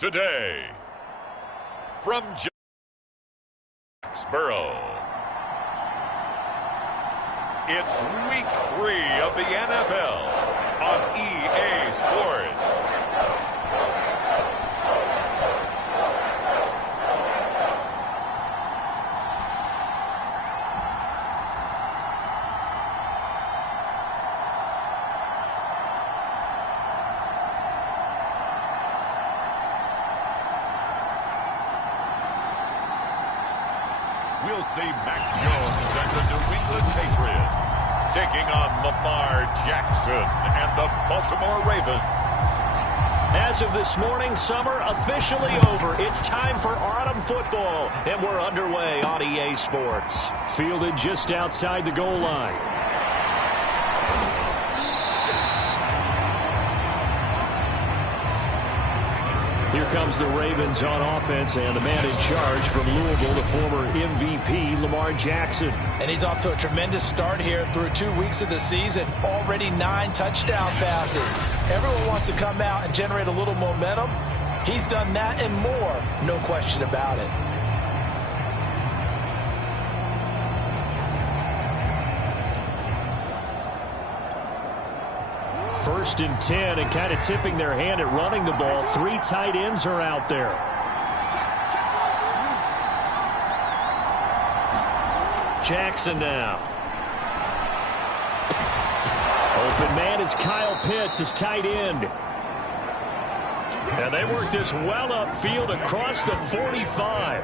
Today, from Jacksboro, it's Week 3 of the NFL on EA Sports. We'll see Mac Jones and the New England Patriots taking on Lamar Jackson and the Baltimore Ravens. As of this morning, summer officially over. It's time for autumn football, and we're underway on EA Sports. Fielded just outside the goal line. Here comes the Ravens on offense, and the man in charge from Louisville, the former MVP, Lamar Jackson. And he's off to a tremendous start here through 2 weeks of the season. Already 9 touchdown passes. Everyone wants to come out and generate a little momentum. He's done that and more, no question about it. First and 10, and kind of tipping their hand at running the ball. 3 tight ends are out there. Jackson now. Open man is Kyle Pitts, his tight end. And they work this well upfield across the 45.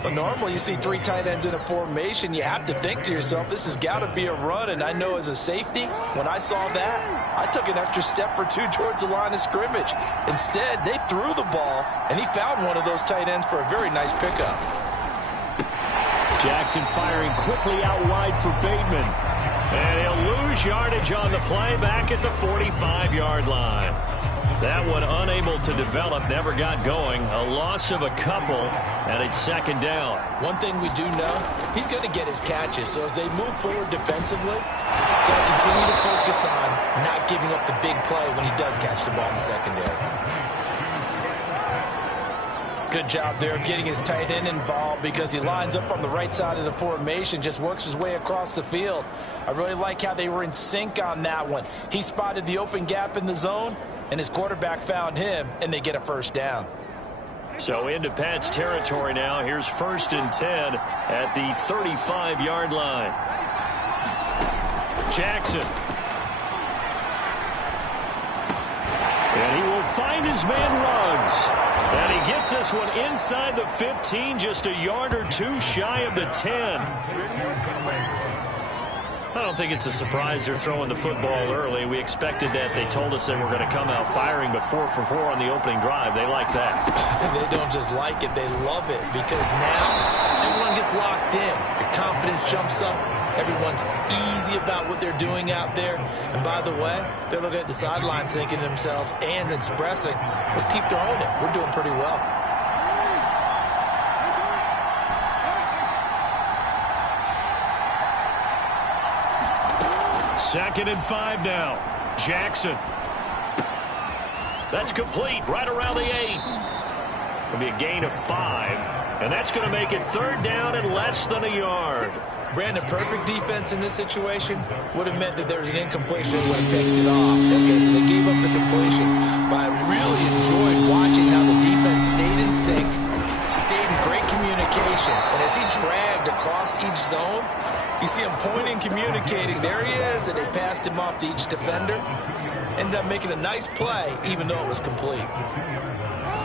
But normally you see 3 tight ends in a formation, you have to think to yourself, this has got to be a run. And I know as a safety, when I saw that, I took an extra step or 2 towards the line of scrimmage. Instead, they threw the ball, and he found one of those tight ends for a very nice pickup. Jackson firing quickly out wide for Bateman. And he'll lose yardage on the play back at the 45-yard line. That one unable to develop, never got going. A loss of a couple, and it's second down. One thing we do know, he's going to get his catches. So as they move forward defensively, got to continue to focus on not giving up the big play when he does catch the ball in the secondary. Good job there of getting his tight end involved because he lines up on the right side of the formation, just works his way across the field. I really like how they were in sync on that one. He spotted the open gap in the zone, and his quarterback found him, and they get a first down. So into Pat's territory now. Here's first and 10 at the 35-yard line. Jackson. And he will find his man Ruggs. And he gets this one inside the 15, just a yard or 2 shy of the 10. I don't think it's a surprise they're throwing the football early. We expected that. They told us they were going to come out firing, but 4 for 4 on the opening drive. They like that. They don't just like it, they love it, because now everyone gets locked in. Their confidence jumps up. Everyone's easy about what they're doing out there. And by the way, they're looking at the sideline thinking to themselves and expressing, let's keep throwing it. We're doing pretty well. Second and 5 now. Jackson. That's complete right around the 8. It'll be a gain of 5. And that's going to make it third down and less than a yard. Brandon, perfect defense in this situation would have meant that there was an incompletion and would have picked it off. Okay, so they gave up the completion. But I really enjoyed watching how the defense stayed in sync, stayed in great communication. And as he dragged across each zone, you see him pointing, communicating. There he is, and they passed him off to each defender. Ended up making a nice play, even though it was complete.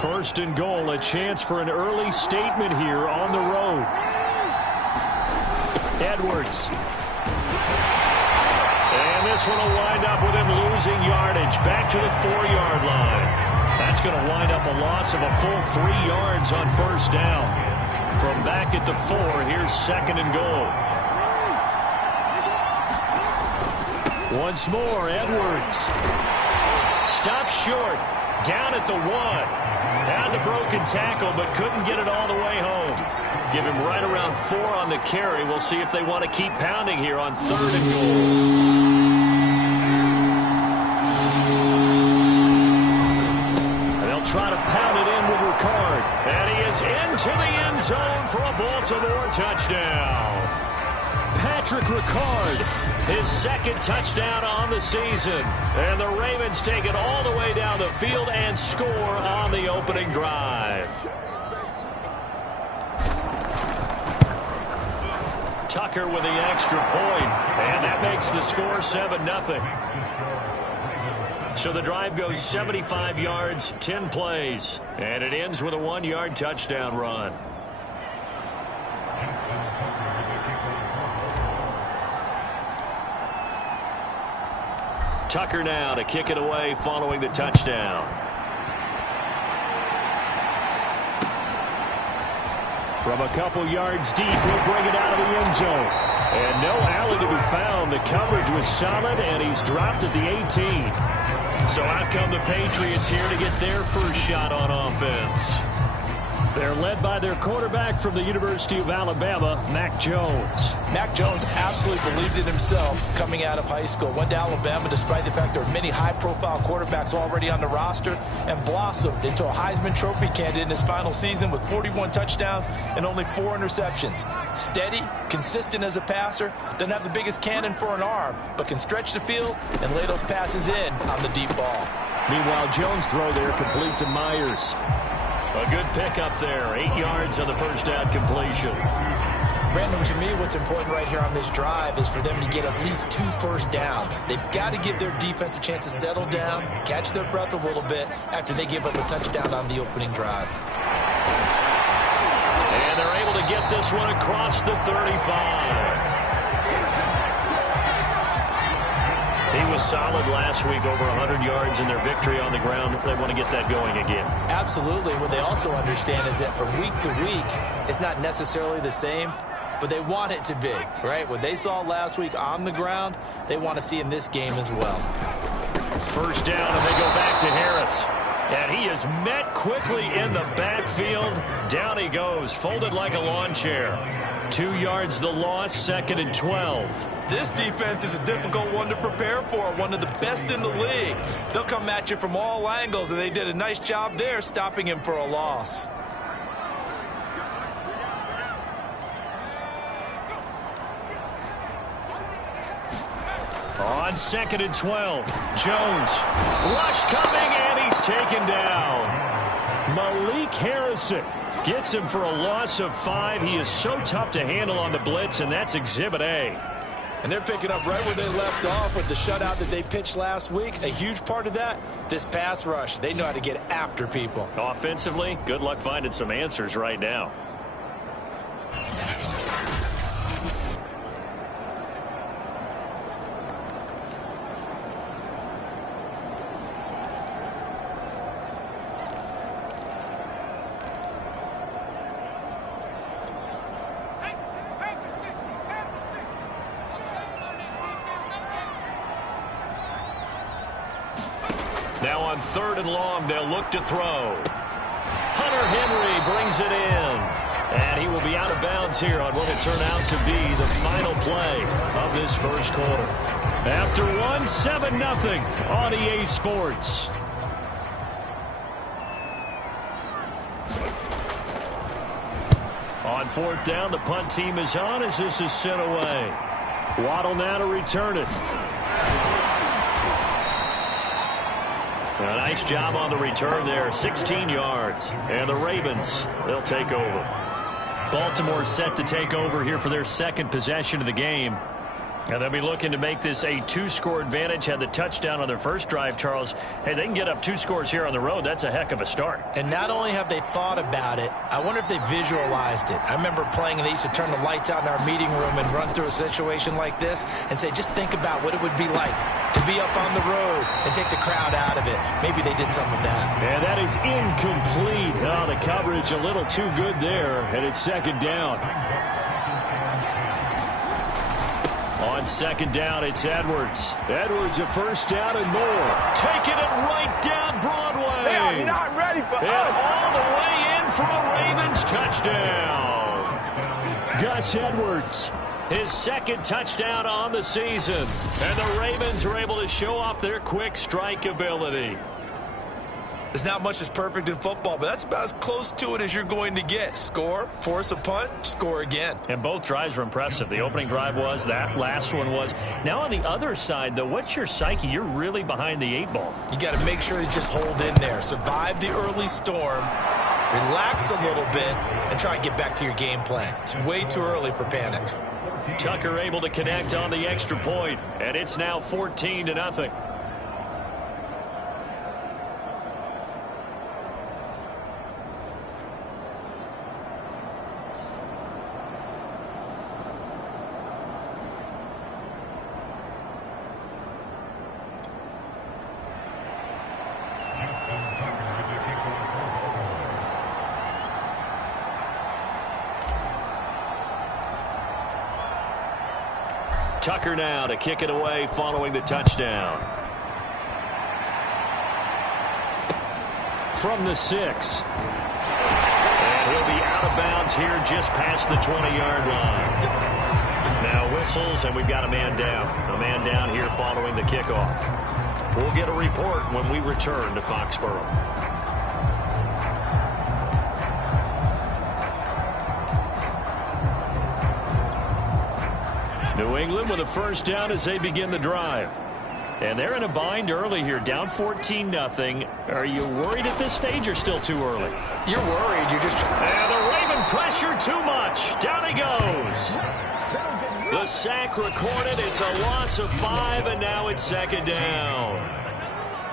First and goal, a chance for an early statement here on the road. Edwards. And this one will wind up with him losing yardage back to the 4-yard line. That's going to wind up a loss of a full 3 yards on first down. From back at the 4, here's second and goal. Once more, Edwards. Stops short. Down at the 1. Had the broken tackle, but couldn't get it all the way home. Give him right around 4 on the carry. We'll see if they want to keep pounding here on third and goal. And they'll try to to the end zone for a Baltimore touchdown. Patrick Ricard, his second touchdown on the season. And the Ravens take it all the way down the field and score on the opening drive. Tucker with the extra point, and that makes the score 7-0. So the drive goes 75 yards, 10 plays, and it ends with a 1-yard touchdown run. Tucker now to kick it away following the touchdown. From a couple yards deep, he'll bring it out of the end zone. And no alley to be found. The coverage was solid, and he's dropped at the 18. So out come the Patriots here to get their first shot on offense. They're led by their quarterback from the University of Alabama, Mac Jones. Mac Jones absolutely believed in himself coming out of high school. Went to Alabama despite the fact there were many high-profile quarterbacks already on the roster, and blossomed into a Heisman Trophy candidate in his final season with 41 touchdowns and only 4 interceptions. Steady, consistent as a passer, doesn't have the biggest cannon for an arm, but can stretch the field and lay those passes in on the deep ball. Meanwhile, Jones' throw there complete to Myers. A good pickup there. 8 yards on the first down completion. Brandon, to me, what's important right here on this drive is for them to get at least 2 first downs. They've got to give their defense a chance to settle down, catch their breath a little bit after they give up a touchdown on the opening drive. And they're able to get this one across the 35. He was solid last week, over 100 yards in their victory on the ground. They want to get that going again. Absolutely. What they also understand is that from week to week, it's not necessarily the same, but they want it to be, right? What they saw last week on the ground, they want to see in this game as well. First down, and they go back to Harris. And he is met quickly in the backfield. Down he goes, folded like a lawn chair. 2 yards the loss, 2nd and 12. This defense is a difficult one to prepare for, one of the best in the league. They'll come at you from all angles, and they did a nice job there stopping him for a loss. On 2nd and 12, Jones. Rush coming, and he's taken down. Malik Harrison gets him for a loss of 5. He is so tough to handle on the blitz, and that's Exhibit A. And they're picking up right where they left off with the shutout that they pitched last week. A huge part of that, this pass rush. They know how to get after people. Offensively, good luck finding some answers right now. Now on 3rd and long, they'll look to throw. Hunter Henry brings it in. And he will be out of bounds here on what will turn out to be the final play of this first quarter. After one, 7-0 on EA Sports. On 4th down, the punt team is on as this is sent away. Waddle now to return it. A nice job on the return there, 16 yards. And the Ravens, they'll take over. Baltimore set to take over here for their 2nd possession of the game. And they'll be looking to make this a 2-score advantage. Had the touchdown on their first drive, Charles. Hey, they can get up 2 scores here on the road. That's a heck of a start. And not only have they thought about it, I wonder if they visualized it. I remember playing, and they used to turn the lights out in our meeting room and run through a situation like this and say, just think about what it would be like to be up on the road and take the crowd out of it. Maybe they did some of that. And that is incomplete. Oh, the coverage a little too good there, and it's 2nd down. On 2nd down, it's Edwards. Edwards a first down and more. Taking it right down Broadway. They are not ready for and us. all the way in for a Ravens touchdown. Gus Edwards, his 2nd touchdown on the season. And the Ravens are able to show off their quick strike ability. There's not much that's perfect in football, but that's about as close to it as you're going to get. Score, force a punt, score again. And both drives were impressive. The opening drive was, that last one was. Now on the other side, though, what's your psyche? You're really behind the 8 ball. You got to make sure you just hold in there. Survive the early storm, relax a little bit, and try and get back to your game plan. It's way too early for panic. Tucker able to connect on the extra point, and it's now 14-0. Tucker now to kick it away following the touchdown. From the 6. And he'll be out of bounds here just past the 20-yard line. Now whistles, and we've got a man down. A man down here following the kickoff. We'll get a report when we return to Foxborough. New England with a first down as they begin the drive. And they're in a bind early here, down 14-0. Are you worried at this stage or still too early? You're worried. You're just trying. And the Raven pressure too much. Down he goes. The sack recorded. It's a loss of 5, and now it's second down.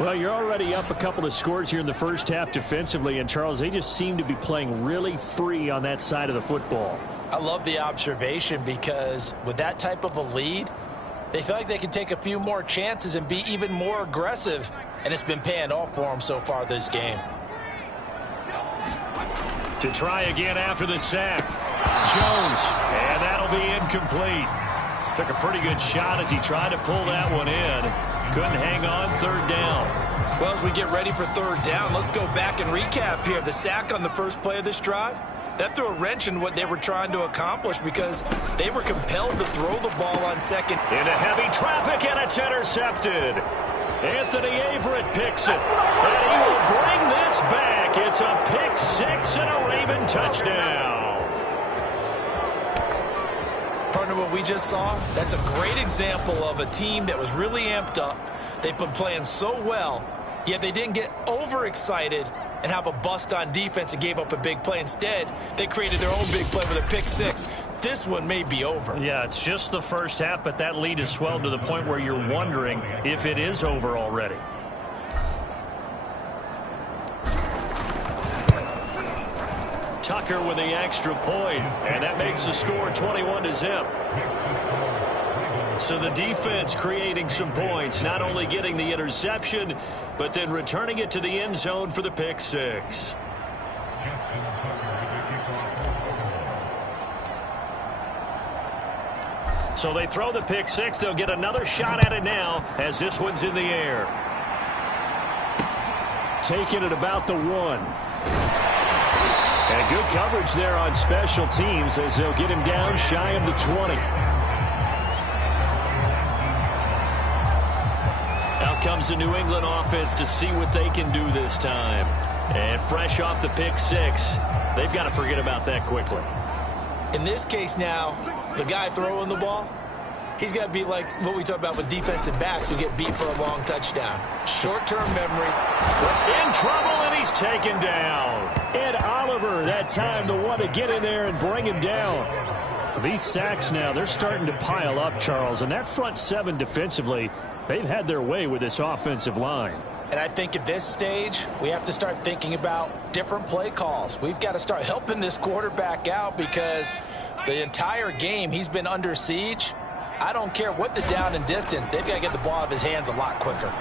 Well, you're already up a couple of scores here in the first half defensively, and Charles, they just seem to be playing really free on that side of the football. I love the observation because with that type of a lead, they feel like they can take a few more chances and be even more aggressive, and it's been paying off for them so far this game. To try again after the sack. Jones, and that'll be incomplete. Took a pretty good shot as he tried to pull that one in. Couldn't hang on, third down. Well, as we get ready for third down, let's go back and recap here. The sack on the first play of this drive, that threw a wrench in what they were trying to accomplish because they were compelled to throw the ball on second. Into heavy traffic, and it's intercepted. Anthony Averett picks it, and he will bring this back. It's a pick 6 and a Raven touchdown. Partner, what we just saw, that's a great example of a team that was really amped up. They've been playing so well, yet they didn't get overexcited and have a bust on defense and gave up a big play. Instead, they created their own big play with a pick 6. This one may be over. Yeah, it's just the first half, but that lead has swelled to the point where you're wondering if it is over already. Tucker with the extra point, and that makes the score 21-0. So the defense creating some points, not only getting the interception, but then returning it to the end zone for the pick 6. So they throw the pick 6. They'll get another shot at it now as this one's in the air. Taking it about the 1. And good coverage there on special teams as they'll get him down shy of the 20. Out comes the New England offense to see what they can do this time. And fresh off the pick 6, they've got to forget about that quickly. In this case now, the guy throwing the ball, he's got to be like what we talk about with defensive backs who get beat for a long touchdown. Short-term memory. In trouble, and he's taken down. Ed Oliver, that time the one to get in there and bring him down. These sacks now, they're starting to pile up, Charles, and that front 7 defensively, they've had their way with this offensive line. And I think at this stage, we have to start thinking about different play calls. We've got to start helping this quarterback out because the entire game he's been under siege. I don't care what the down and distance. They've got to get the ball out of his hands a lot quicker.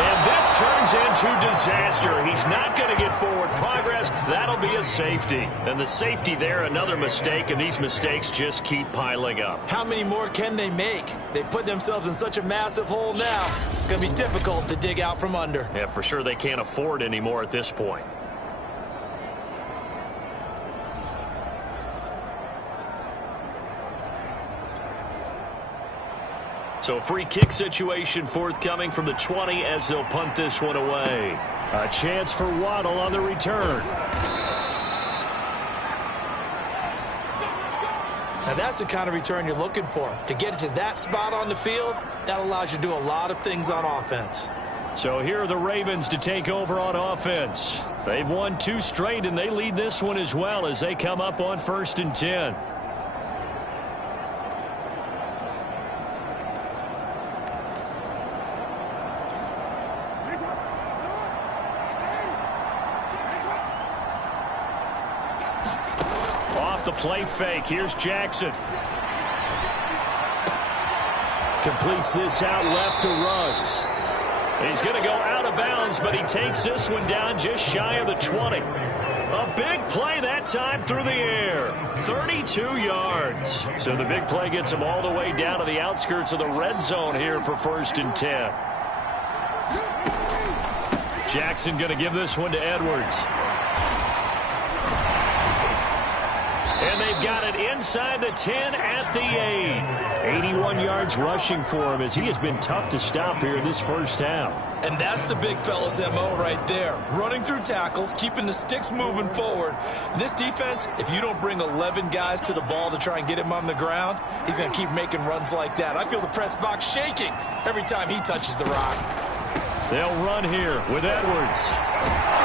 And this turns into disaster. He's not going to get forward progress. That'll be a safety. And the safety there, another mistake, and these mistakes just keep piling up. How many more can they make? They put themselves in such a massive hole now. It's going to be difficult to dig out from under. Yeah, for sure they can't afford any more at this point. So free kick situation forthcoming from the 20 as they'll punt this one away. A chance for Waddle on the return. Now that's the kind of return you're looking for. To get it to that spot on the field, that allows you to do a lot of things on offense. So here are the Ravens to take over on offense. They've won 2 straight, and they lead this one as well as they come up on 1st and 10. Off the play fake, here's Jackson. Completes this out left to Ruggs. He's going to go out of bounds, but he takes this one down just shy of the 20. A big play that time through the air. 32 yards. So the big play gets him all the way down to the outskirts of the red zone here for 1st and 10. Jackson going to give this one to Edwards. And they've got it inside the 10 at the 8. 81 yards rushing for him as he has been tough to stop here in this first half. And that's the big fella's MO right there. Running through tackles, keeping the sticks moving forward. This defense, if you don't bring 11 guys to the ball to try and get him on the ground, he's going to keep making runs like that. I feel the press box shaking every time he touches the rock. They'll run here with Edwards.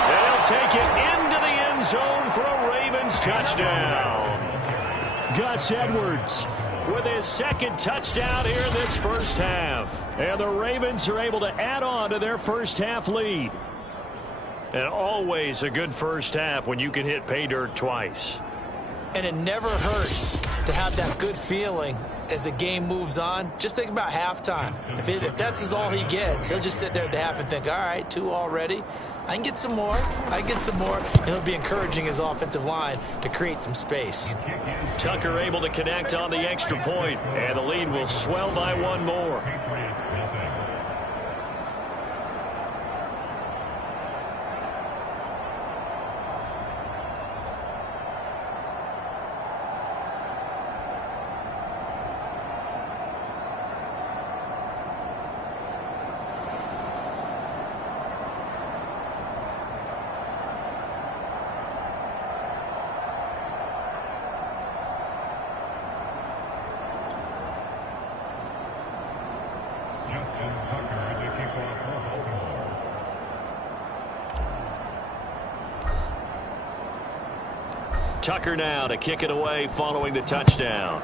They'll take it into the end zone for a Ravens touchdown. Gus Edwards with his 2nd touchdown here in this first half. And the Ravens are able to add on to their first half lead. And always a good first half when you can hit pay dirt twice. And it never hurts to have that good feeling as the game moves on. Just think about halftime. If that's all he gets, he'll just sit there at the half and think, all right, 2 already. I can get some more. And it'll be encouraging his offensive line to create some space. Tucker able to connect on the extra point, and the lead will swell by 1 more. Tucker now to kick it away following the touchdown.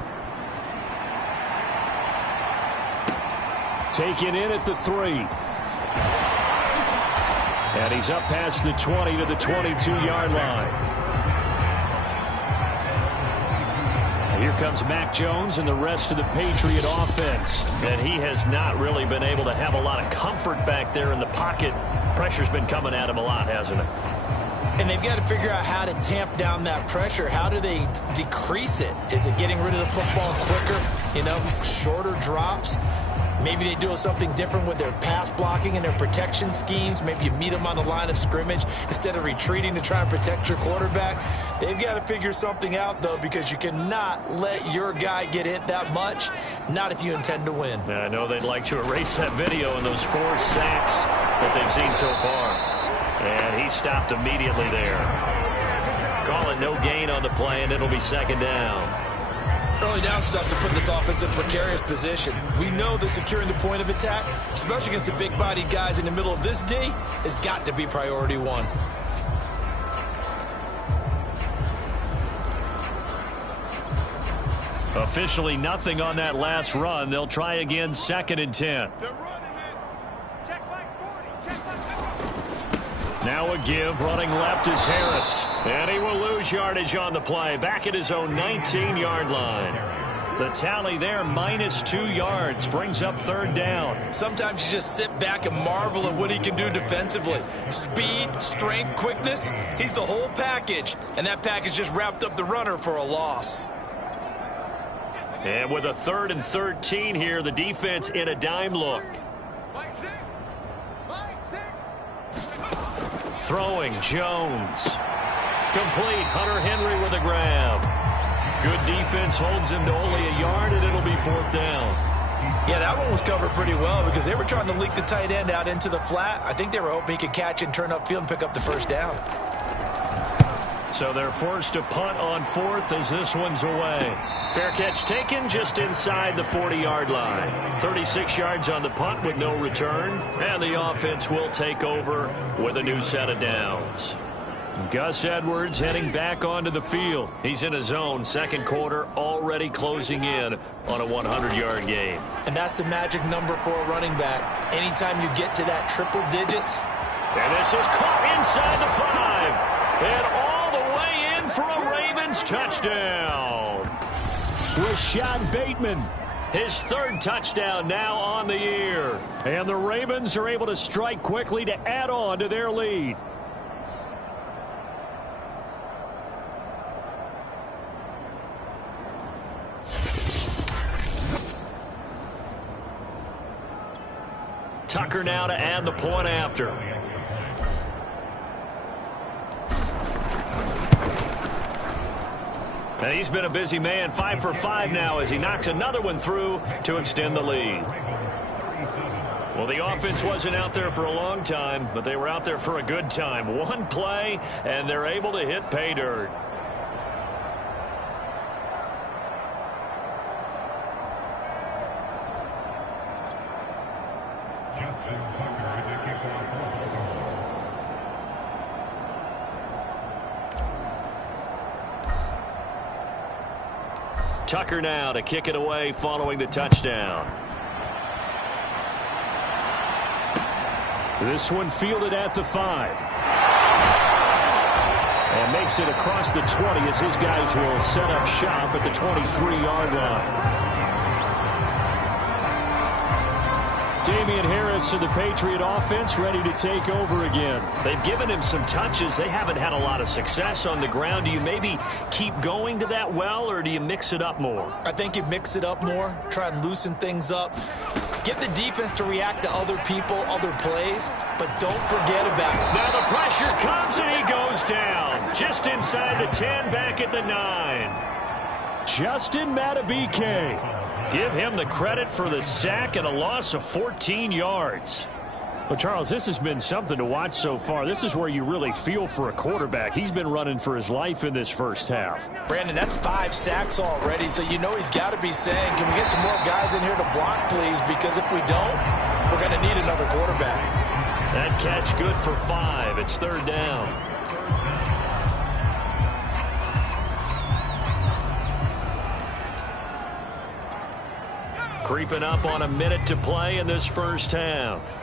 Taken in at the 3. And he's up past the 20 to the 22-yard line. Here comes Mac Jones and the rest of the Patriot offense. And he has not really been able to have a lot of comfort back there in the pocket. Pressure's been coming at him a lot, hasn't it? And they've got to figure out how to tamp down that pressure. How do they decrease it? Is it getting rid of the football quicker? Shorter drops? Maybe they do something different with their pass blocking and their protection schemes. Maybe you meet them on the line of scrimmage instead of retreating to try and protect your quarterback. They've got to figure something out, though, because you cannot let your guy get hit that much, not if you intend to win. I know they'd like to erase that video and those 4 sacks that they've seen so far. And he stopped immediately there. Call it no gain on the play, and it'll be 2nd down. Early down stuff to put this offense in precarious position. We know that securing the point of attack, especially against the big-bodied guys in the middle of this D, has got to be priority 1. Officially nothing on that last run. They'll try again 2nd and 10. Now a give, running left is Harris. And he will lose yardage on the play, back at his own 19-yard line. The tally there, -2 yards, brings up 3rd down. Sometimes you just sit back and marvel at what he can do defensively. Speed, strength, quickness, he's the whole package. And that package just wrapped up the runner for a loss. And with a 3rd and 13 here, the defense in a dime look. Throwing, Jones. Complete, Hunter Henry with a grab. Good defense holds him to only a yard, and it'll be 4th down. Yeah, that one was covered pretty well because they were trying to leak the tight end out into the flat. I think they were hoping he could catch and turn upfield and pick up the first down. So they're forced to punt on fourth as this one's away. Fair catch taken just inside the 40-yard line. 36 yards on the punt with no return. And the offense will take over with a new set of downs. Gus Edwards heading back onto the field. He's in his own second quarter, already closing in on a 100-yard game. And that's the magic number for a running back. Anytime you get to that triple digits. And this is caught inside the 5. And all the way in for a Ravens touchdown. Rashad Bateman, his third touchdown now on the year. And the Ravens are able to strike quickly to add on to their lead. Tucker now to add the point after. And he's been a busy man, 5 for 5 now as he knocks another one through to extend the lead. Well, the offense wasn't out there for a long time, but they were out there for a good time. One play, and they're able to hit pay dirt. Tucker now to kick it away following the touchdown. This one fielded at the 5. And makes it across the 20 as his guys will set up shop at the 23-yard line. Damian Harris of the Patriot offense ready to take over again. They've given him some touches. They haven't had a lot of success on the ground. Do you maybe keep going to that well, or do you mix it up more? I think you mix it up more, try and loosen things up. Get the defense to react to other people, other plays, but don't forget about it. Now the pressure comes and he goes down. Just inside the 10, back at the 9. Justin Matabike. Give him the credit for the sack and a loss of 14 yards. Well, Charles, this has been something to watch so far. This is where you really feel for a quarterback. He's been running for his life in this first half. Brandon, that's 5 sacks already, so you know he's got to be saying, can we get some more guys in here to block, please? Because if we don't, we're going to need another quarterback. That catch good for 5. It's third down. Creeping up on a minute to play in this first half.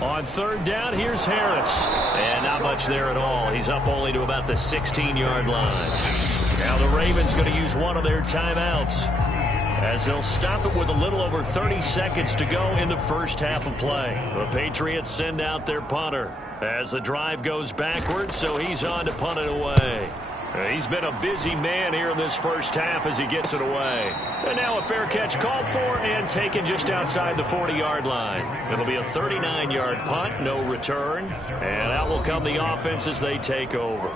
On third down, here's Harris. And not much there at all. He's up only to about the 16-yard line. Now the Ravens going to use one of their timeouts as they'll stop it with a little over 30 seconds to go in the first half of play. The Patriots send out their punter as the drive goes backwards, so he's on to punt it away. He's been a busy man here in this first half as he gets it away. And now a fair catch called for and taken just outside the 40-yard line. It'll be a 39-yard punt, no return. And out will come the offense as they take over.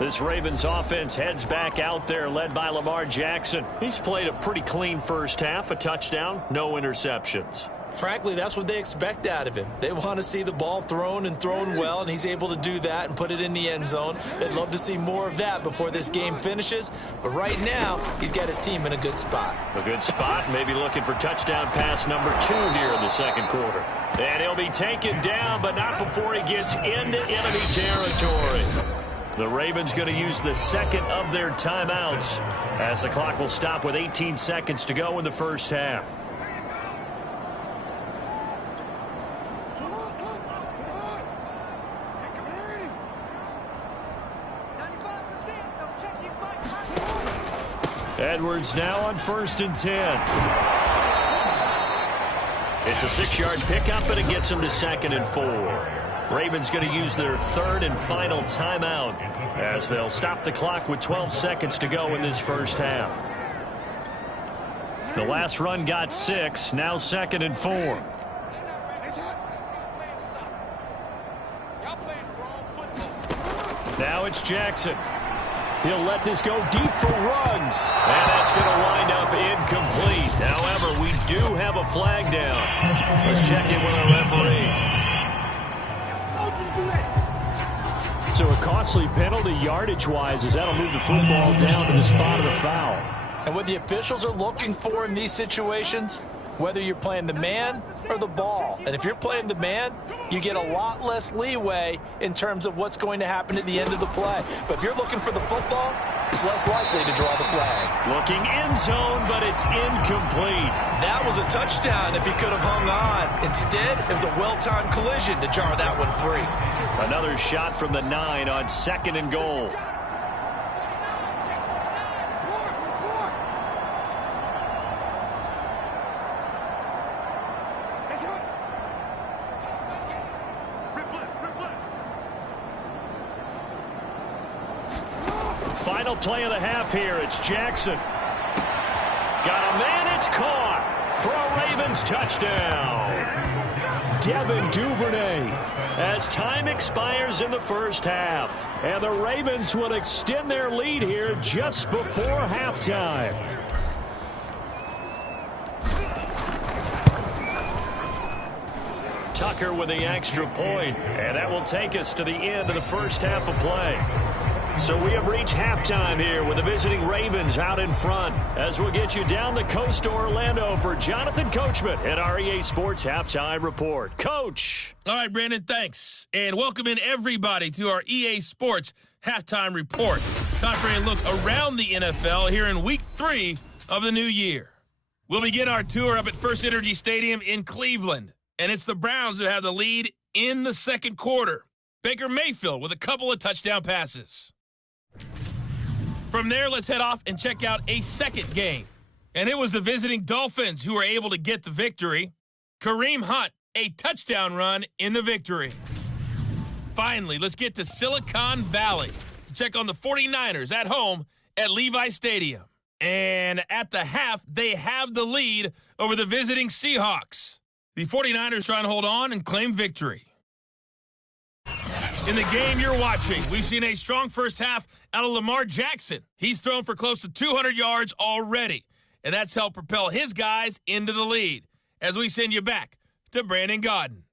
This Ravens offense heads back out there, led by Lamar Jackson. He's played a pretty clean first half, a touchdown, no interceptions. Frankly, that's what they expect out of him. They want to see the ball thrown and thrown well, and he's able to do that and put it in the end zone. They'd love to see more of that before this game finishes. But right now, he's got his team in a good spot. A good spot, maybe looking for touchdown pass number 2 here in the second quarter. And he'll be taken down, but not before he gets into enemy territory. The Ravens going to use the second of their timeouts as the clock will stop with 18 seconds to go in the first half. Edwards now on 1st and 10. It's a 6-yard pickup, and it gets him to 2nd and 4. Ravens going to use their third and final timeout as they'll stop the clock with 12 seconds to go in this first half. The last run got 6, now 2nd and 4. Now it's Jackson. He'll let this go deep for Ruggs. And that's going to wind up incomplete. However, we do have a flag down. Let's check in with our referee. So a costly penalty yardage-wise as that'll move the football down to the spot of the foul. And what the officials are looking for in these situations, whether you're playing the man or the ball. And if you're playing the man, you get a lot less leeway in terms of what's going to happen at the end of the play. But if you're looking for the football, it's less likely to draw the flag. Looking end zone, but it's incomplete. That was a touchdown if he could have hung on. Instead, it was a well-timed collision to jar that one free. Another shot from the 9 on 2nd and goal. Final play of the half here. It's Jackson. Got a man. It's caught for a Ravens touchdown. Devin Duvernay as time expires in the first half. And the Ravens will extend their lead here just before halftime. Tucker with the extra point. And that will take us to the end of the first half of play. So we have reached halftime here with the visiting Ravens out in front as we'll get you down the coast to Orlando for Jonathan Coachman at our EA Sports Halftime Report. Coach. All right, Brandon, thanks. And welcome in everybody to our EA Sports Halftime Report. Time for a look around the NFL here in Week 3 of the new year. We'll begin our tour up at First Energy Stadium in Cleveland. And it's the Browns who have the lead in the second quarter. Baker Mayfield with a couple of touchdown passes. From there, let's head off and check out a second game. And it was the visiting Dolphins who were able to get the victory. Kareem Hunt, a touchdown run in the victory. Finally, let's get to Silicon Valley to check on the 49ers at home at Levi Stadium. And at the half, they have the lead over the visiting Seahawks. The 49ers trying to hold on and claim victory. In the game you're watching, we've seen a strong first half out of Lamar Jackson. He's thrown for close to 200 yards already, and that's helped propel his guys into the lead. As we send you back to Brandon Gaudin.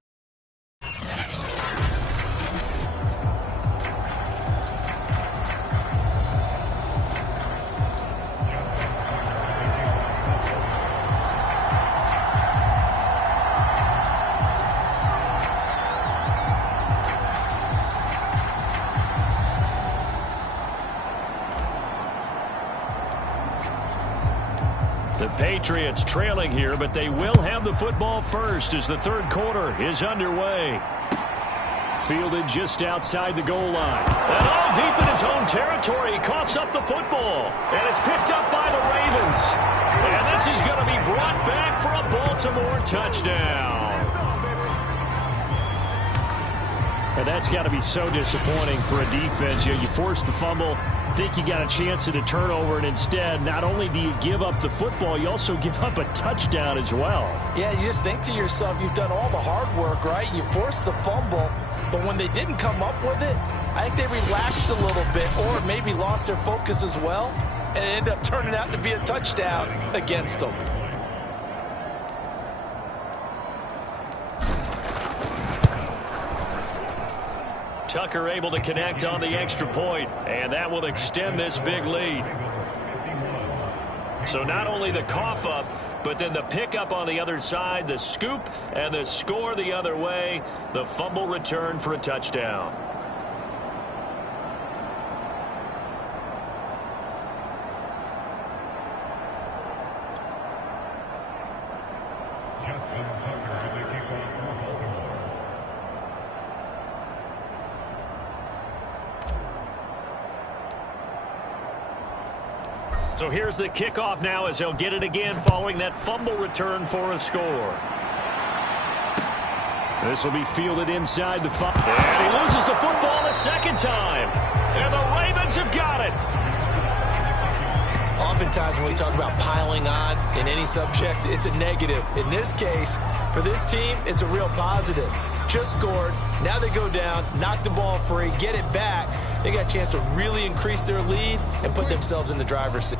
The Patriots trailing here, but they will have the football first as the third quarter is underway. Fielded just outside the goal line. And all deep in his own territory, he coughs up the football. And it's picked up by the Ravens. And this is going to be brought back for a Baltimore touchdown. And that's got to be so disappointing for a defense. You force the fumble, think you got a chance at a turnover, and instead, not only do you give up the football, you also give up a touchdown as well. Yeah, you just think to yourself, you've done all the hard work, right? You forced the fumble, but when they didn't come up with it, I think they relaxed a little bit or maybe lost their focus as well, and it ended up turning out to be a touchdown against them. Tucker able to connect on the extra point, and that will extend this big lead. So not only the cough up, but then the pickup on the other side, the scoop, and the score the other way, the fumble return for a touchdown. So here's the kickoff now as he'll get it again following that fumble return for a score. This will be fielded inside the 5. And he loses the football the second time. And the Ravens have got it. Oftentimes when we talk about piling on in any subject, it's a negative. In this case, for this team, it's a real positive. Just scored. Now they go down, knock the ball free, get it back. they got a chance to really increase their lead and put themselves in the driver's seat.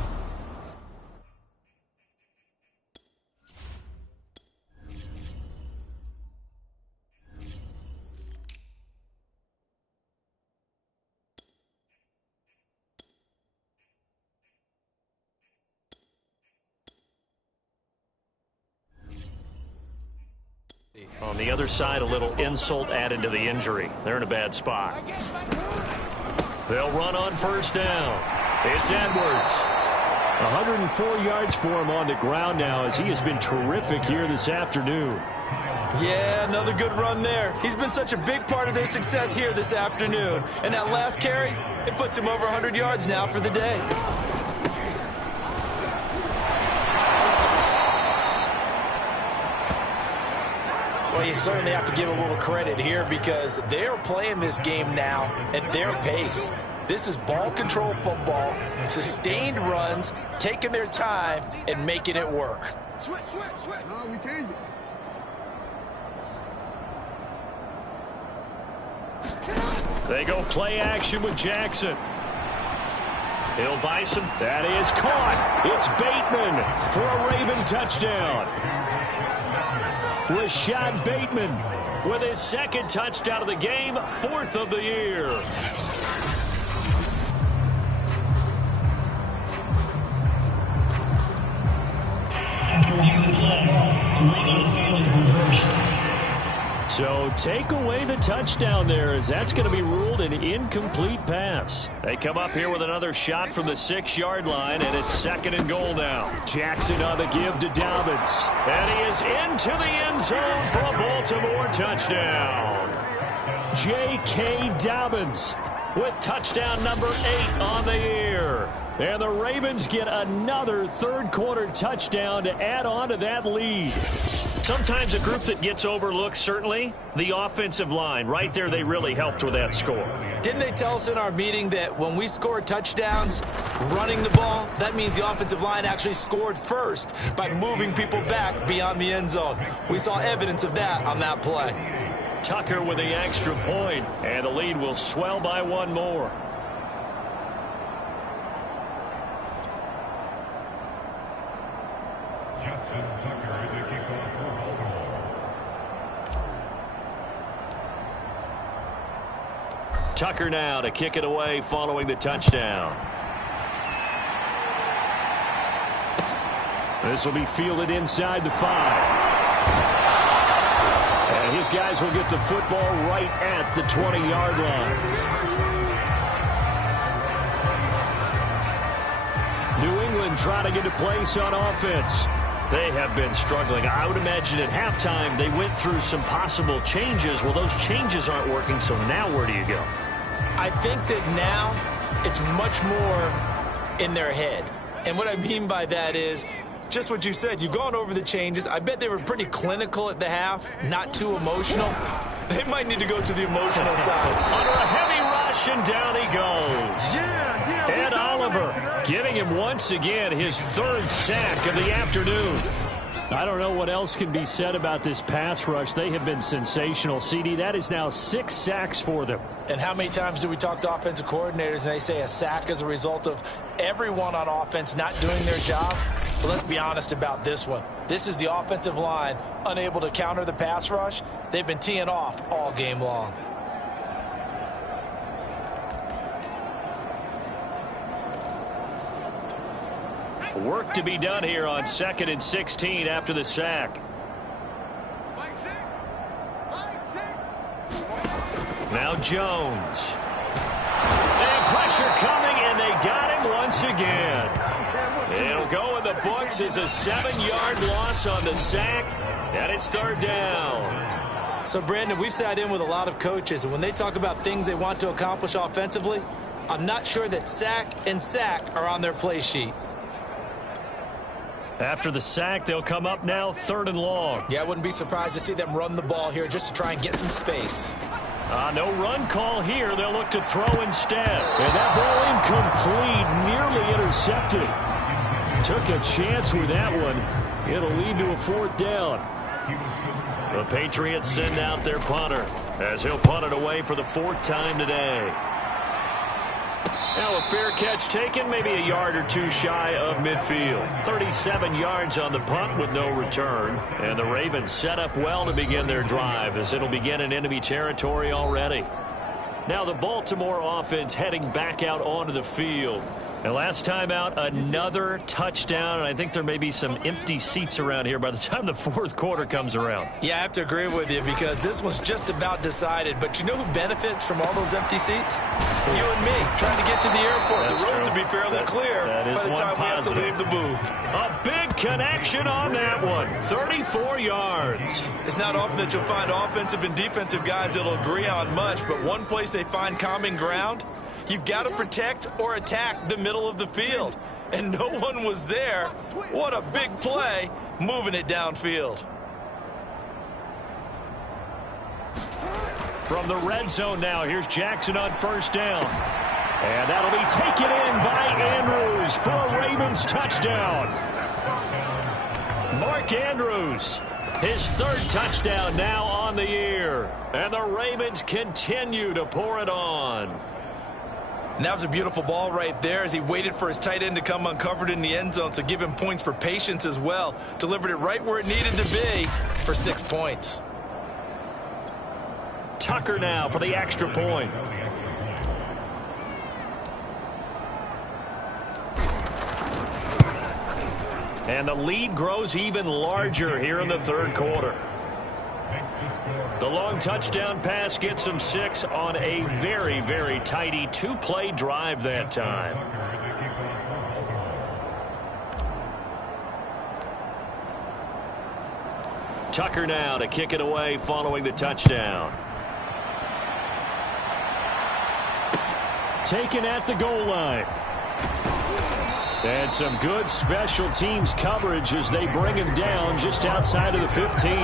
On the other side, a little insult added to the injury. They're in a bad spot. They'll run on first down. It's Edwards. 104 yards for him on the ground now as he has been terrific here this afternoon. Yeah, another good run there. He's been such a big part of their success here this afternoon. And that last carry, it puts him over 100 yards now for the day. Well, you certainly have to give a little credit here because they're playing this game now at their pace. This is ball control football, sustained runs, taking their time and making it work. Switch. No, we changed it. They go play action with Jackson. Hill Bison, that is caught. It's Bateman for a Raven touchdown. Rashad Bateman with his second touchdown of the game, 4th of the year. After review the play, the rule on the field is reversed. So take away the touchdown there as that's going to be ruled an incomplete pass. They come up here with another shot from the 6-yard line, and it's 2nd and goal now. Jackson on the give to Dobbins. And he is into the end zone for a Baltimore touchdown. J.K. Dobbins with touchdown number 8 on the year. And the Ravens get another third-quarter touchdown to add on to that lead. Sometimes a group that gets overlooked, certainly, the offensive line. Right there, they really helped with that score. Didn't they tell us in our meeting that when we score touchdowns running the ball, that means the offensive line actually scored first by moving people back beyond the end zone? We saw evidence of that on that play. Tucker with the extra point, and the lead will swell by one more. Tucker now to kick it away following the touchdown. This will be fielded inside the 5. And his guys will get the football right at the 20-yard line. New England trying to get a place on offense. They have been struggling. I would imagine at halftime they went through some possible changes. Well, those changes aren't working, so now where do you go? I think that now it's much more in their head. And what I mean by that is just what you said. You've gone over the changes. I bet they were pretty clinical at the half, not too emotional. They might need to go to the emotional side. Under a heavy rush, and down he goes. Ed Oliver giving him once again his 3rd sack of the afternoon. I don't know what else can be said about this pass rush. They have been sensational, CD. That is now 6 sacks for them. And how many times do we talk to offensive coordinators and they say a sack is a result of everyone on offense not doing their job? But let's be honest about this one. This is the offensive line unable to counter the pass rush. They've been teeing off all game long. Work to be done here on 2nd and 16 after the sack. Now Jones. And pressure coming, and they got him once again. It'll go in the books as a 7-yard loss on the sack, and it's 3rd down. So, Brandon, we've sat in with a lot of coaches, and when they talk about things they want to accomplish offensively, I'm not sure that sack and sack are on their play sheet. After the sack, they'll come up now 3rd and long. Yeah, I wouldn't be surprised to see them run the ball here just to try and get some space. No run call here. They'll look to throw instead. And that ball incomplete, nearly intercepted. Took a chance with that one. It'll lead to a 4th down. The Patriots send out their punter as he'll punt it away for the 4th time today. Now a fair catch taken, maybe a yard or two shy of midfield. 37 yards on the punt with no return. And the Ravens set up well to begin their drive as it'll begin in enemy territory already. Now the Baltimore offense heading back out onto the field. And last time out, another touchdown, and I think there may be some empty seats around here by the time the fourth quarter comes around. Yeah, I have to agree with you because this one's just about decided. But you know who benefits from all those empty seats? You and me, trying to get to the airport. That's the road true. to be fairly clear that is by the one time positive. we have to leave the booth. A big connection on that one. 34 yards. It's not often that you'll find offensive and defensive guys that'll agree on much, but one place they find common ground, you've got to protect or attack the middle of the field. And no one was there. What a big play, moving it downfield. From the red zone now, here's Jackson on first down. And that'll be taken in by Andrews for a Ravens touchdown. Mark Andrews, his third touchdown now on the year. And the Ravens continue to pour it on. And that was a beautiful ball right there as he waited for his tight end to come uncovered in the end zone, so give him points for patience as well. Delivered it right where it needed to be for 6 points. Tucker now for the extra point. And the lead grows even larger here in the third quarter. The long touchdown pass gets him 6 on a very, very tidy two-play drive that time. Tucker now to kick it away following the touchdown. Taken at the goal line. And some good special teams coverage as they bring him down just outside of the 15.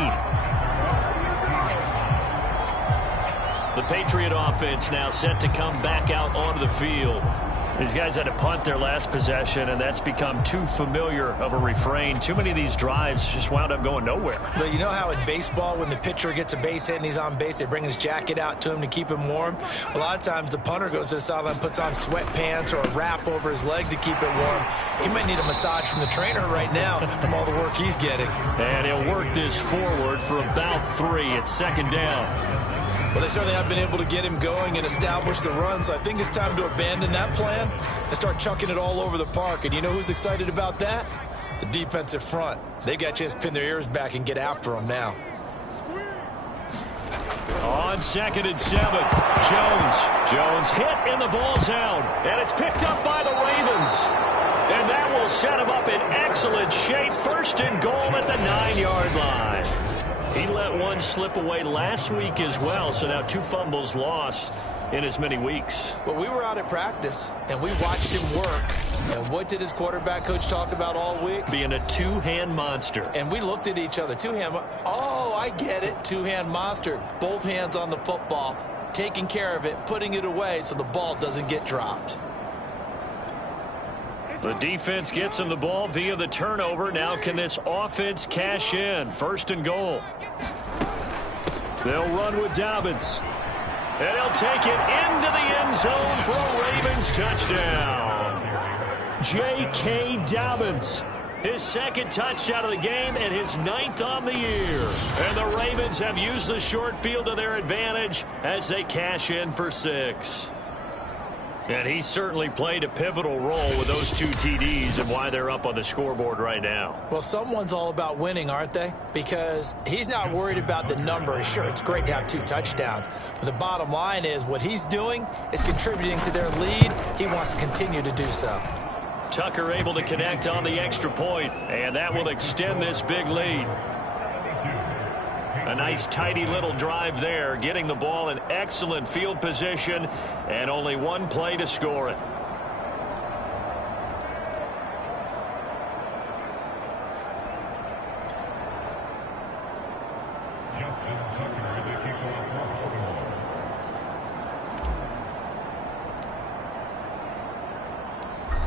The Patriot offense now set to come back out onto the field. These guys had to punt their last possession, and that's become too familiar of a refrain. Too many of these drives just wound up going nowhere. But you know how in baseball, when the pitcher gets a base hit and he's on base, they bring his jacket out to him to keep him warm? A lot of times the punter goes to the sideline, puts on sweatpants or a wrap over his leg to keep it warm. He might need a massage from the trainer right now from all the work he's getting. And he'll work this forward for about 3 at second down. Well, they certainly have been able to get him going and establish the run, so I think it's time to abandon that plan and start chucking it all over the park. And you know who's excited about that? The defensive front. They got a chance to pin their ears back and get after him now. On 2nd and 7, Jones hit and the ball's out. And it's picked up by the Ravens. And that will set him up in excellent shape. 1st and goal at the 9-yard line. He let one slip away last week as well, so now 2 fumbles lost in as many weeks. Well, we were out at practice, and we watched him work. And what did his quarterback coach talk about all week? Being a two-hand monster. And we looked at each other. Two-hand. Oh, I get it. Two-hand monster. Both hands on the football, taking care of it, putting it away so the ball doesn't get dropped. The defense gets him the ball via the turnover. Now can this offense cash in? 1st and goal. They'll run with Dobbins. And he'll take it into the end zone for a Ravens touchdown. J.K. Dobbins. His 2nd touchdown of the game and his 9th on the year. And the Ravens have used the short field to their advantage as they cash in for 6. And he certainly played a pivotal role with those 2 TDs and why they're up on the scoreboard right now. Well, someone's all about winning, aren't they? Because he's not worried about the number. Sure, it's great to have 2 touchdowns. But the bottom line is what he's doing is contributing to their lead. He wants to continue to do so. Tucker able to connect on the extra point, and that will extend this big lead. A nice, tidy little drive there, getting the ball in excellent field position, and only 1 play to score it.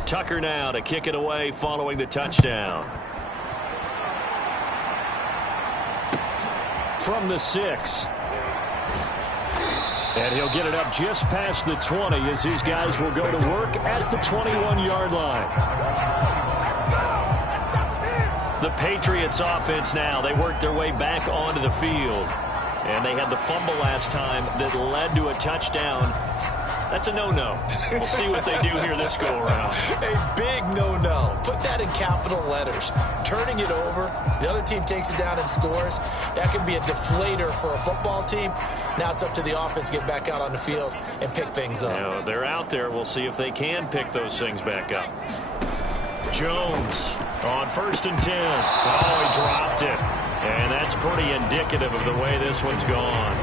Tucker now to kick it away following the touchdown. From the 6. And he'll get it up just past the 20 as his guys will go to work at the 21-yard line. The Patriots offense now. They worked their way back onto the field. And they had the fumble last time that led to a touchdown. That's a no-no. We'll see what they do here this go-around. A big no-no. Put that in capital letters. Turning it over, the other team takes it down and scores. That can be a deflator for a football team. Now it's up to the offense to get back out on the field and pick things up. Now, they're out there. We'll see if they can pick those things back up. Jones on 1st and 10. Oh, he dropped it. And that's pretty indicative of the way this one's gone.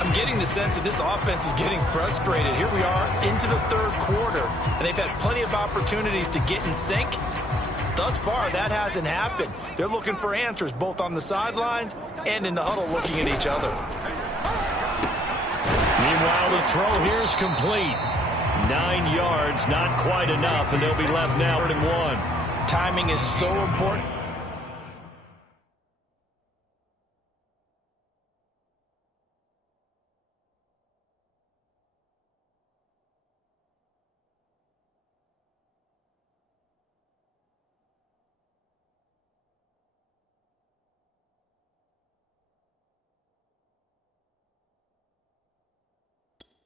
I'm getting the sense that this offense is getting frustrated. Here we are into the third quarter, and they've had plenty of opportunities to get in sync. Thus far, that hasn't happened. They're looking for answers both on the sidelines and in the huddle looking at each other. Meanwhile, the throw here is complete. 9 yards, not quite enough, and they'll be left now 3rd and 1. Timing is so important.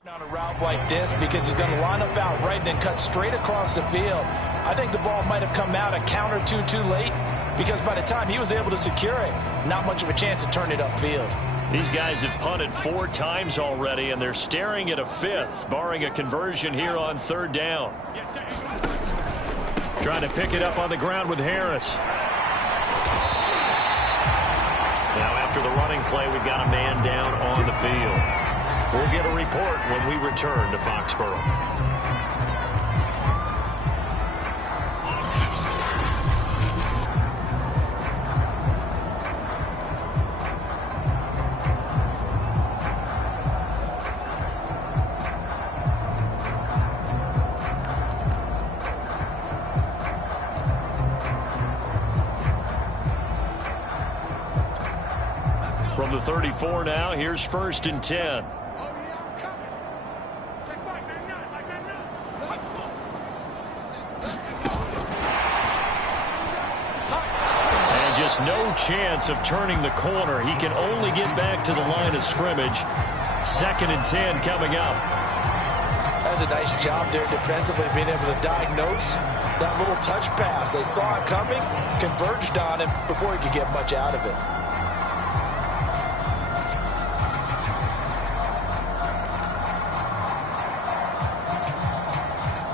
On a route like this because he's going to line up out right and then cut straight across the field. I think the ball might have come out a count or two too late because by the time he was able to secure it, not much of a chance to turn it upfield. These guys have punted 4 times already, and they're staring at a 5th, barring a conversion here on 3rd down. Trying to pick it up on the ground with Harris. Now after the running play, we've got a man down on the field. We'll get a report when we return to Foxborough. From the 34 now, here's 1st and 10. No chance of turning the corner. He can only get back to the line of scrimmage. 2nd and 10 coming up. That's a nice job there defensively, being able to diagnose that little touch pass. They saw it coming, converged on him before he could get much out of it.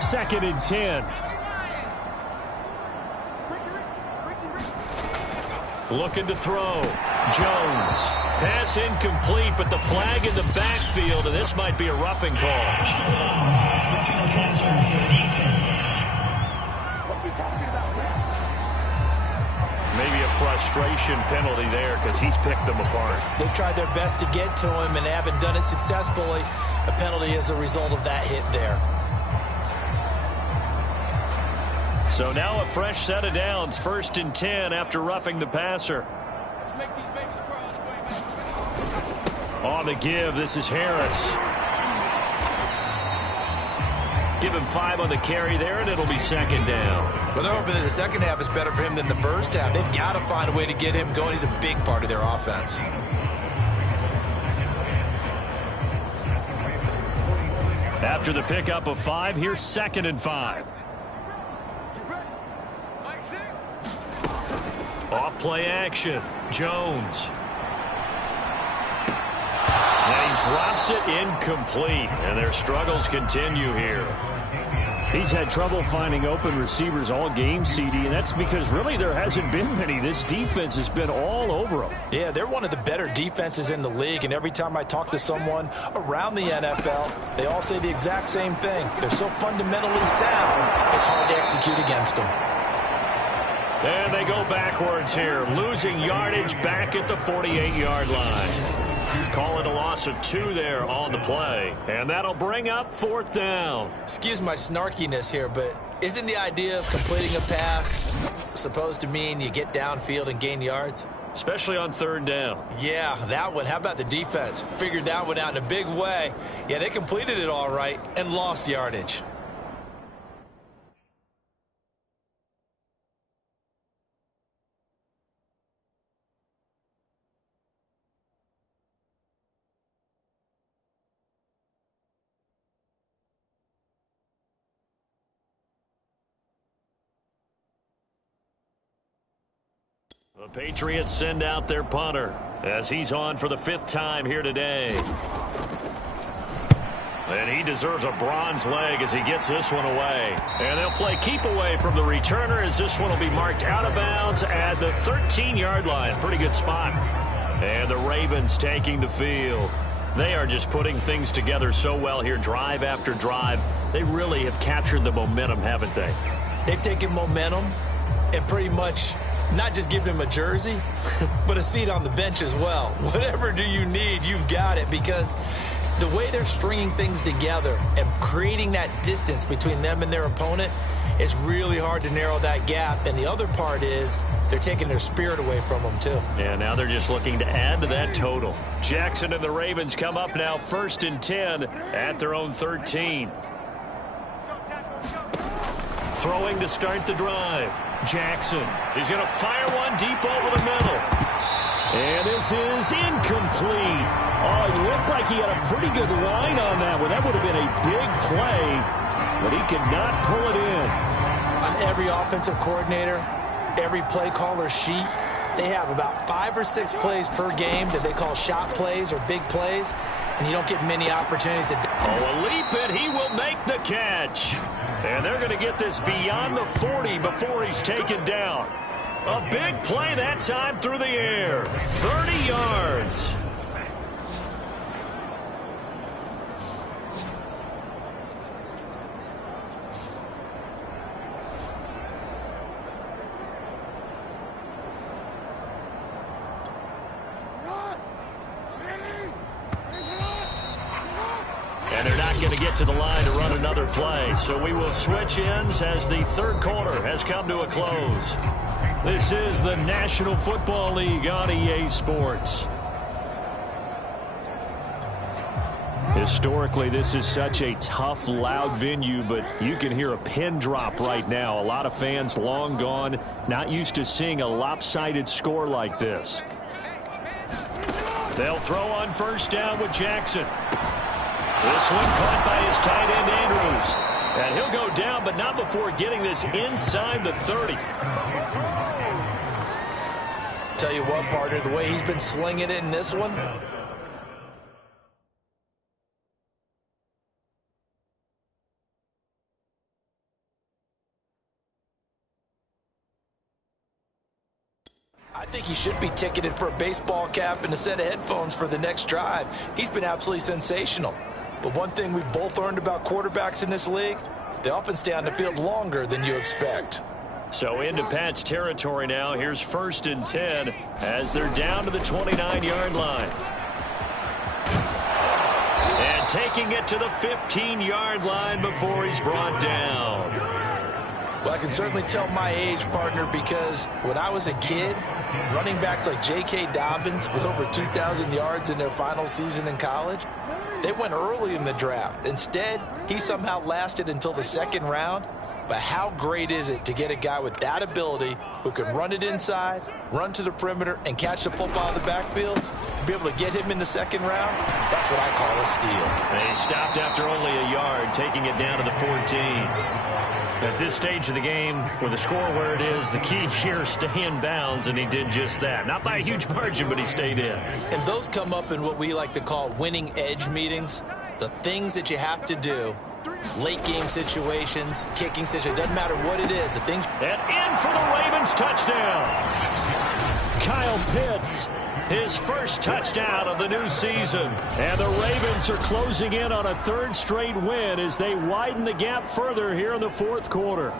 Second and 10. Looking to throw. Jones. Pass incomplete, but the flag in the backfield, and this might be a roughing call. Maybe a frustration penalty there because he's picked them apart. They've tried their best to get to him and haven't done it successfully. A penalty is a result of that hit there. So now a fresh set of downs, 1st and 10 after roughing the passer. Let's make these babies cry on the way back. On the give, this is Harris. Give him 5 on the carry there, and it'll be 2nd down. Well, they're hoping that the second half is better for him than the first half. They've got to find a way to get him going. He's a big part of their offense. After the pickup of 5, here's 2nd and 5. Off play action. Jones. And he drops it incomplete. And their struggles continue here. He's had trouble finding open receivers all game, CD, and that's because really there hasn't been many. This defense has been all over them. Yeah, they're one of the better defenses in the league, and every time I talk to someone around the NFL, they all say the exact same thing. They're so fundamentally sound, it's hard to execute against them. And they go backwards here, losing yardage back at the 48-yard line. Call it a loss of 2 there on the play. And that'll bring up 4th down. Excuse my snarkiness here, but isn't the idea of completing a pass supposed to mean you get downfield and gain yards? especially on third down. Yeah, that one. How about the defense? Figured that one out in a big way. Yeah, they completed it all right and lost yardage. The Patriots send out their punter as he's on for the 5th time here today. And he deserves a bronze leg as he gets this one away. And they'll play keep away from the returner as this one will be marked out of bounds at the 13-yard line. Pretty good spot. And the Ravens taking the field. They are just putting things together so well here, drive after drive. They really have captured the momentum, haven't they? They've taken momentum and pretty much not just given him a jersey, but a seat on the bench as well. Whatever do you need, you've got it, because the way they're stringing things together and creating that distance between them and their opponent, it's really hard to narrow that gap. And the other part is they're taking their spirit away from them, too. Yeah, now they're just looking to add to that total. Jackson and the Ravens come up now 1st and 10 at their own 13. Throwing to start the drive. Jackson. He's going to fire one deep over the middle. And this is incomplete. Oh, it looked like he had a pretty good line on that one. That would have been a big play, but he could not pull it in. On every offensive coordinator, every play caller sheet, they have about 5 or 6 plays per game that they call shot plays or big plays, and you don't get many opportunities to... Oh, a leap, and he will make the catch. And they're going to get this beyond the 40 before he's taken down. A big play that time through the air. 30 yards. And they're not going to get to the line to run another play. So we will switch ends as the 3rd quarter has come to a close. This is the National Football League on EA Sports. Historically, this is such a tough, loud venue, but you can hear a pin drop right now. A lot of fans long gone, not used to seeing a lopsided score like this. They'll throw on 1st down with Jackson. This one caught by his tight end, Andrews. And he'll go down, but not before getting this inside the 30. Tell you what, partner, the way he's been slinging it in this one. I think he should be ticketed for a baseball cap and a set of headphones for the next drive. He's been absolutely sensational. But one thing we've both learned about quarterbacks in this league, they often stay on the field longer than you expect. So into Pat's territory now. Here's 1st and 10 as they're down to the 29-yard line. And taking it to the 15-yard line before he's brought down. Well, I can certainly tell my age, partner, because when I was a kid, running backs like J.K. Dobbins with over 2,000 yards in their final season in college, they went early in the draft. Instead, he somehow lasted until the 2nd round. But how great is it to get a guy with that ability who can run it inside, run to the perimeter, and catch the football in the backfield? Be able to get him in the 2nd round? That's what I call a steal. They stopped after only a yard, taking it down to the 14. At this stage of the game, with the score where it is, the key here is stay in bounds, and he did just that. Not by a huge margin, but he stayed in. And those come up in what we like to call winning edge meetings. The things that you have to do, late game situations, kicking situations, doesn't matter what it is. The things. And in for the Ravens touchdown. Kyle Pitts, his first touchdown of the new season. And the Ravens are closing in on a 3rd straight win as they widen the gap further here in the 4th quarter.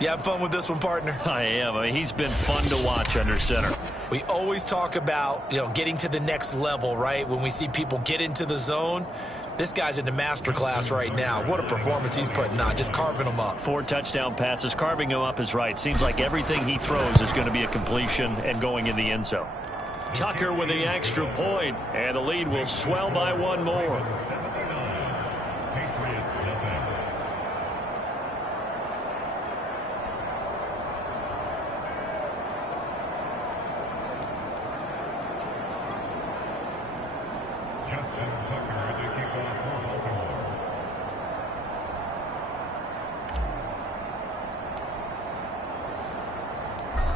You have fun with this one, partner? I am. I mean, he's been fun to watch under center. We always talk about, getting to the next level, right? When we see people get into the zone. This guy's in the master class right now. What a performance he's putting on, just carving them up. 4 touchdown passes. Carving him up is right. Seems like everything he throws is going to be a completion and going in the end zone. Tucker with the extra point, and the lead will swell by 1 more.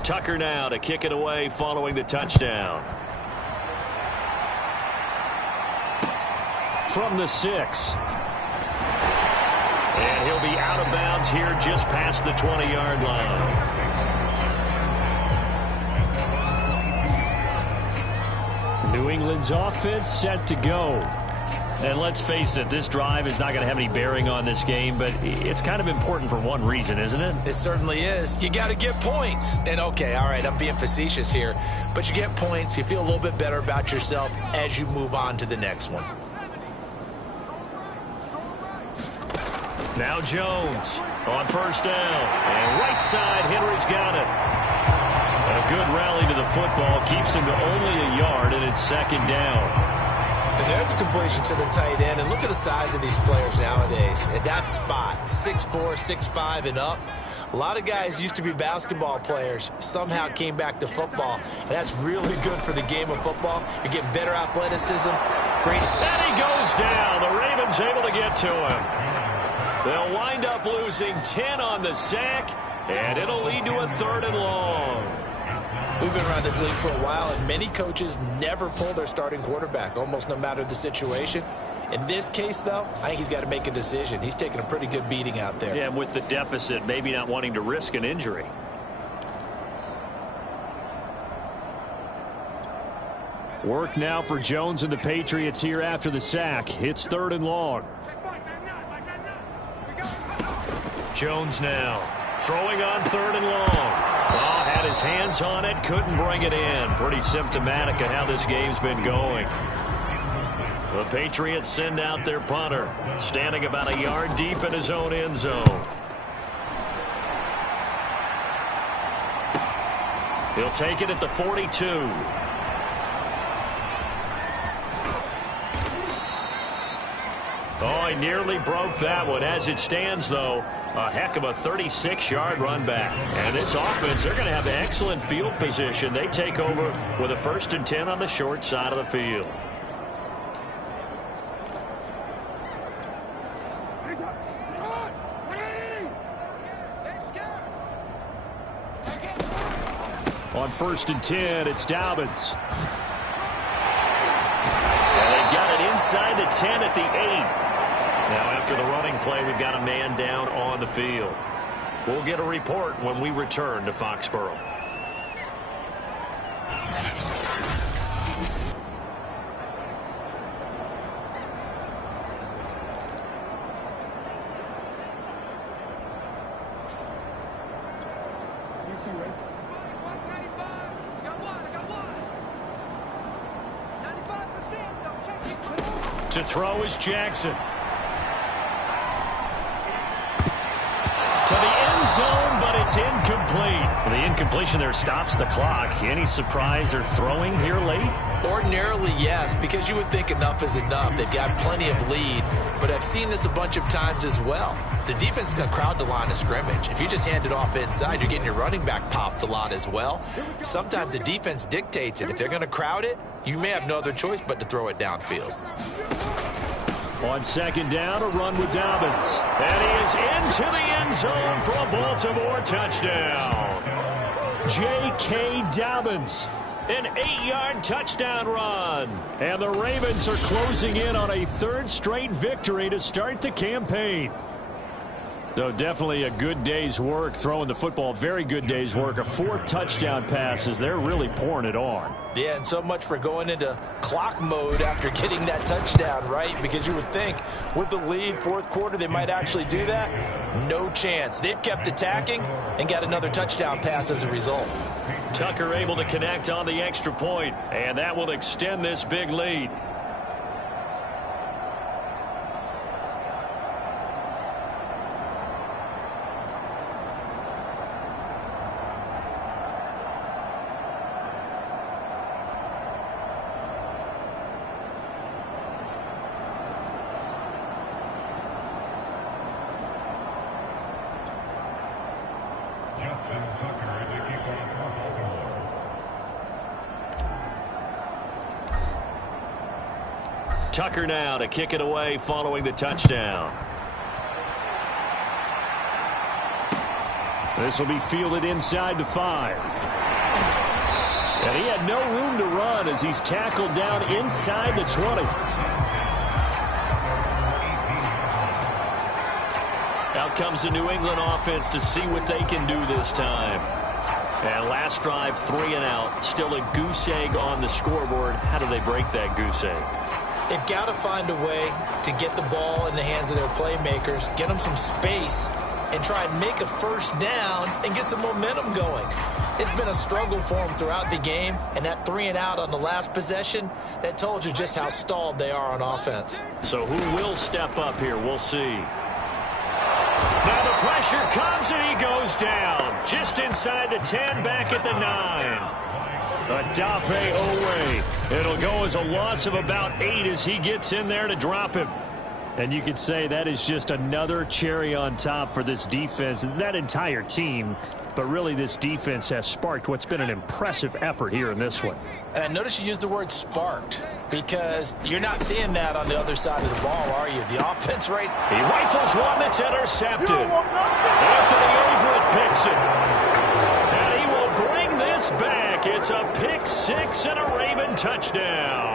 Tucker now to kick it away following the touchdown. From the 6. And he'll be out of bounds here just past the 20-yard line. New England's offense set to go. And let's face it, this drive is not going to have any bearing on this game, but it's kind of important for one reason, isn't it? It certainly is. You got to get points. And, okay, all right, I'm being facetious here, but you get points, you feel a little bit better about yourself as you move on to the next one. Now Jones on first down. And right side, Henry's got it. A good rally to the football keeps him to only a yard, and it's second down. And there's a completion to the tight end. And look at the size of these players nowadays. At that spot, 6'4", 6'5", and up. A lot of guys used to be basketball players, somehow came back to football. And that's really good for the game of football. You're getting better athleticism. Great. And he goes down. The Ravens able to get to him. They'll wind up losing 10 on the sack, and it'll lead to a 3rd and long. We've been around this league for a while, and many coaches never pull their starting quarterback, almost no matter the situation. In this case, though, I think he's got to make a decision. He's taking a pretty good beating out there. Yeah, with the deficit, maybe not wanting to risk an injury. Work now for Jones and the Patriots here after the sack. It's 3rd and long. Jones now throwing on 3rd and long. Oh, had his hands on it, couldn't bring it in. Pretty symptomatic of how this game's been going. The Patriots send out their punter, standing about a yard deep in his own end zone. He'll take it at the 42. Oh, he nearly broke that one. As it stands, though, a heck of a 36-yard run back. And this offense, they're going to have excellent field position. They take over with a 1st and 10 on the short side of the field. On 1st and 10, it's Dobbins. And they've got it inside the 10 at the 8. Now, after the running play, we've got a man down on the field. We'll get a report when we return to Foxborough. To throw is Jackson. To the end zone, but it's incomplete. The incompletion there stops the clock. Any surprise they're throwing here late? Ordinarily, yes, because you would think enough is enough. They've got plenty of lead, but I've seen this a bunch of times as well. The defense is going to crowd the line of scrimmage. If you just hand it off inside, you're getting your running back popped a lot as well. Sometimes the defense dictates it. If they're going to crowd it, you may have no other choice but to throw it downfield. On 2nd down, a run with Dobbins. And he is into the end zone for a Baltimore touchdown. J.K. Dobbins, an 8-yard touchdown run. And the Ravens are closing in on a 3rd straight victory to start the campaign. So definitely a good day's work throwing the football. Very good day's work. A 4th touchdown passes. They're really pouring it on. Yeah, and so much for going into clock mode after getting that touchdown, right? Because you would think with the lead, 4th quarter, they might actually do that. No chance. They've kept attacking and got another touchdown pass as a result. Tucker able to connect on the extra point, and that will extend this big lead. Tucker now to kick it away following the touchdown. This will be fielded inside the 5. And he had no room to run as he's tackled down inside the 20. Out comes the New England offense to see what they can do this time. And last drive, 3 and out. Still a goose egg on the scoreboard. How do they break that goose egg? They've got to find a way to get the ball in the hands of their playmakers, get them some space, and try and make a first down and get some momentum going. It's been a struggle for them throughout the game, and that 3 and out on the last possession, that told you just how stalled they are on offense. So who will step up here? We'll see. Now the pressure comes, and he goes down. Just inside the 10, back at the 9. Adafe Owe. It'll go as a loss of about 8 as he gets in there to drop him. And you could say that is just another cherry on top for this defense and that entire team. But really, this defense has sparked what's been an impressive effort here in this one. And I notice you used the word sparked because you're not seeing that on the other side of the ball, are you? The offense rate. He rifles one that's intercepted. Anthony Everett picks it. And he will bring this back. It's a pick 6 and a Raven touchdown.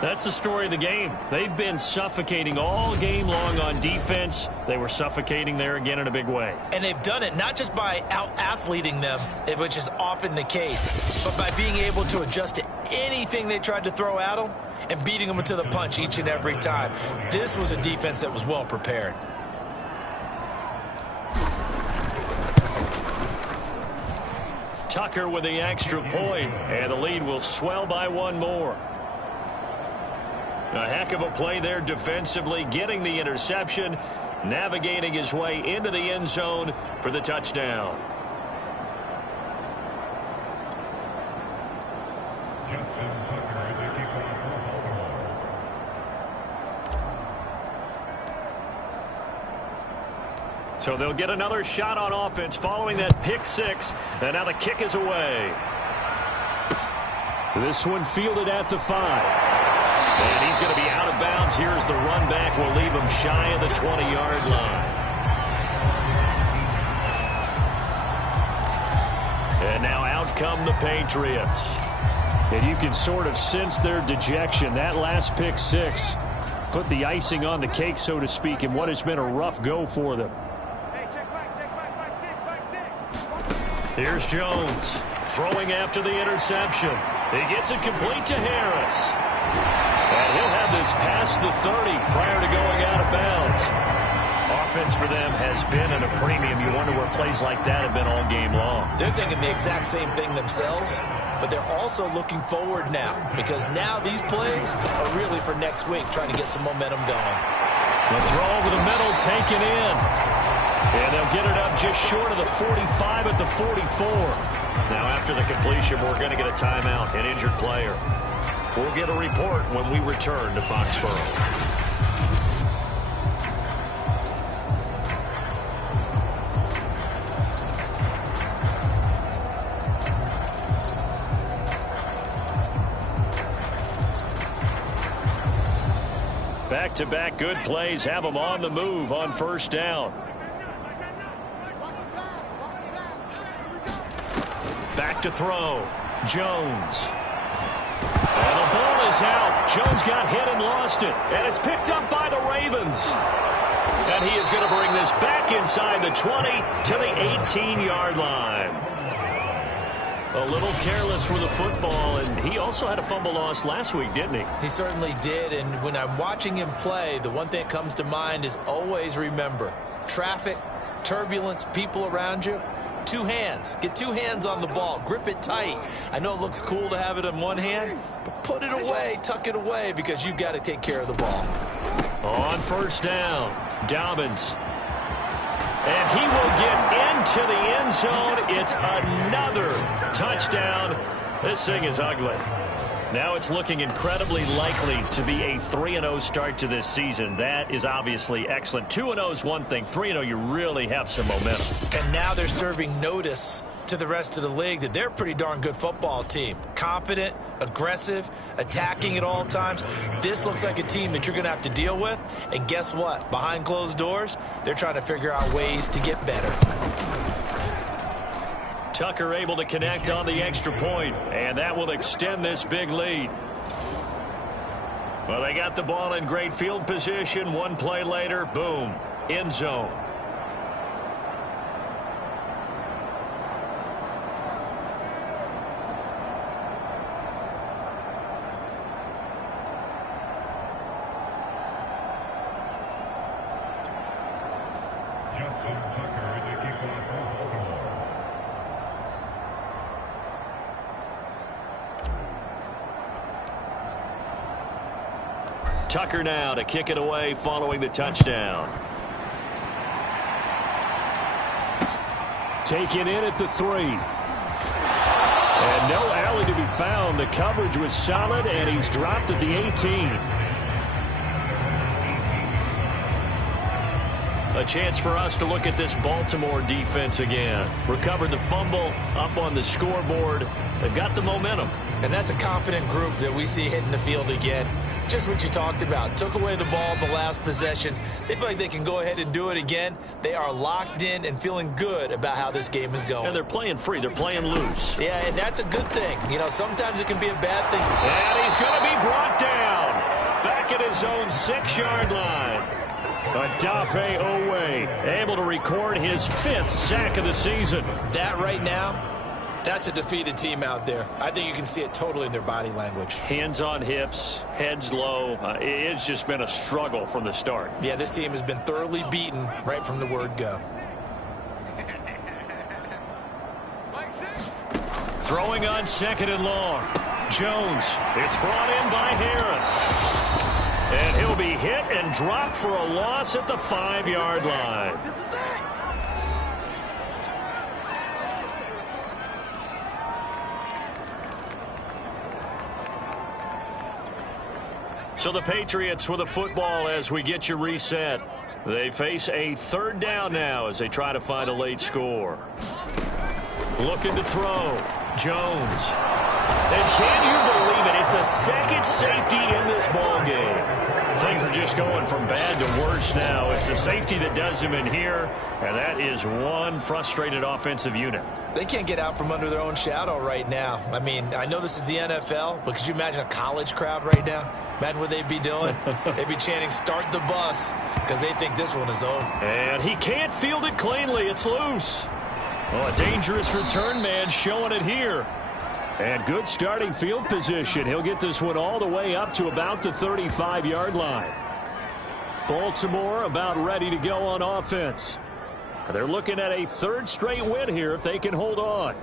That's the story of the game. They've been suffocating all game long on defense. They were suffocating there again in a big way. And they've done it not just by out-athleting them, which is often the case, but by being able to adjust to anything they tried to throw at them and beating them to the punch each and every time. This was a defense that was well prepared. Tucker with the extra point, and the lead will swell by 1 more. A heck of a play there defensively, getting the interception, navigating his way into the end zone for the touchdown. So they'll get another shot on offense following that pick 6, and now the kick is away. This one fielded at the 5. And he's going to be out of bounds. Here's the run back. Will leave him shy of the 20-yard line. And now out come the Patriots. And you can sort of sense their dejection. That last pick 6 put the icing on the cake, so to speak, in what has been a rough go for them. Here's Jones throwing after the interception. He gets it complete to Harris. And he'll have this past the 30 prior to going out of bounds. Offense for them has been at a premium. You wonder where plays like that have been all game long. They're thinking the exact same thing themselves, but they're also looking forward now because now these plays are really for next week, trying to get some momentum going. The throw over the middle taken in. And they'll get it up just short of the 45 at the 44. Now after the completion, we're going to get a timeout, an injured player. We'll get a report when we return to Foxborough. Back-to-back good plays have them on the move on first down. Back to throw. Jones. And the ball is out. Jones got hit and lost it. And it's picked up by the Ravens. And he is going to bring this back inside the 20 to the 18-yard line. A little careless with the football, and he also had a fumble loss last week, didn't he? He certainly did, and when I'm watching him play, the one thing that comes to mind is always remember, traffic, turbulence, people around you, 2 hands. Get 2 hands on the ball. Grip it tight. I know it looks cool to have it in one hand, but put it away, tuck it away, because you've got to take care of the ball. On first down, Dobbins. And he will get into the end zone. It's another touchdown. This thing is ugly. Now it's looking incredibly likely to be a 3-0 start to this season. That is obviously excellent. 2-0 is one thing. 3-0, you really have some momentum. And now they're serving notice to the rest of the league that they're a pretty darn good football team. Confident, aggressive, attacking at all times. This looks like a team that you're going to have to deal with. And guess what? Behind closed doors, they're trying to figure out ways to get better. Tucker able to connect on the extra point, and that will extend this big lead. Well, they got the ball in great field position. One play later, boom, end zone. Tucker now to kick it away following the touchdown. Taken in at the 3. And no alley to be found. The coverage was solid, and he's dropped at the 18. A chance for us to look at this Baltimore defense again. Recovered the fumble, up on the scoreboard. They've got the momentum. And that's a confident group that we see hitting the field again. Just what you talked about. Took away the ball the last possession. They feel like they can go ahead and do it again. They are locked in and feeling good about how this game is going. And they're playing free. They're playing loose. Yeah, and that's a good thing. You know, sometimes it can be a bad thing. And he's going to be brought down. Back at his own 6-yard line. Adafe Owe able to record his 5th sack of the season. That right now, that's a defeated team out there. I think you can see it totally in their body language. Hands on hips, heads low. It's just been a struggle from the start. Yeah, this team has been thoroughly beaten right from the word go. Throwing on 2nd and long. Jones. It's brought in by Harris. And he'll be hit and dropped for a loss at the 5-yard line. So the Patriots with the football as we get you reset. They face a 3rd down now as they try to find a late score. Looking to throw. Jones. And can you believe it? It's a 2nd safety in this ball game. Things are just going from bad to worse now. It's a safety that does him in here, and that is one frustrated offensive unit. They can't get out from under their own shadow right now. I mean, I know this is the NFL, but could you imagine a college crowd right now? Imagine what they'd be doing. They'd be chanting, "Start the bus," because they think this one is over. And he can't field it cleanly. It's loose. Well, a dangerous return man showing it here. And good starting field position. He'll get this one all the way up to about the 35-yard line. Baltimore about ready to go on offense. They're looking at a 3rd straight win here if they can hold on.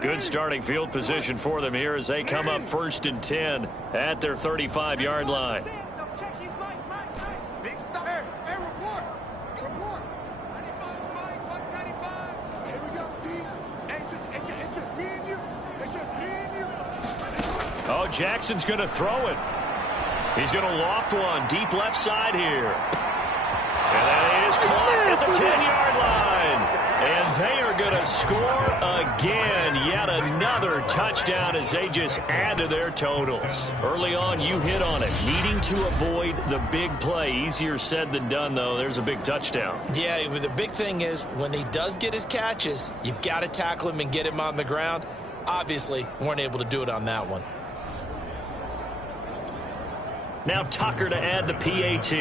Good starting field position for them here as they come up 1st and 10 at their 35-yard line. Oh, Jackson's going to throw it. He's going to loft one deep left side here. And that is caught at the 10-yard line. And they are going to score again. Yet another touchdown as they just add to their totals. Early on, you hit on it. Needing to avoid the big play. Easier said than done, though. There's a big touchdown. Yeah, the big thing is when he does get his catches, you've got to tackle him and get him on the ground. Obviously, weren't able to do it on that one. Now Tucker to add the PAT.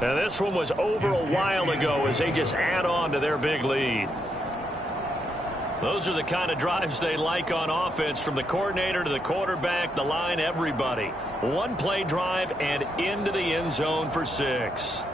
Now this one was over a while ago as they just add on to their big lead. Those are the kind of drives they like on offense, from the coordinator to the quarterback, the line, everybody. One play drive and into the end zone for 6.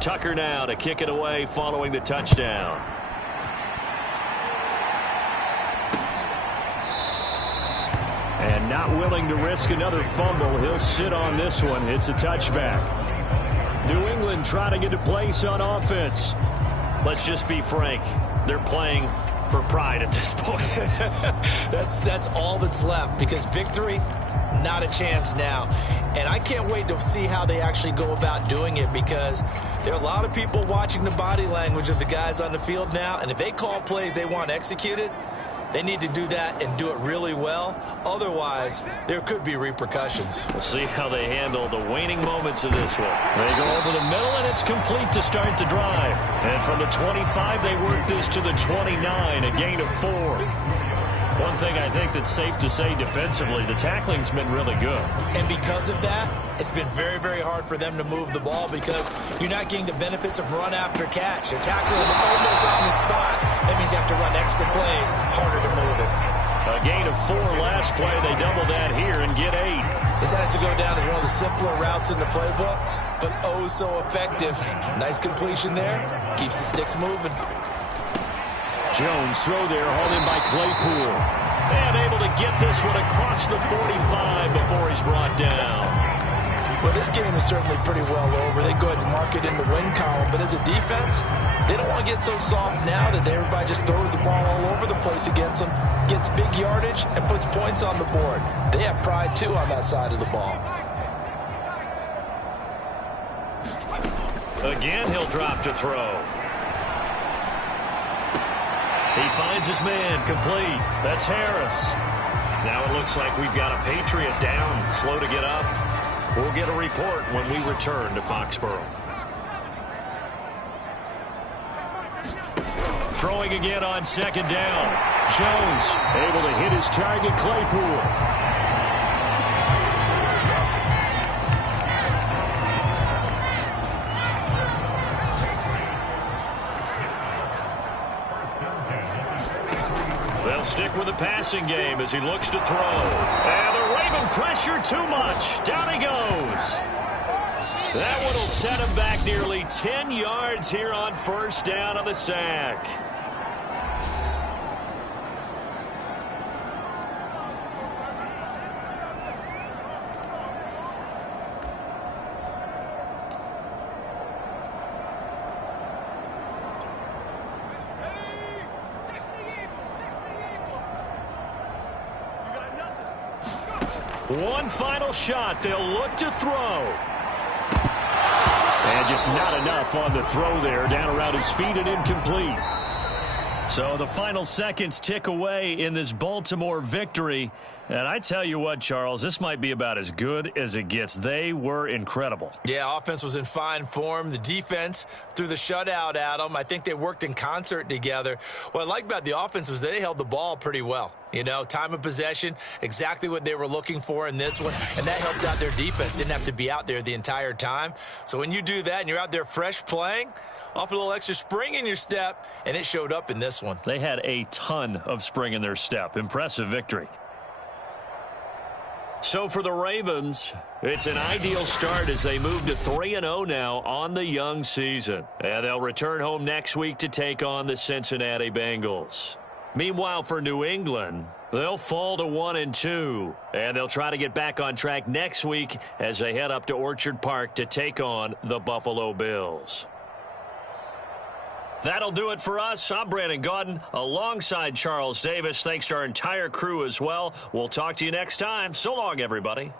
Tucker now to kick it away following the touchdown. And not willing to risk another fumble. He'll sit on this one. It's a touchback. New England trying to get a place on offense. Let's just be frank. They're playing for pride at this point. That's all that's left, because victory, not a chance now. And I can't wait to see how they actually go about doing it, because there are a lot of people watching the body language of the guys on the field now, and if they call plays they want executed, they need to do that and do it really well. Otherwise, there could be repercussions. We'll see how they handle the waning moments of this one. They go over the middle, and it's complete to start the drive. And from the 25, they work this to the 29, a gain of 4. One thing I think that's safe to say defensively, the tackling's been really good. And because of that, it's been very, very hard for them to move the ball, because you're not getting the benefits of run after catch. They're tackling them almost on the spot. That means you have to run extra plays, harder to move it. A gain of 4 last play. They double that here and get 8. This has to go down as one of the simpler routes in the playbook, but oh so effective. Nice completion there. Keeps the sticks moving. Jones throw there, hauled in by Claypool. And able to get this one across the 45 before he's brought down. Well, this game is certainly pretty well over. They go ahead and mark it in the win column. But as a defense, they don't want to get so soft now that everybody just throws the ball all over the place against them, gets big yardage, and puts points on the board. They have pride, too, on that side of the ball. Again, he'll drop to throw. He finds his man, complete. That's Harris. Now it looks like we've got a Patriot down, slow to get up. We'll get a report when we return to Foxborough. Throwing again on second down. Jones able to hit his target, Claypool. They'll stick with the passing game as he looks to throw. And the Raven pressure too much. Down he goes. That one will set him back nearly 10 yards here on first down on the sack. One final shot. They'll look to throw. And just not enough on the throw there. Down around his feet and incomplete. So the final seconds tick away in this Baltimore victory. And I tell you what, Charles, this might be about as good as it gets. They were incredible. Yeah, offense was in fine form. The defense threw the shutout at them. I think they worked in concert together. What I like about the offense was they held the ball pretty well. You know, time of possession, exactly what they were looking for in this one, and that helped out their defense. Didn't have to be out there the entire time. So when you do that and you're out there fresh playing, off a little extra spring in your step, and it showed up in this one. They had a ton of spring in their step. Impressive victory. So for the Ravens, it's an ideal start as they move to 3-0 now on the young season. And they'll return home next week to take on the Cincinnati Bengals. Meanwhile, for New England, they'll fall to 1-2. And they'll try to get back on track next week as they head up to Orchard Park to take on the Buffalo Bills. That'll do it for us. I'm Brandon Gaudin alongside Charles Davis. Thanks to our entire crew as well. We'll talk to you next time. So long, everybody.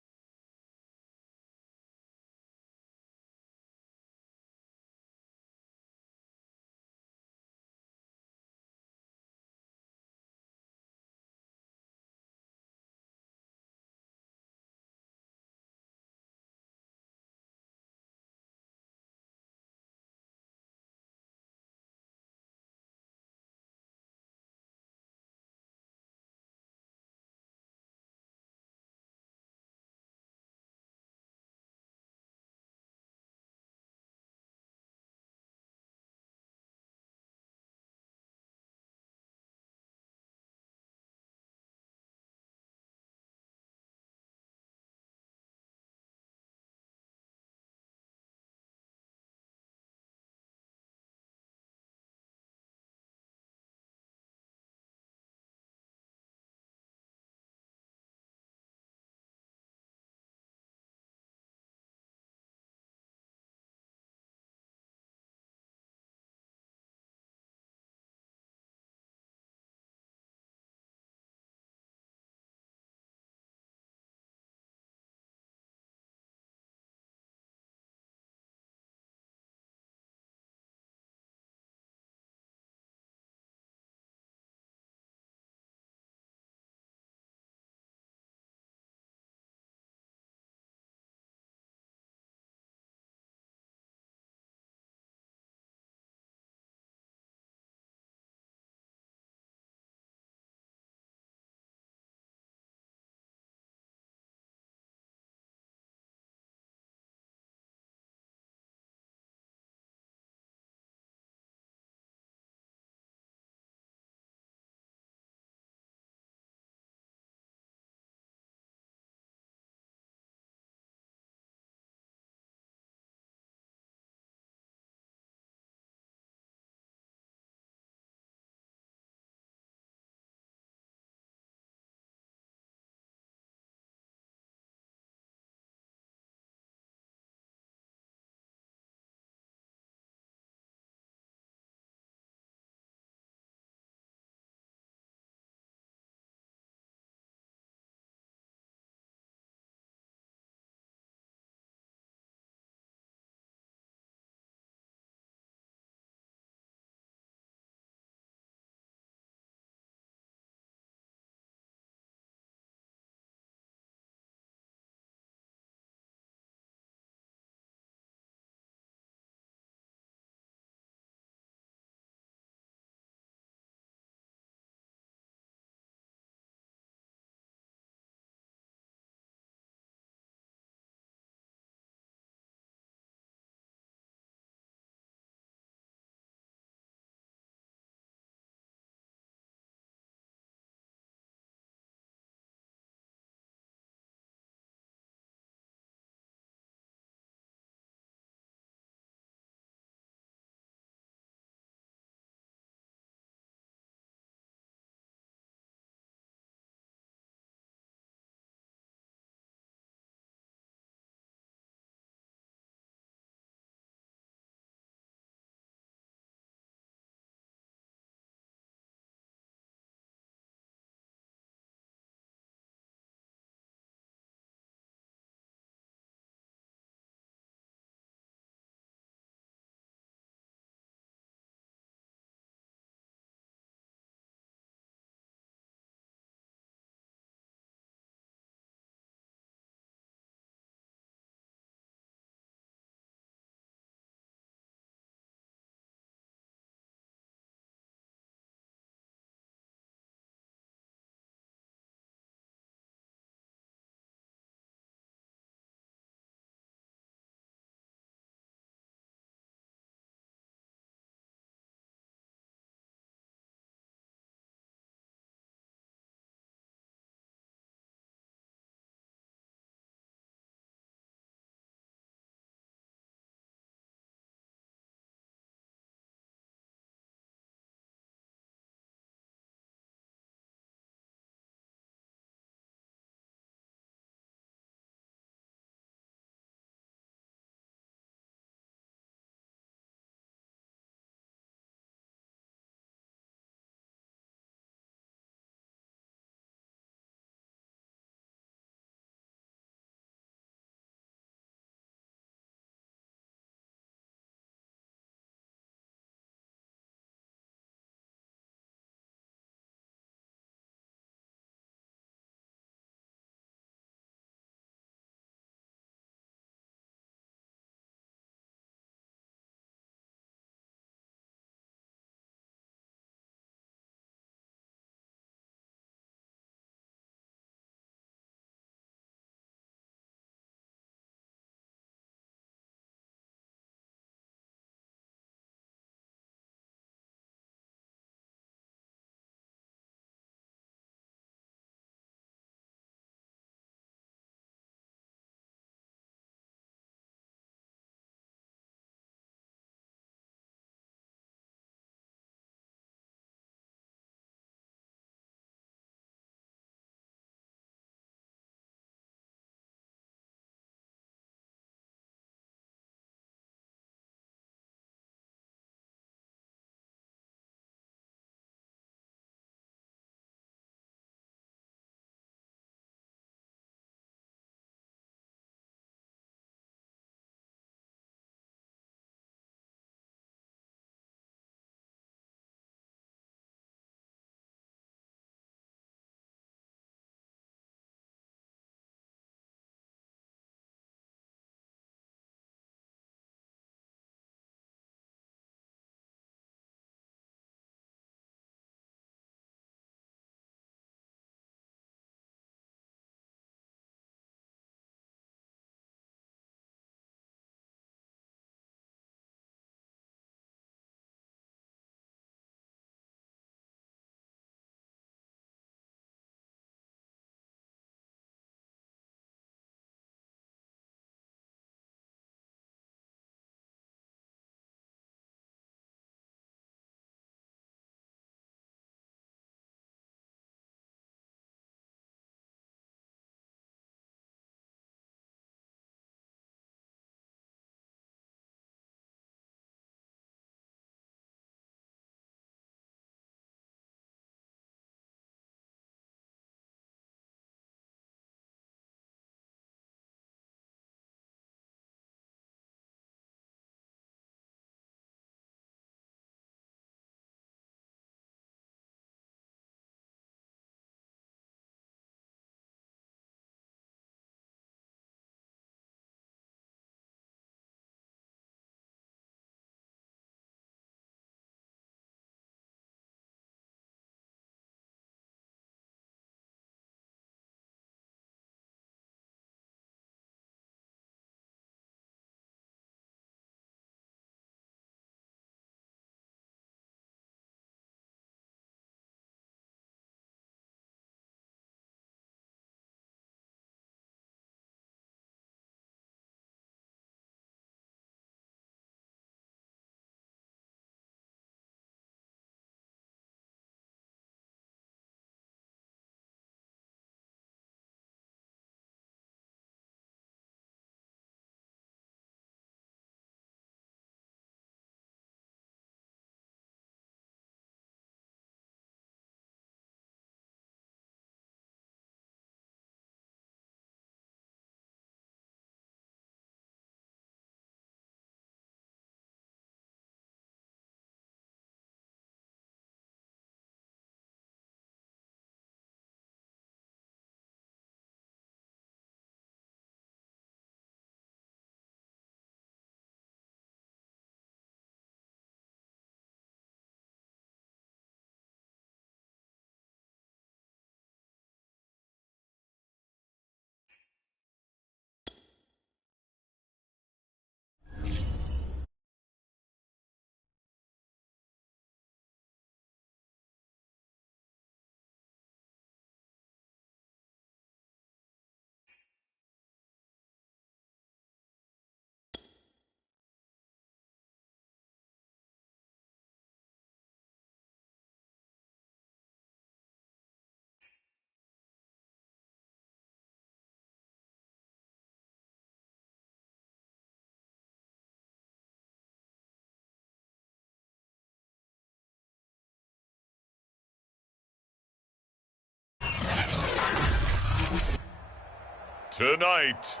Tonight,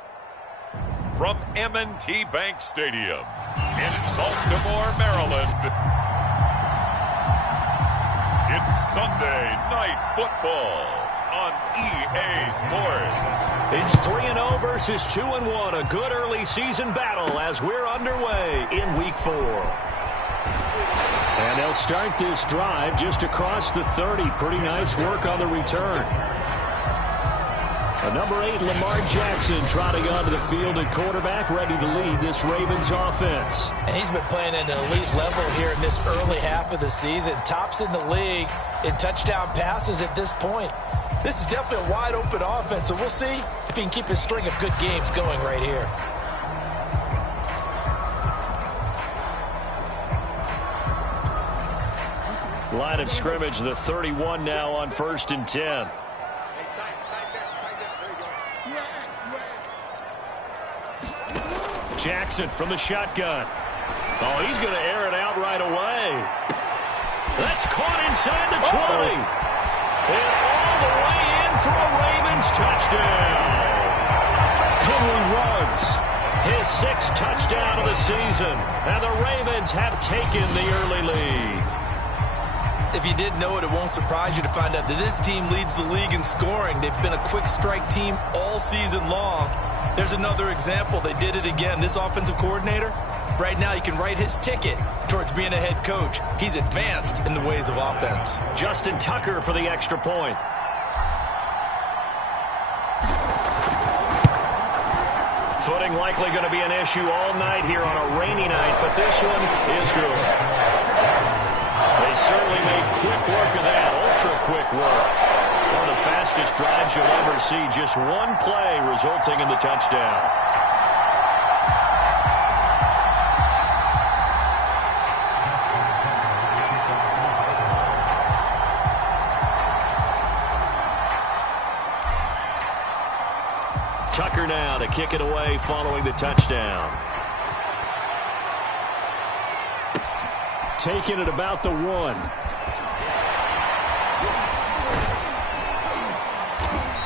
from M&T Bank Stadium in Baltimore, Maryland, it's Sunday Night Football on EA Sports. It's 3-0 versus 2-1, a good early season battle as we're underway in Week 4. And they'll start this drive just across the 30. Pretty nice work on the return. Number 8, Lamar Jackson, trotting onto the field at quarterback, ready to lead this Ravens offense. And he's been playing at an elite level here in this early half of the season. Tops in the league in touchdown passes at this point. This is definitely a wide-open offense, so we'll see if he can keep his string of good games going right here. Line of scrimmage, the 31 now on 1st and 10. Jackson from the shotgun. Oh, he's going to air it out right away. That's caught inside the 20. And all the way in for a Ravens touchdown. Henry runs his 6th touchdown of the season. And the Ravens have taken the early lead. If you didn't know it, it won't surprise you to find out that this team leads the league in scoring. They've been a quick strike team all season long. There's another example. They did it again. This offensive coordinator, right now, he can write his ticket towards being a head coach. He's advanced in the ways of offense. Justin Tucker for the extra point. Footing likely going to be an issue all night here on a rainy night, but this one is good. They certainly made quick work of that, ultra-quick work. One of the fastest drives you'll ever see, just one play resulting in the touchdown. Tucker now to kick it away following the touchdown. Taking it about the 1.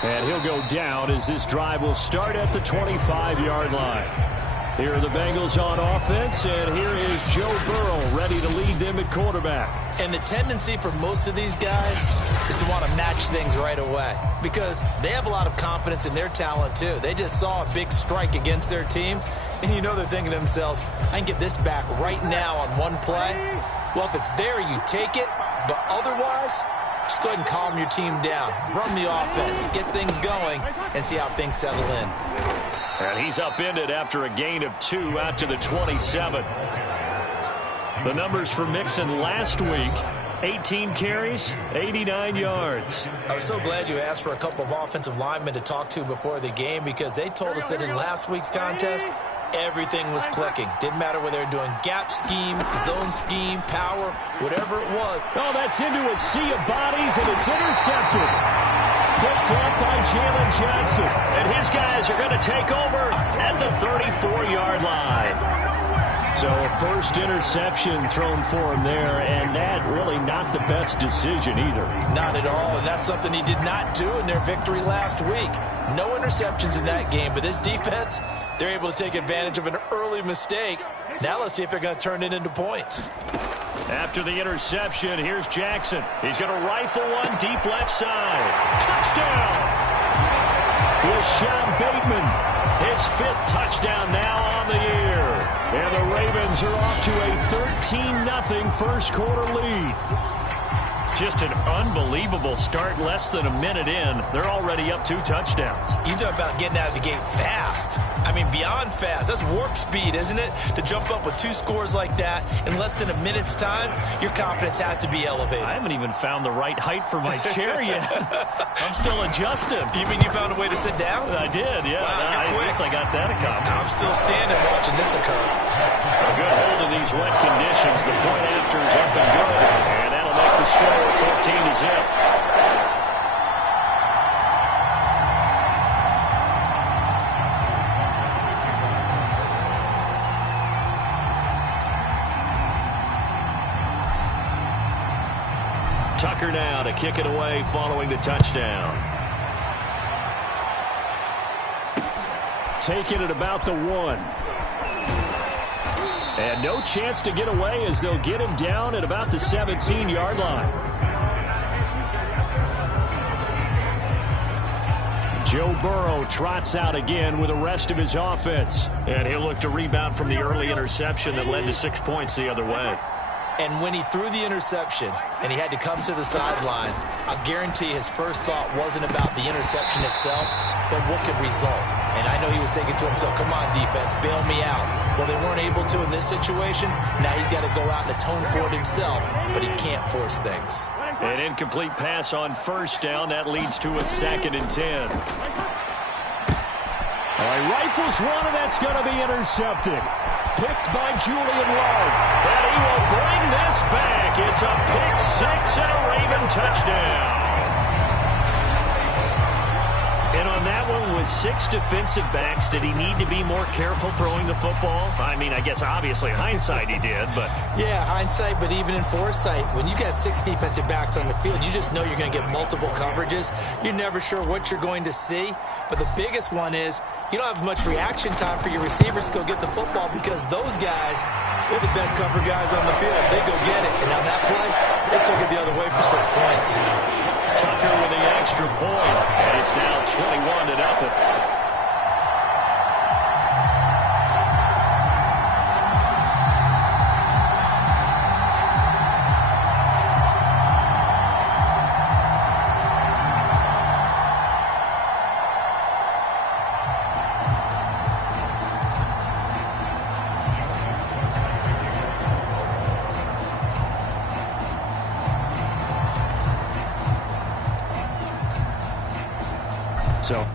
And he'll go down as this drive will start at the 25-yard line. Here are the Bengals on offense, and here is Joe Burrow ready to lead them at quarterback. And the tendency for most of these guys is to want to match things right away because they have a lot of confidence in their talent, too. They just saw a big strike against their team, and you know they're thinking to themselves, I can get this back right now on one play. Well, if it's there, you take it, but otherwise, just go ahead and calm your team down. Run the offense, get things going, and see how things settle in. And he's upended after a gain of 2 out to the 27. The numbers for Mixon last week, 18 carries, 89 yards. I was so glad you asked for a couple of offensive linemen to talk to before the game because they told us that in last week's contest, everything was clicking. Didn't matter whether they were doing gap scheme, zone scheme, power, whatever it was. Oh, that's into a sea of bodies, and it's intercepted. Picked up by Jalen Johnson. And his guys are going to take over at the 34-yard line. So a first interception thrown for him there, and that really not the best decision either. Not at all, and that's something he did not do in their victory last week. No interceptions in that game, but this defense, they're able to take advantage of an early mistake. Now let's see if they're going to turn it into points. After the interception, here's Jackson. He's going to rifle one deep left side. Touchdown! With Sean Bateman, his 5th touchdown now on the year. And the Ravens are off to a 13-0 first quarter lead. Just an unbelievable start, less than a minute in. They're already up 2 touchdowns. You talk about getting out of the gate fast. I mean, beyond fast. That's warp speed, isn't it? To jump up with 2 scores like that in less than a minute's time, your confidence has to be elevated. I haven't even found the right height for my chair yet. I'm still adjusting. You mean you found a way to sit down? I did, yeah. Wow, I guess I got that accomplished. I'm still standing watching this occur. A good hold of these wet conditions. The point after is up and good. And that'll make the score 14-0. Tucker now to kick it away following the touchdown. taken at about the 1. And no chance to get away as they'll get him down at about the 17-yard line. Joe Burrow trots out again with the rest of his offense. And he'll look to rebound from the early interception that led to 6 points the other way. And when he threw the interception and he had to come to the sideline, I guarantee his first thought wasn't about the interception itself, but what could result. And I know he was thinking to himself, come on, defense, bail me out. Well, they weren't able to in this situation. Now he's got to go out and atone for it himself, but he can't force things. An incomplete pass on first down. That leads to a 2nd and 10. All right, rifles one, and that's going to be intercepted. Picked by Julian Love. And he will bring this back. It's a pick 6 and a Raven touchdown. And on that one, with 6 defensive backs, did he need to be more careful throwing the football? I mean, I guess obviously hindsight he did, but... Yeah, hindsight, but even in foresight, when you got 6 defensive backs on the field, you just know you're going to get multiple coverages. You're never sure what you're going to see. But the biggest one is you don't have much reaction time for your receivers to go get the football because those guys, they're the best cover guys on the field. They go get it. And on that play, they took it the other way for 6 points. Tucker with the extra point, and it's now 21-0. So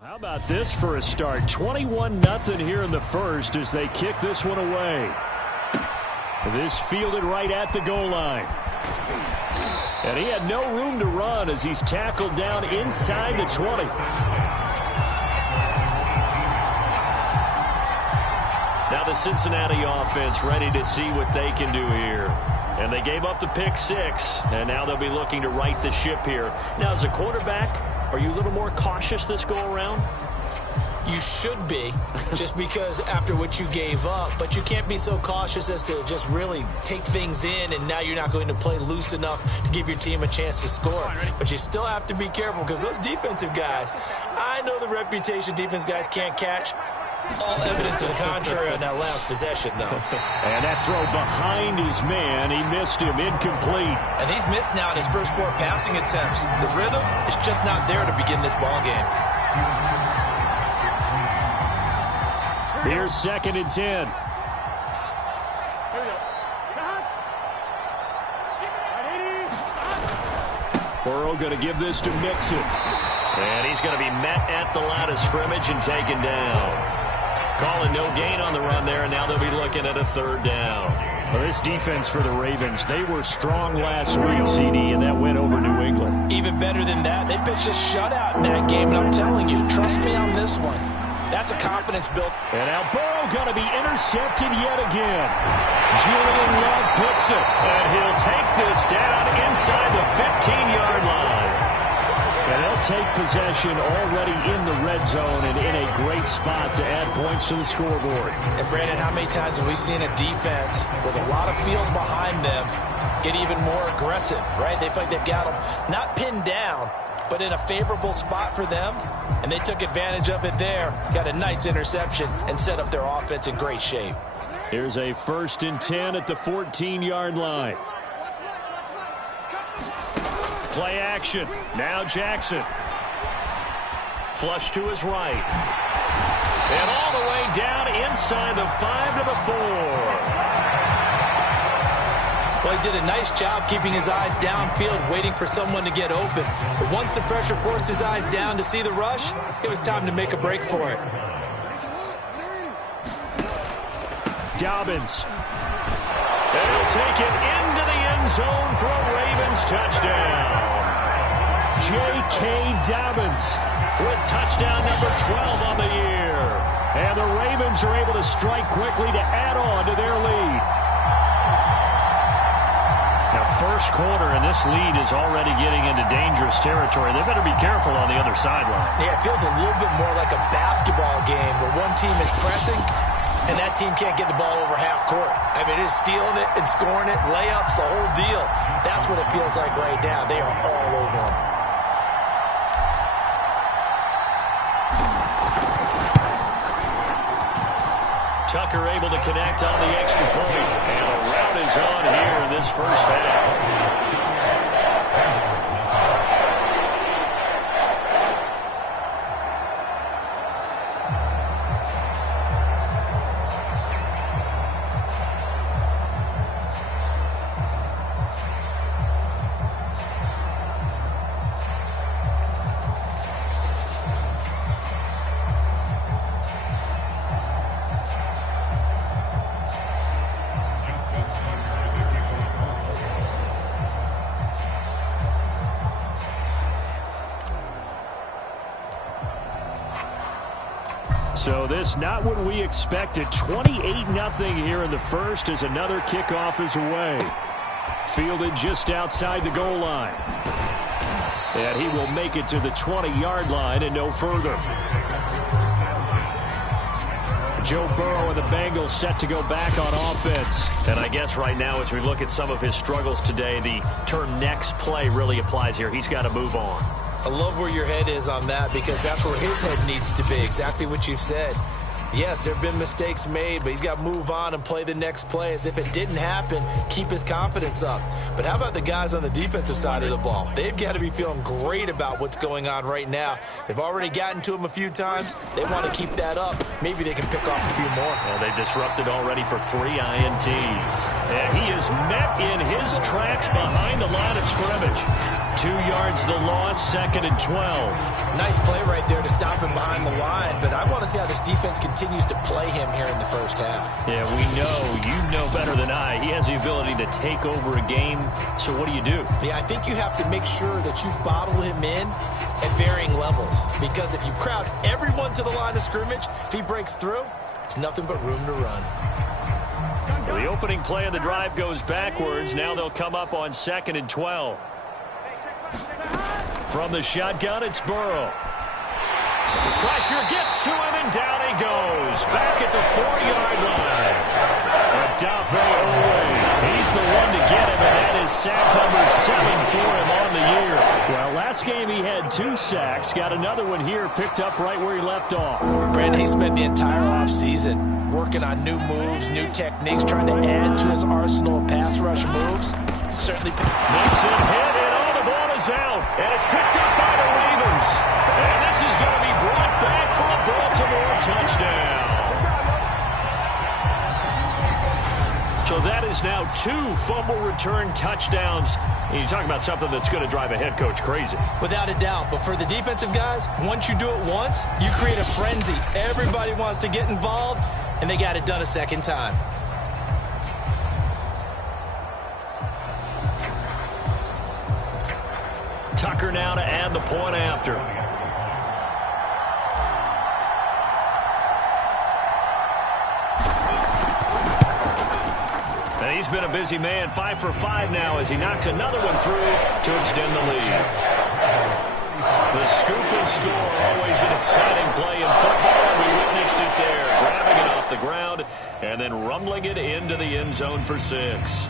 how about this for a start? 21-0 here in the first as they kick this one away. This fielded right at the goal line. And he had no room to run as he's tackled down inside the 20. Now the Cincinnati offense ready to see what they can do here. And they gave up the pick 6, and now they'll be looking to right the ship here. Now, as a quarterback, are you a little more cautious this go-around? You should be, just because after what you gave up, but you can't be so cautious as to just really take things in, and now you're not going to play loose enough to give your team a chance to score. But you still have to be careful because those defensive guys, I know the reputation defense guys can't catch. All evidence to the contrary on that last possession, though. And that throw behind his man, he missed him, incomplete. And he's missed now in his first 4 passing attempts. The rhythm is just not there to begin this ball game. Here's 2nd and 10. Burrow going to give this to Mixon. And he's going to be met at the line of scrimmage and taken down. Calling no gain on the run there, and now they'll be looking at a 3rd down. Well, this defense for the Ravens, they were strong last week, CD, and that win over New England. Even better than that, they pitched a shutout in that game, and I'm telling you, trust me on this one. That's a confidence built. And now Burrow going to be intercepted yet again. Julian Love picks it, and he'll take this down inside the 15-yard line. And they'll take possession already in the red zone and in a great spot to add points to the scoreboard. And Brandon, how many times have we seen a defense with a lot of field behind them get even more aggressive, right? They feel like they've got them not pinned down, but in a favorable spot for them, and they took advantage of it there. Got a nice interception and set up their offense in great shape. Here's a 1st and 10 at the 14-yard line. Play action. Now Jackson. Flush to his right. And all the way down inside the 5 to the 4. Well, he did a nice job keeping his eyes downfield, waiting for someone to get open. But once the pressure forced his eyes down to see the rush, it was time to make a break for it. Dobbins. And he'll take it into the end zone for a Ravens touchdown. J.K. Dobbins with touchdown number 12 on the year. And the Ravens are able to strike quickly to add on to their lead. Now, first quarter, and this lead is already getting into dangerous territory. They better be careful on the other sideline. Yeah, it feels a little bit more like a basketball game where one team is pressing and that team can't get the ball over half court. I mean, it's stealing it and scoring it, layups, the whole deal. That's what it feels like right now. They are all over them. Tucker able to connect on the extra point. And a rout is on here in this first half. So this not what we expected. 28-0 here in the first as another kickoff is away. Fielded just outside the goal line. And he will make it to the 20-yard line and no further. Joe Burrow and the Bengals set to go back on offense. And I guess right now as we look at some of his struggles today, the term next play really applies here. He's got to move on. I love where your head is on that because that's where his head needs to be. Exactly what you've said. Yes, there have been mistakes made, but he's got to move on and play the next play as if it didn't happen, keep his confidence up. But how about the guys on the defensive side of the ball? They've got to be feeling great about what's going on right now. They've already gotten to him a few times. They want to keep that up. Maybe they can pick off a few more. Well, they've disrupted already for 3 INTs. And he is met in his tracks behind the line of scrimmage. 2 yards the loss, 2nd and 12. Nice play right there to stop him behind the line, but I want to see how this defense continues to play him here in the first half. Yeah, we know. You know better than I. He has the ability to take over a game, so what do you do? Yeah, I think you have to make sure that you bottle him in at varying levels, because if you crowd everyone to the line of scrimmage, if he breaks through, there's nothing but room to run. So the opening play of the drive goes backwards. Now they'll come up on 2nd and 12. From the shotgun, it's Burrow. Pressure gets to him, and down he goes. Back at the 4-yard line. Odafe Oweh. He's the one to get him, and that is sack number 7 for him on the year. Well, last game he had 2 sacks. Got another one here picked up right where he left off. Brandon, he spent the entire offseason working on new moves, new techniques, trying to add to his arsenal of pass rush moves. Certainly. Nixon hit, and all the ball is out. And it's picked up by the Ravens. And this is going to be brought back for a Baltimore touchdown. So that is now 2 fumble return touchdowns. And you talk about something that's going to drive a head coach crazy. Without a doubt. But for the defensive guys, once you do it once, you create a frenzy. Everybody wants to get involved, and they got it done a second time. Tucker now to add the point after. And he's been a busy man, 5 for 5 now as he knocks another one through to extend the lead. The scoop and score, always an exciting play in football, and we witnessed it there, grabbing it off the ground and then rumbling it into the end zone for 6.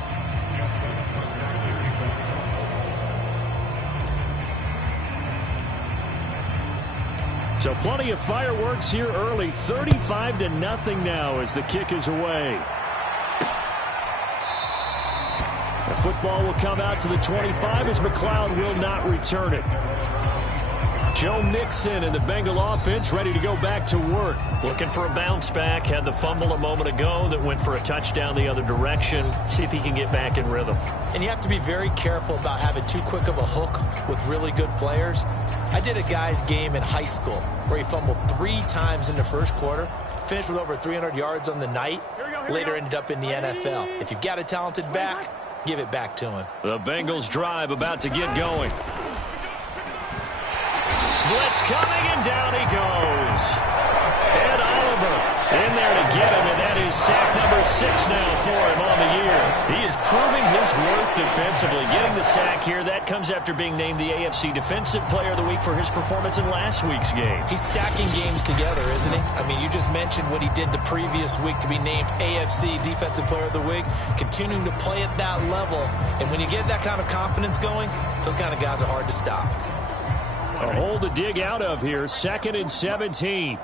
So plenty of fireworks here early. 35-0 now as the kick is away. The football will come out to the 25 as McLeod will not return it. Joe Mixon and the Bengal offense ready to go back to work. Looking for a bounce back. Had the fumble a moment ago that went for a touchdown the other direction. See if he can get back in rhythm. And you have to be very careful about having too quick of a hook with really good players. I did a guy's game in high school where he fumbled 3 times in the first quarter, finished with over 300 yards on the night, later ended up in the NFL. If you've got a talented back, give it back to him. The Bengals drive about to get going. Blitz coming, and down he goes. Ed Oliver in there to get him, and that is sack number 6 now for him on the year. He is proving his worth defensively. Getting the sack here, that comes after being named the AFC Defensive Player of the Week for his performance in last week's game. He's stacking games together, isn't he? I mean, you just mentioned what he did the previous week to be named AFC Defensive Player of the Week, continuing to play at that level. And when you get that kind of confidence going, those kind of guys are hard to stop. A hole to dig out of here. 2nd and 17.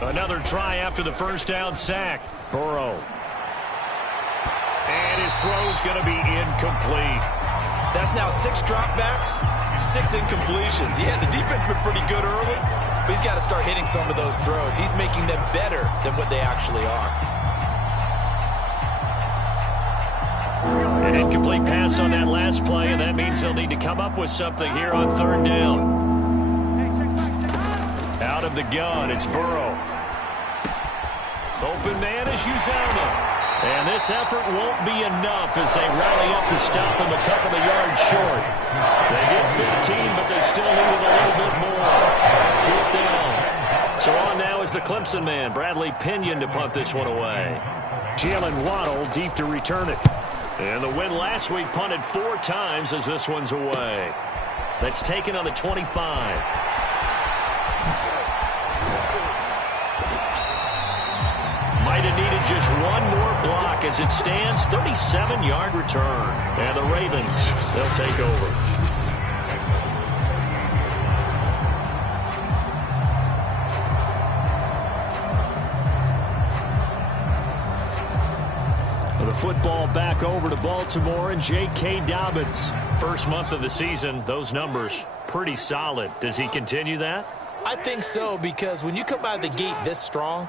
Another try after the first down sack. Burrow. And his throw's going to be incomplete. That's now 6 dropbacks, 6 incompletions. Yeah, the defense been pretty good early, but he's got to start hitting some of those throws. He's making them better than what they actually are. An incomplete pass on that last play, and that means they'll need to come up with something here on 3rd down. Out of the gun, it's Burrow. Open man is Uzama. And this effort won't be enough as they rally up to stop him a couple of yards short. They get 15, but they still needed a little bit more. 4th down. So on now is the Clemson man, Bradley Pinion, to punt this one away. Jalen Waddle deep to return it. And the win last week punted 4 times as this one's away. That's taken on the 25. Might have needed just one more block as it stands. 37-yard return. And the Ravens, they'll take over. The football back over to Baltimore and J.K. Dobbins. First month of the season, those numbers pretty solid. Does he continue that? I think so, because when you come out of the gate this strong,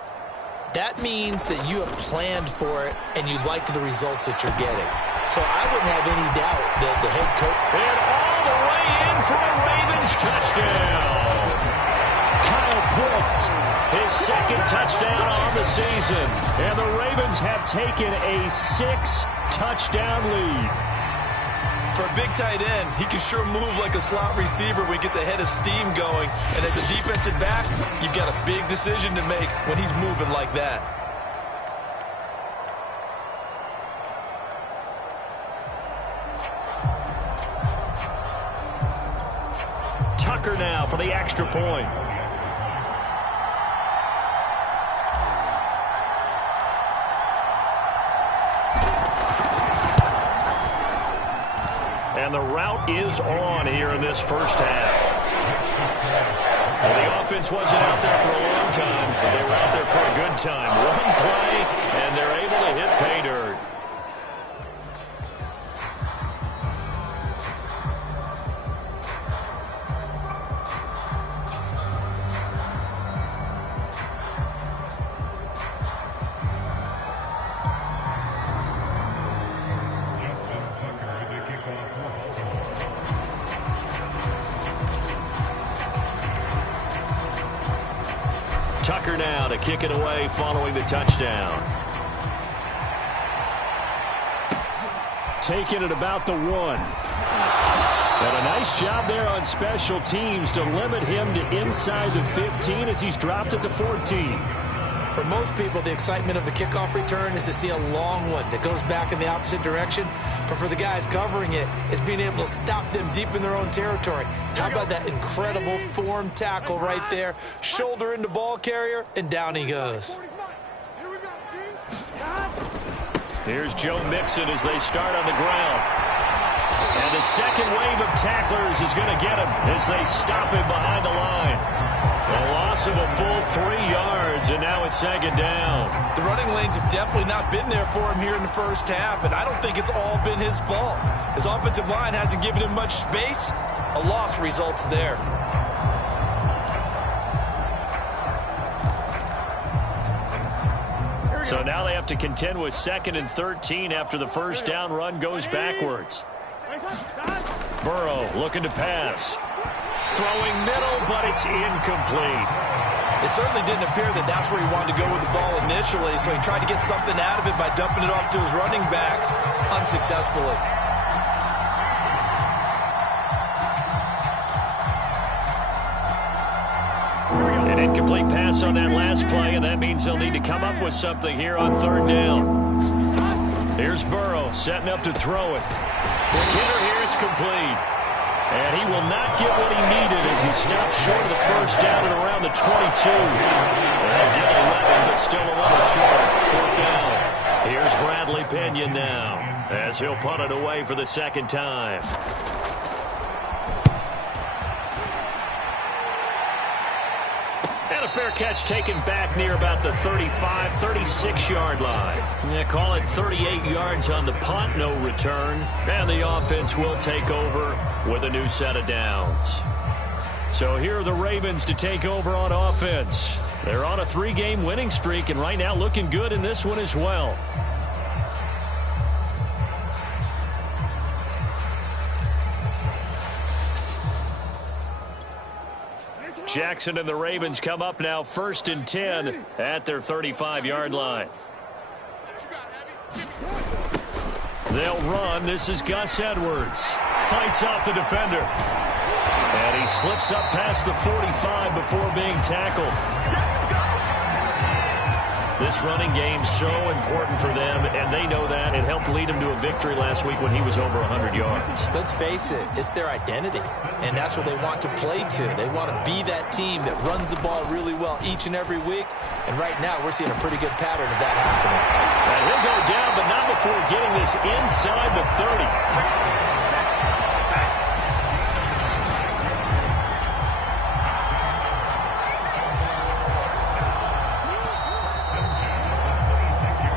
that means that you have planned for it and you like the results that you're getting. So I wouldn't have any doubt that the head coach... And all the way in for a Ravens touchdown. Kyle quits. His second touchdown on the season. And the Ravens have taken a 6-touchdown lead. For a big tight end, he can sure move like a slot receiver when he gets a head of steam going. And as a defensive back, you've got a big decision to make when he's moving like that. Tucker now for the extra point. And the route is on here in this first half. Well, the offense wasn't out there for a long time, but they were out there for a good time. One play, and they're able to hit pay dirt. Tucker now to kick it away following the touchdown. Taking it about the 1. And a nice job there on special teams to limit him to inside the 15 as he's dropped it to 14. For most people, the excitement of the kickoff return is to see a long one that goes back in the opposite direction. But for the guys covering it, it's being able to stop them deep in their own territory. How about that incredible form tackle right there? Shoulder into ball carrier, and down he goes. Here's Joe Mixon as they start on the ground. And the second wave of tacklers is going to get him as they stop him behind the line. A loss of a full 3 yards, and now it's second down. The running lanes have definitely not been there for him here in the first half, and I don't think it's all been his fault. His offensive line hasn't given him much space. A loss results there. So now they have to contend with 2nd and 13 after the first down run goes backwards. Burrow looking to pass. Throwing middle, but it's incomplete. It certainly didn't appear that that's where he wanted to go with the ball initially, so he tried to get something out of it by dumping it off to his running back unsuccessfully. An incomplete pass on that last play, and that means they'll need to come up with something here on 3rd down. Here's Burrow setting up to throw it. Hitter here, it's complete. And he will not get what he needed as he stops short of the first down at around the 22. They'll get 11, but still a little short. 4th down. Here's Bradley Pinion now as he'll punt it away for the second time. And a fair catch taken back near about the 35, 36-yard line. Yeah, call it 38 yards on the punt, no return. And the offense will take over with a new set of downs. So here are the Ravens to take over on offense. They're on a 3-game winning streak, and right now looking good in this one as well. Jackson and the Ravens come up now 1st and 10 at their 35-yard line. They'll run. This is Gus Edwards. Fights off the defender. And he slips up past the 45 before being tackled. This running game's so important for them, and they know that. It helped lead him to a victory last week when he was over 100 yards. Let's face it, it's their identity, and that's what they want to play to. They want to be that team that runs the ball really well each and every week, and right now we're seeing a pretty good pattern of that happening. And he'll go down, but not before getting this inside the 30.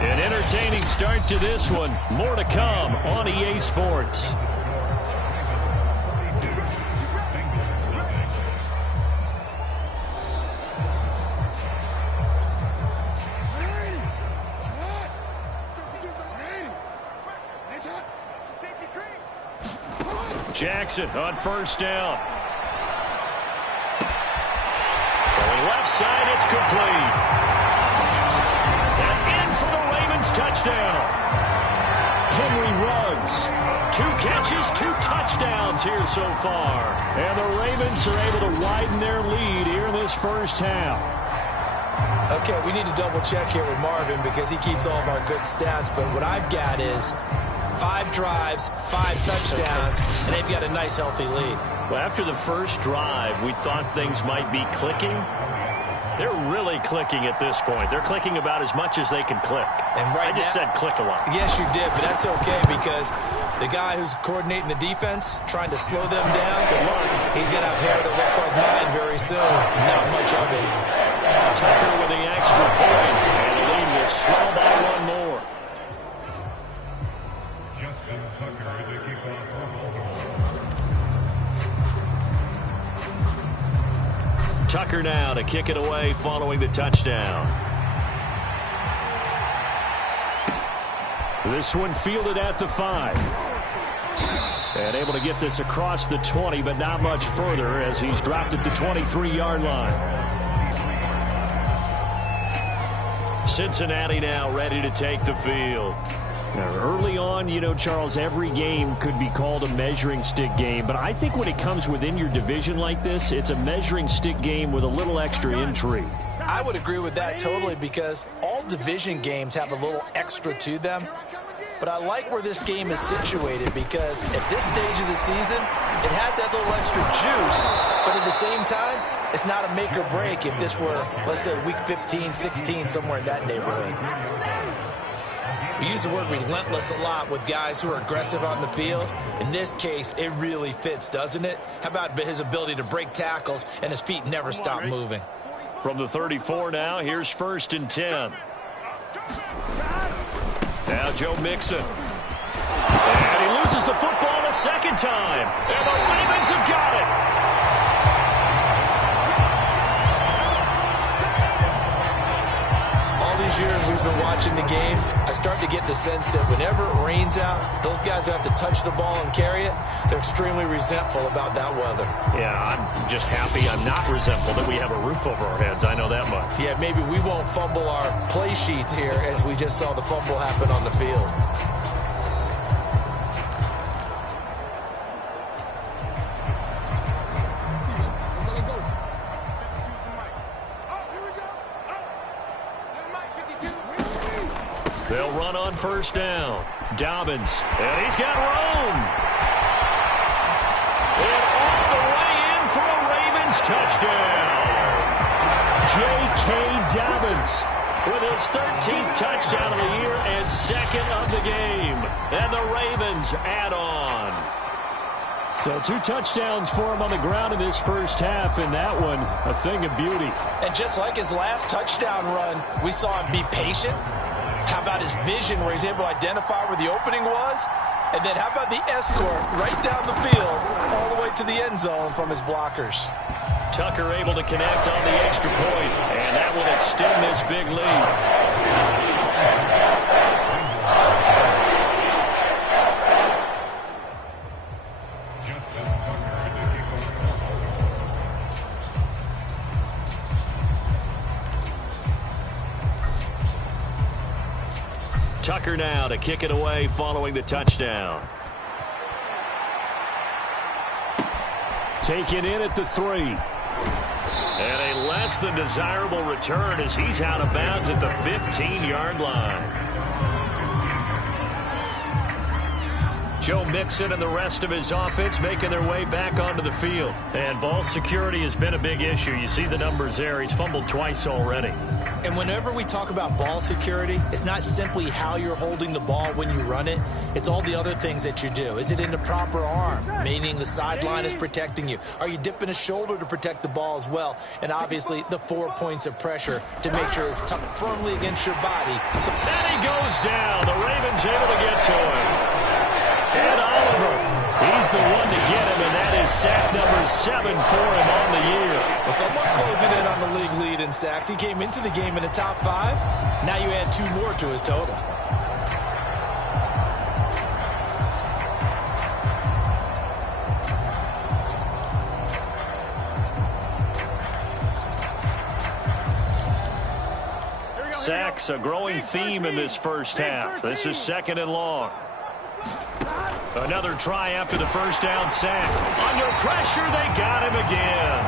An entertaining start to this one. More to come on EA Sports. Jackson on 1st down. Throwing left side. It's complete. And in for the Ravens touchdown. Henry Ruggs. 2 catches, 2 touchdowns here so far. And the Ravens are able to widen their lead here in this first half. Okay, we need to double check here with Marvin because he keeps all of our good stats. But what I've got is 5 drives, 5 touchdowns, and they've got a nice, healthy lead. Well, after the first drive, we thought things might be clicking. They're really clicking at this point. They're clicking about as much as they can click. And right I just said click a lot. Yes, you did, but that's okay because the guy who's coordinating the defense, trying to slow them down, he's going to have hair that looks like mine very soon. Not much of it. Tucker with the extra point, and the lead will swell by 1 more. Tucker now to kick it away following the touchdown. This one fielded at the 5. And able to get this across the 20, but not much further as he's dropped at the 23-yard line. Cincinnati now ready to take the field. Now, early on, you know, Charles, every game could be called a measuring stick game, but I think when it comes within your division like this, it's a measuring stick game with a little extra intrigue. I would agree with that totally because all division games have a little extra to them. But I like where this game is situated because at this stage of the season, it has that little extra juice, but at the same time, it's not a make or break if this were, let's say, week 15, 16, somewhere in that neighborhood. We use the word relentless a lot with guys who are aggressive on the field. In this case, it really fits, doesn't it? How about his ability to break tackles and his feet never stop moving? From the 34 now, here's 1st and 10. Now Joe Mixon. And he loses the football a second time. And the Ravens have got it. All these years we've been watching the game, I start to get the sense that whenever it rains out, those guys who have to touch the ball and carry it, they're extremely resentful about that weather. Yeah, I'm just happy I'm not resentful that we have a roof over our heads. I know that much. Yeah, maybe we won't fumble our play sheets here as we just saw the fumble happen on the field. They'll run on 1st down. Dobbins, and he's got Rome. And all the way in for a Ravens touchdown. J.K. Dobbins with his 13th touchdown of the year and 2nd of the game. And the Ravens add on. So 2 touchdowns for him on the ground in this first half, and that one a thing of beauty. And just like his last touchdown run, we saw him be patient. How about his vision where he's able to identify where the opening was? And then how about the escort right down the field all the way to the end zone from his blockers? Tucker able to connect on the extra point, and that will extend this big lead. Tucker now to kick it away following the touchdown. Taken in at the 3. And a less than desirable return as he's out of bounds at the 15-yard line. Joe Mixon and the rest of his offense making their way back onto the field. And ball security has been a big issue. You see the numbers there. He's fumbled twice already. And whenever we talk about ball security, it's not simply how you're holding the ball when you run it. It's all the other things that you do. Is it in the proper arm, meaning the sideline is protecting you? Are you dipping a shoulder to protect the ball as well? And obviously the 4 points of pressure to make sure it's tucked firmly against your body. So and he goes down. The Ravens able to get to him. And Oliver, he's the one to get him, and that is sack number 7 for him on the year. Well, someone's closing in on the league lead in sacks. He came into the game in the top 5. Now you add 2 more to his total. sacks, a growing theme in this first half. This is 2nd and long. Another try after the first down sack. Under pressure, they got him again.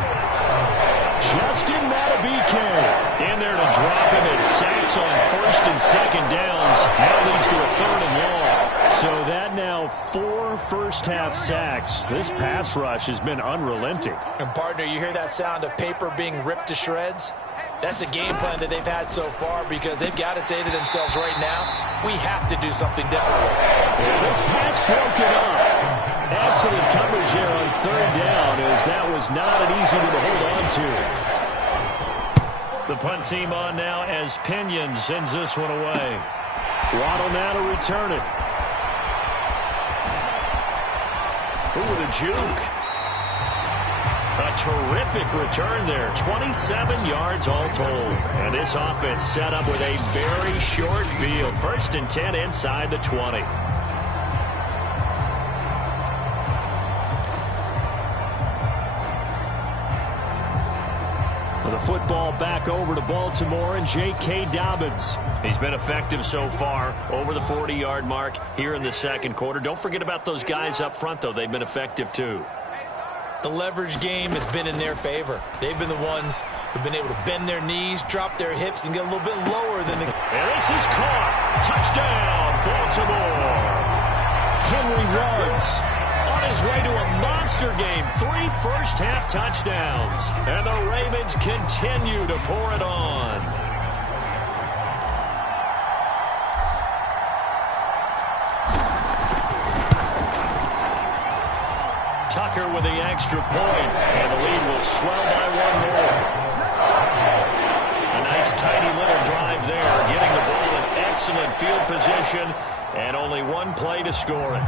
Justin Matabike In there to drop him, and sacks on 1st and 2nd downs. Now leads to a 3rd and long. So that now 4 first-half sacks. This pass rush has been unrelenting. And, partner, you hear that sound of paper being ripped to shreds? That's the game plan that they've had so far, because they've got to say to themselves right now, we have to do something differently. And this pass broken up. Excellent coverage there on 3rd down, as that was not an easy one to hold on to. The punt team on now as Pinion sends this one away. Waddle now to return it. Ooh, the juke. A terrific return there. 27 yards all told. And this offense set up with a very short field. 1st and 10 inside the 20. The football back over to Baltimore and J.K. Dobbins. He's been effective so far over the 40-yard mark here in the 2nd quarter. Don't forget about those guys up front, though. They've been effective, too. The leverage game has been in their favor. They've been the ones who've been able to bend their knees, drop their hips, and get a little bit lower than the... And this is caught. Touchdown, Baltimore. Henry runs. On his way to a monster game. 3 first-half touchdowns. And the Ravens continue to pour it on. Tucker with the extra point, and the lead will swell by 1 more. A nice tiny little drive there, getting the ball in excellent field position, and only 1 play to score it.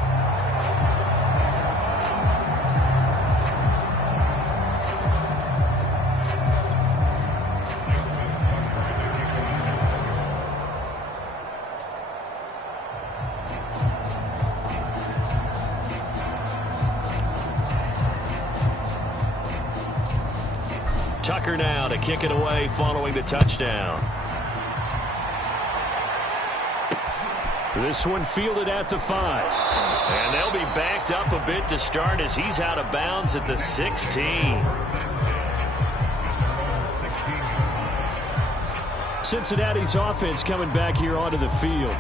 Tucker now to kick it away following the touchdown. This one fielded at the 5. And they'll be backed up a bit to start as he's out of bounds at the 16. Cincinnati's offense coming back here onto the field.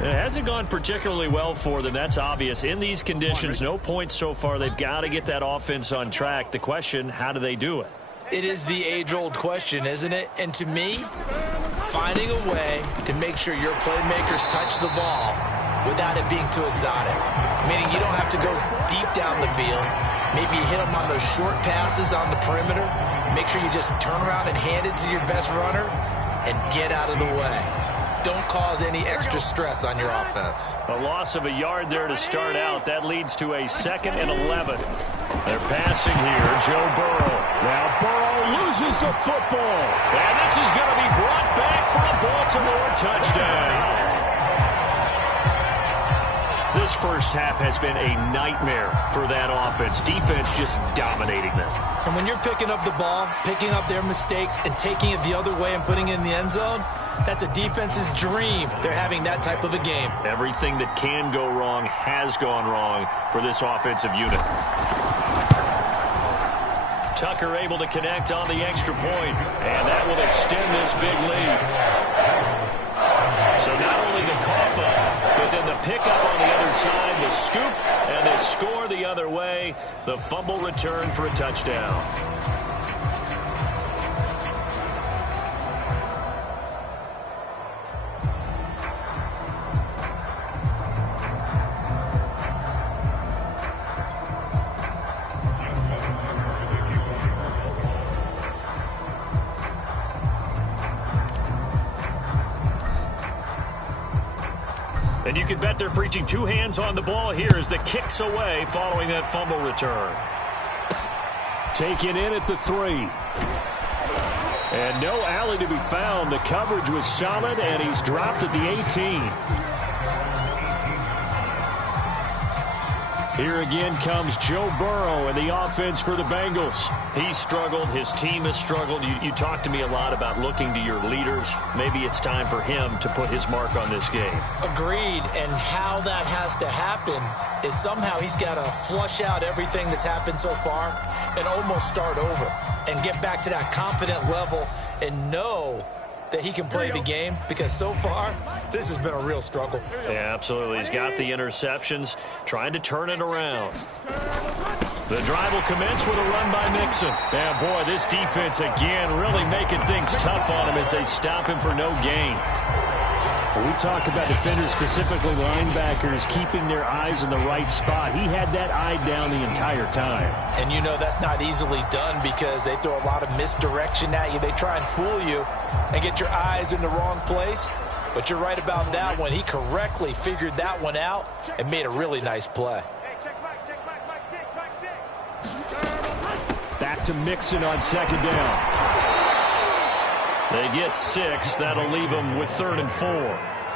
It hasn't gone particularly well for them. That's obvious. In these conditions, no points so far. They've got to get that offense on track. The question, how do they do it? It is the age-old question, isn't it? And to me, finding a way to make sure your playmakers touch the ball without it being too exotic. Meaning you don't have to go deep down the field. Maybe you hit them on those short passes on the perimeter. Make sure you just turn around and hand it to your best runner and get out of the way. Don't cause any extra stress on your offense. A loss of a yard there to start out. That leads to a 2nd and 11. They're passing here. Joe Burrow. Now Burrow loses the football. And this is going to be brought back for a Baltimore touchdown. This first half has been a nightmare for that offense. Defense just dominating them. And when you're picking up the ball, picking up their mistakes, and taking it the other way and putting it in the end zone, that's a defense's dream. They're having that type of a game. Everything that can go wrong has gone wrong for this offensive unit. Tucker able to connect on the extra point, and that will extend this big lead. So not only the cough up, but then the pickup on the other side, the scoop, and the score the other way. The fumble return for a touchdown. And you can bet they're preaching 2 hands on the ball here as the kick's away following that fumble return. Taken in at the 3. And no alley to be found. The coverage was solid, and he's dropped at the 18. Here again comes Joe Burrow and the offense for the Bengals. He struggled. His team has struggled. You talk to me a lot about looking to your leaders. Maybe it's time for him to put his mark on this game. Agreed. And how that has to happen is somehow he's got to flush out everything that's happened so far and almost start over and get back to that confident level and know that he can play the game, because so far this has been a real struggle. Yeah, absolutely. He's got the interceptions, trying to turn it around. The drive will commence with a run by Mixon. And boy, this defense again really making things tough on him as they stop him for no gain. When we talk about defenders, specifically linebackers, keeping their eyes in the right spot, he had that eye down the entire time. And you know that's not easily done because they throw a lot of misdirection at you. They try and fool you and get your eyes in the wrong place. But you're right about that one. He correctly figured that one out and made a really nice play. Back to Mixon on second down. They get 6. That'll leave them with 3rd and 4.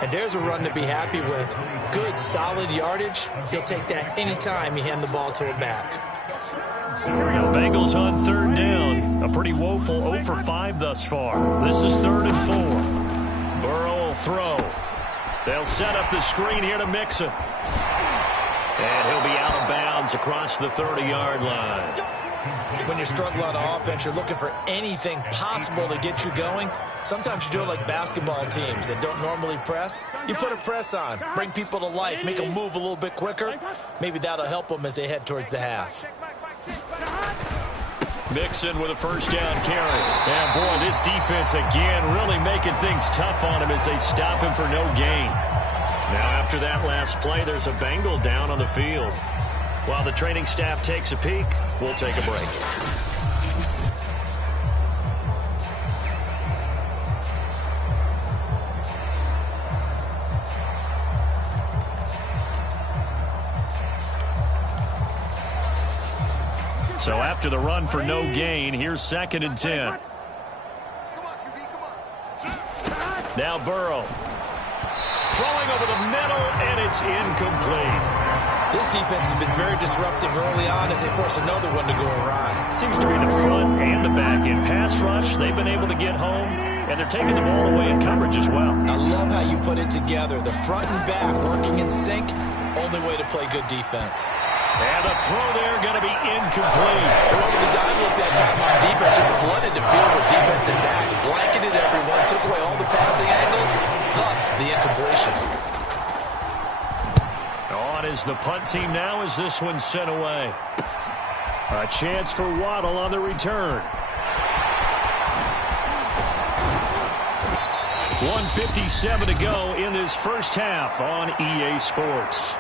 And there's a run to be happy with. Good, solid yardage. He'll take that anytime you hand the ball to a back. The Bengals on 3rd down. A pretty woeful 0 for 5 thus far. This is 3rd and 4. Burrow will throw. They'll set up the screen here to Mixon. And he'll be out of bounds across the 30-yard line. When you're struggling on offense, you're looking for anything possible to get you going. Sometimes you do it like basketball teams that don't normally press. You put a press on, bring people to life, make them move a little bit quicker. Maybe that'll help them as they head towards the half. Mixon with a 1st down carry. And boy, this defense again really making things tough on him as they stop him for no gain. Now after that last play, there's a Bengal down on the field. While the training staff takes a peek, we'll take a break. So after the run for no gain, here's 2nd and 10. Now Burrow. Throwing over the middle, and it's incomplete. This defense has been very disruptive early on as they force another one to go awry. Seems to be the front and the back. In pass rush, they've been able to get home, and they're taking the ball away in coverage as well. I love how you put it together. The front and back working in sync, only way to play good defense. And the throw there going to be incomplete. And over the dime look that time on defense, just flooded the field with defensive backs, blanketed everyone, took away all the passing angles, thus the incompletion. On is the punt team now as this one's sent away. A chance for Waddle on the return. 1:57 to go in this first half on EA Sports.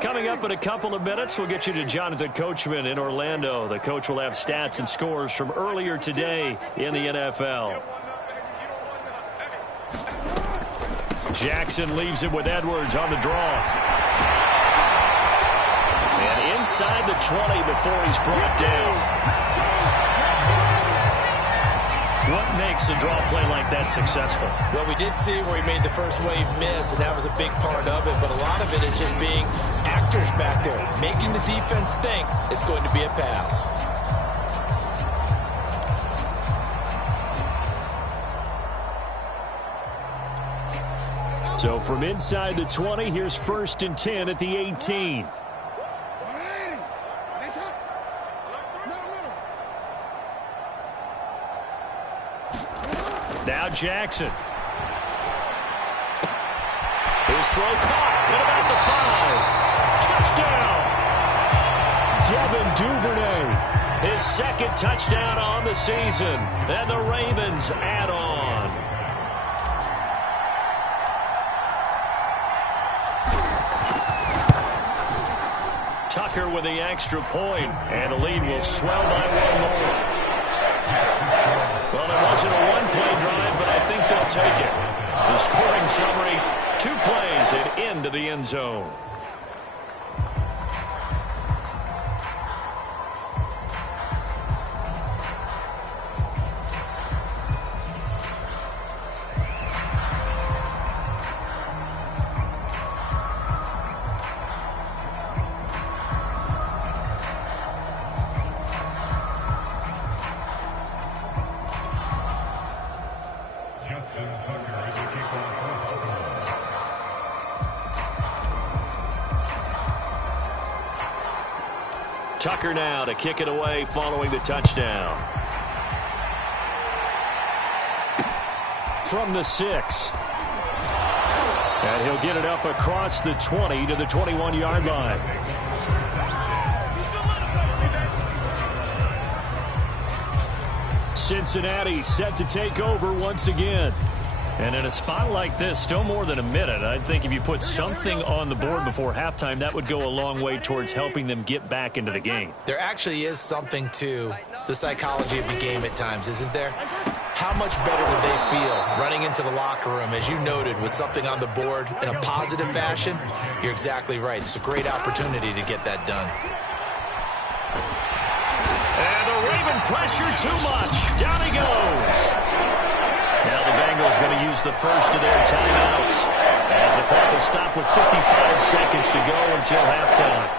Coming up in a couple of minutes, we'll get you to Jonathan Coachman in Orlando. The coach will have stats and scores from earlier today in the NFL. Jackson leaves it with Edwards on the draw. And inside the 20 before he's brought down. What makes a draw play like that successful? Well, we did see where he made the first wave miss, and that was a big part of it. But a lot of it is just being actors back there, making the defense think it's going to be a pass. So from inside the 20, here's 1st and 10 at the 18. Now Jackson. His throw caught at about the 5. Touchdown. Devin Duvernay. His 2nd touchdown on the season. And the Ravens add on. Tucker with the extra point. And the lead will swell by 1 more. Well, it wasn't a one-play drive, but I think they'll take it. The scoring summary, 2 plays and into the end zone. Tucker now to kick it away following the touchdown. From the 6. And he'll get it up across the 20 to the 21-yard line. Cincinnati set to take over once again. And in a spot like this, still more than a minute, I think if you put something on the board before halftime, that would go a long way towards helping them get back into the game. There actually is something to the psychology of the game at times, isn't there? How much better would they feel running into the locker room, as you noted, with something on the board in a positive fashion? You're exactly right. It's a great opportunity to get that done. And the Raven pressure too much. Down he goes. Now the Bengals going to use the first of their timeouts as the clock will stop with 55 seconds to go until halftime.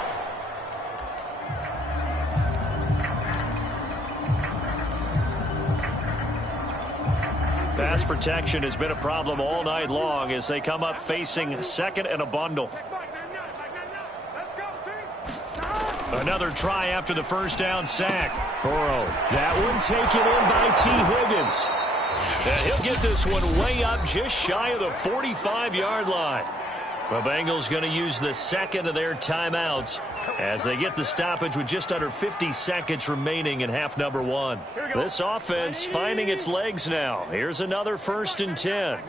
Pass protection has been a problem all night long as they come up facing second and a bundle. Another try after the first down sack. Burrow. That one taken in by T. Higgins. And he'll get this one way up just shy of the 45-yard line. The Bengals going to use the second of their timeouts as they get the stoppage with just under 50 seconds remaining in half number 1. This offense finding its legs now. Here's another 1st and 10.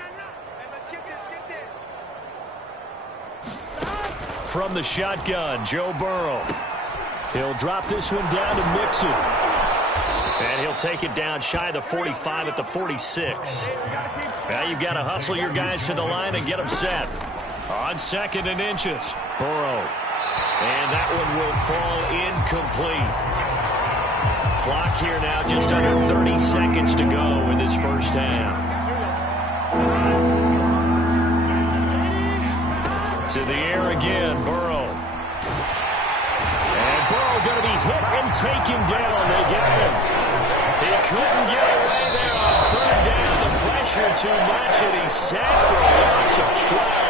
From the shotgun, Joe Burrow. He'll drop this one down to Mixon. And he'll take it down shy of the 45 at the 46. Now you've got to hustle your guys to the line and get them set. On 2nd and inches, Burrow. And that one will fall incomplete. Clock here now just under 30 seconds to go in this first half. To the air again, Burrow. And Burrow going to be hit and taken down. They get him. He couldn't get away there on 3rd down. The pressure too much, and he's sacked for a loss of 12.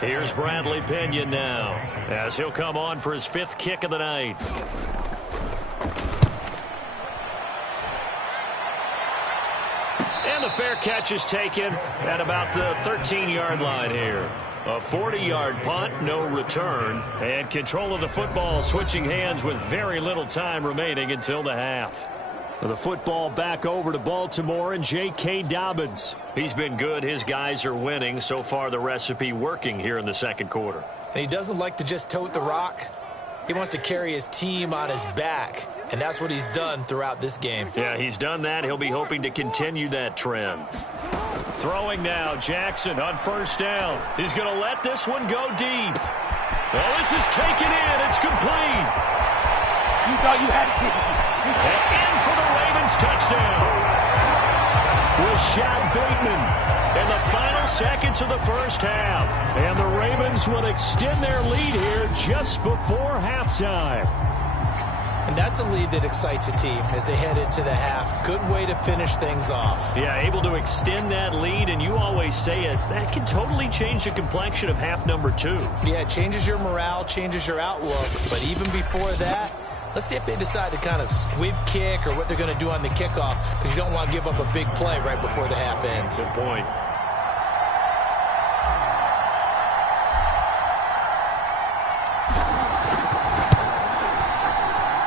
Here's Bradley Pinion now as he'll come on for his 5th kick of the night. And the fair catch is taken at about the 13-yard line here. A 40-yard punt, no return, and control of the football switching hands with very little time remaining until the half. The football back over to Baltimore and J.K. Dobbins. He's been good. His guys are winning. So far, the recipe working here in the second quarter. And he doesn't like to just tote the rock. He wants to carry his team on his back, and that's what he's done throughout this game. Yeah, he's done that. He'll be hoping to continue that trend. Throwing now, Jackson on 1st down. He's going to let this one go deep. Well, this is taken in. It's complete. You thought you had it. And in for the Ravens touchdown. Rashad Bateman in the final seconds of the first half. And the Ravens will extend their lead here just before halftime. And that's a lead that excites a team as they head into the half. Good way to finish things off. Yeah, able to extend that lead, and you always say it, that can totally change the complexion of half number 2. Yeah, it changes your morale, changes your outlook. But even before that, let's see if they decide to kind of squib kick or what they're going to do on the kickoff, because you don't want to give up a big play right before the half ends. Good point.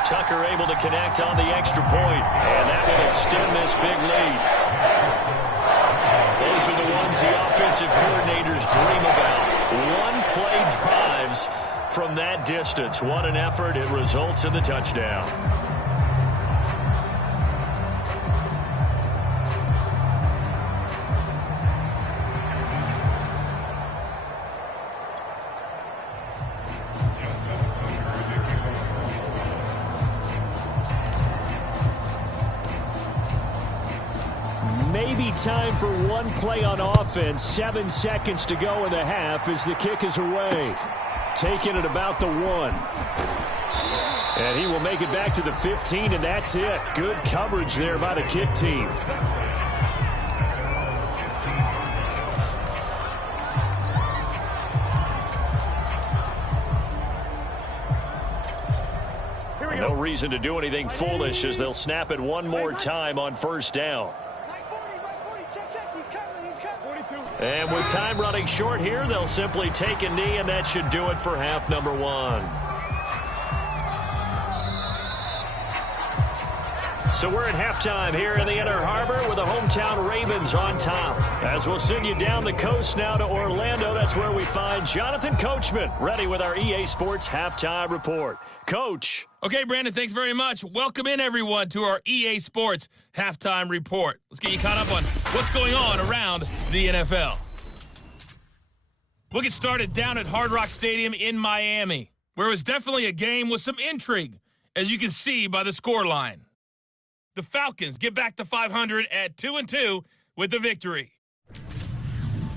Tucker able to connect on the extra point, and that will extend this big lead. Those are the ones the offensive coordinators dream about. One-play drives from that distance. What an effort. It results in the touchdown. Maybe time for one play on offense. 7 seconds to go in the half as the kick is away. Taking it about the 1. And he will make it back to the 15, and that's it. Good coverage there by the kick team. reason to do anything foolish as they'll snap it one more time on first down. And with time running short here, they'll simply take a knee, and that should do it for half number one. So we're at halftime here in the Inner Harbor with the hometown Ravens on top. As we'll send you down the coast now to Orlando, that's where we find Jonathan Coachman ready with our EA Sports Halftime Report. Coach. Okay, Brandon, thanks very much. Welcome in, everyone, to our EA Sports Halftime Report. Let's get you caught up on what's going on around the NFL. We'll get started down at Hard Rock Stadium in Miami, where it was definitely a game with some intrigue, as you can see by the scoreline. The Falcons get back to 500 at 2-2 with the victory.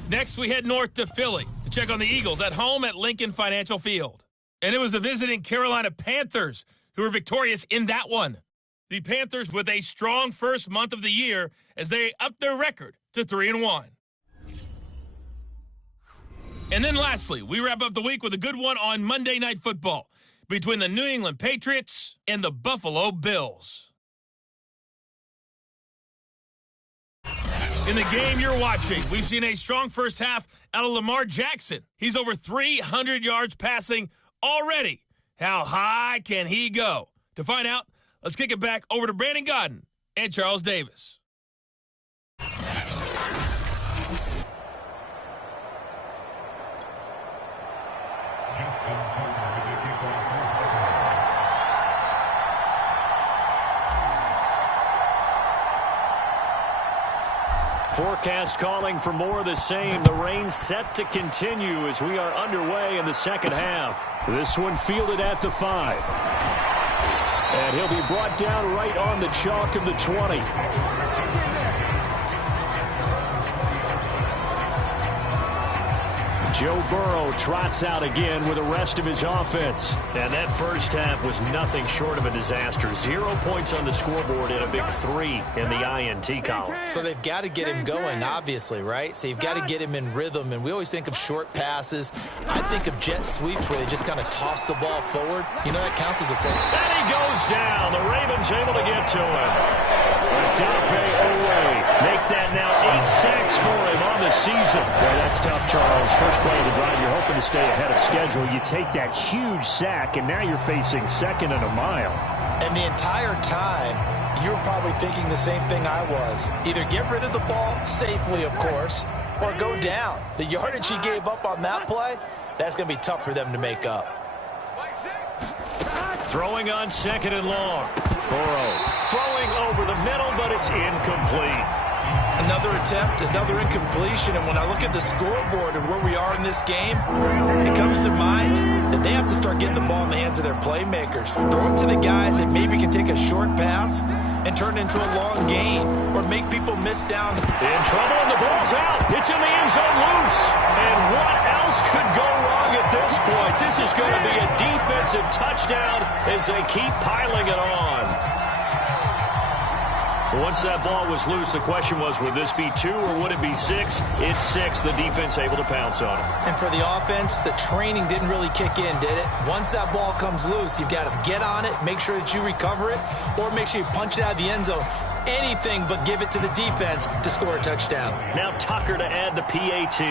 Next, we head north to Philly to check on the Eagles at home at Lincoln Financial Field. And it was the visiting Carolina Panthers who were victorious in that one. The Panthers with a strong first month of the year as they upped their record to 3-1. And then lastly, we wrap up the week with a good one on Monday Night Football between the New England Patriots and the Buffalo Bills. In the game you're watching, we've seen a strong first half out of Lamar Jackson. He's over 300 yards passing already. How high can he go? To find out, let's kick it back over to Brandon Godden and Charles Davis. Forecast calling for more of the same. The rain set to continue as we are underway in the second half. This one fielded at the 5. And he'll be brought down right on the chalk of the 20. Joe Burrow trots out again with the rest of his offense. And that first half was nothing short of a disaster. 0 points on the scoreboard and a big 3 in the INT column. So they've got to get him going, obviously, right? So you've got to get him in rhythm. And we always think of short passes. I think of jet sweeps where they just kind of toss the ball forward. You know, that counts as a play. And he goes down. The Ravens able to get to him. Adafe Owe. Make that now 8 sacks for him on the season. Boy, that's tough, Charles. First play of the drive, you're hoping to stay ahead of schedule. You take that huge sack, and now you're facing second and a mile. And the entire time, you were probably thinking the same thing I was. Either get rid of the ball, safely, of course, or go down. The yardage he gave up on that play, that's going to be tough for them to make up. Throwing on second and long. Burrow throwing over the middle, but it's incomplete. Another attempt, another incompletion, and when I look at the scoreboard and where we are in this game, it comes to mind that they have to start getting the ball in the hands of their playmakers. Throw it to the guys that maybe can take a short pass and turn it into a long gain or make people miss down. In trouble, and the ball's out. It's in the end zone loose. And what else could go wrong at this point? This is going to be a defensive touchdown as they keep piling it on. Once that ball was loose, the question was, would this be 2 or would it be 6? It's 6. The defense able to pounce on it. And for the offense, the training didn't really kick in, did it? Once that ball comes loose, you've got to get on it, make sure that you recover it, or make sure you punch it out of the end zone. Anything but give it to the defense to score a touchdown. Now Tucker to add the PAT.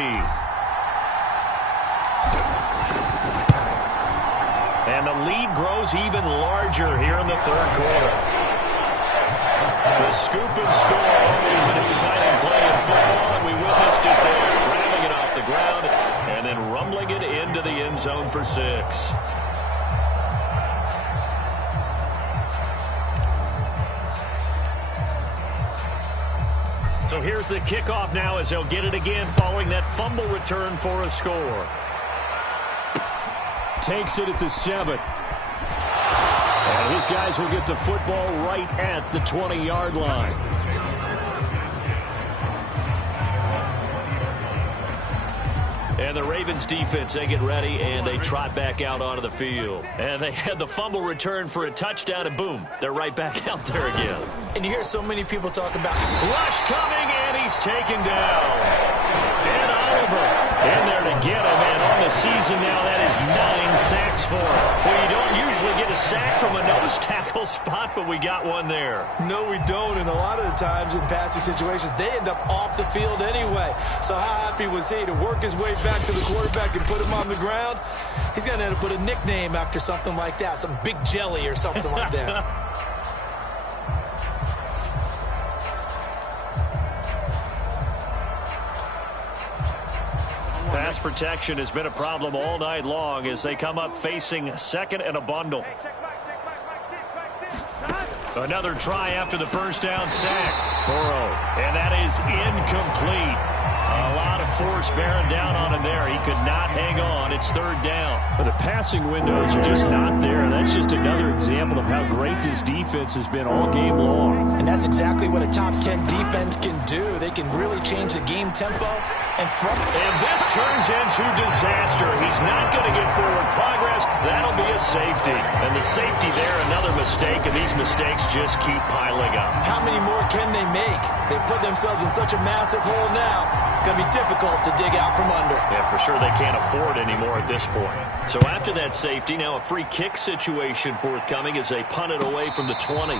And the lead grows even larger here in the third quarter. The scoop and score is an exciting play in football, and we witnessed it there, grabbing it off the ground and then rumbling it into the end zone for 6. So here's the kickoff now as they'll get it again following that fumble return for a score. Takes it at the 7. And his guys will get the football right at the 20-yard line. And the Ravens defense, they get ready, and they trot back out onto the field. And they had the fumble return for a touchdown, and boom, they're right back out there again. And you hear so many people talk about rush coming, and he's taken down. And Oliver in there to get him, and on the season now, that is 9 sacks for him. Well, you don't usually get a sack from a nose tackle spot, but we got one there. No, we don't, and a lot of the times in passing situations, they end up off the field anyway. So how happy was he to work his way back to the quarterback and put him on the ground? He's going to end up with a nickname after something like that, some Big Jelly or something like that. Pass protection has been a problem all night long as they come up facing second and a bundle. Another try after the first down sack. Burrow, and that is incomplete. A lot of force bearing down on him there. He could not hang on. It's third down. Well, the passing windows are just not there. That's just another example of how great this defense has been all game long. And that's exactly what a top 10 defense can do. They can really change the game tempo. And this turns into disaster. He's not going to get forward progress. That'll be a safety. And the safety there, another mistake, and these mistakes just keep piling up. How many more can they make? They've put themselves in such a massive hole now. Going to be difficult to dig out from under. Yeah, for sure they can't afford anymore at this point. So after that safety, now a free kick situation forthcoming as they punt it away from the 20.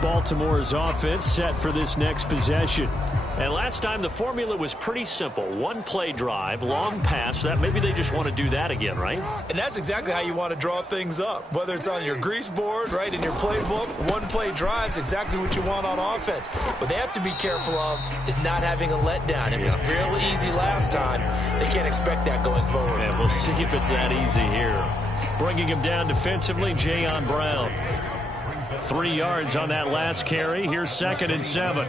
Baltimore's offense set for this next possession. And last time the formula was pretty simple. One play drive, long pass. That maybe they just want to do that again, right? And that's exactly how you want to draw things up. Whether it's on your grease board, right, in your playbook, one play drive's exactly what you want on offense. What they have to be careful of is not having a letdown. It was real easy last time. They can't expect that going forward. Yeah, we'll see if it's that easy here. Bringing him down defensively, Jayon Brown. 3 yards on that last carry. Here's 2nd and 7.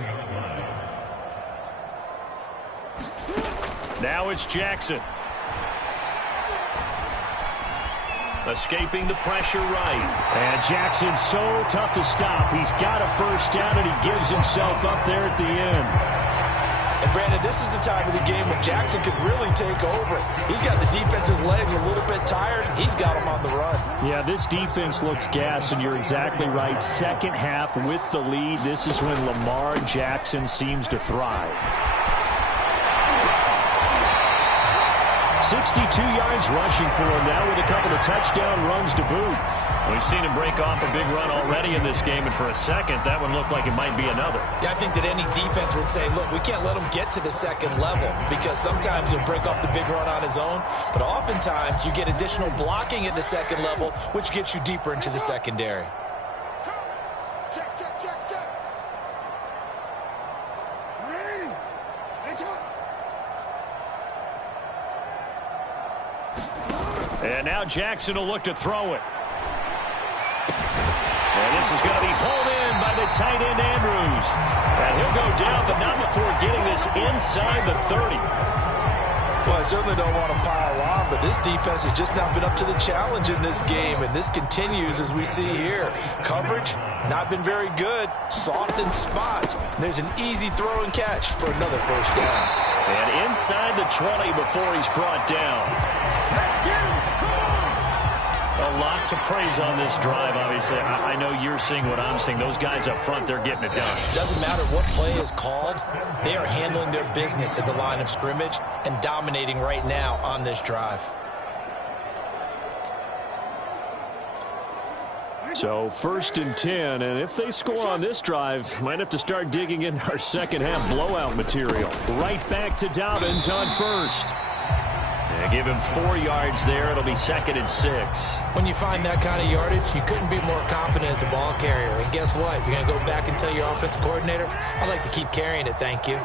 Now it's Jackson. Escaping the pressure right. And Jackson's so tough to stop. He's got a first down, and he gives himself up there at the end. And Brandon, this is the time of the game when Jackson could really take over. He's got the defense's legs a little bit tired. He's got them on the run. Yeah, this defense looks gassed, and you're exactly right. Second half with the lead, this is when Lamar Jackson seems to thrive. 62 yards rushing for him now with a couple of touchdown runs to boot. We've seen him break off a big run already in this game, and for a second, that one looked like it might be another. Yeah, I think that any defense would say, look, we can't let him get to the second level because sometimes he'll break off the big run on his own, but oftentimes you get additional blocking at the second level, which gets you deeper into the secondary. Check. And now Jackson will look to throw it. And this is going to be pulled in by the tight end, Andrews. And he'll go down, but not before getting this inside the 30. Well, I certainly don't want to pile on, but this defense has just not been up to the challenge in this game, and this continues as we see here. Coverage, not been very good. Soft in spots. There's an easy throw and catch for another first down. And inside the 20 before he's brought down. A lot to praise on this drive, obviously. I know you're seeing what I'm seeing. Those guys up front, they're getting it done. Doesn't matter what play is called. They are handling their business at the line of scrimmage and dominating right now on this drive. So 1st and 10, and if they score on this drive, might have to start digging in our second half blowout material. Right back to Dobbins on first. Yeah, give him 4 yards there. It'll be 2nd and 6. When you find that kind of yardage, you couldn't be more confident as a ball carrier. And guess what? You're going to go back and tell your offensive coordinator, I'd like to keep carrying it, thank you.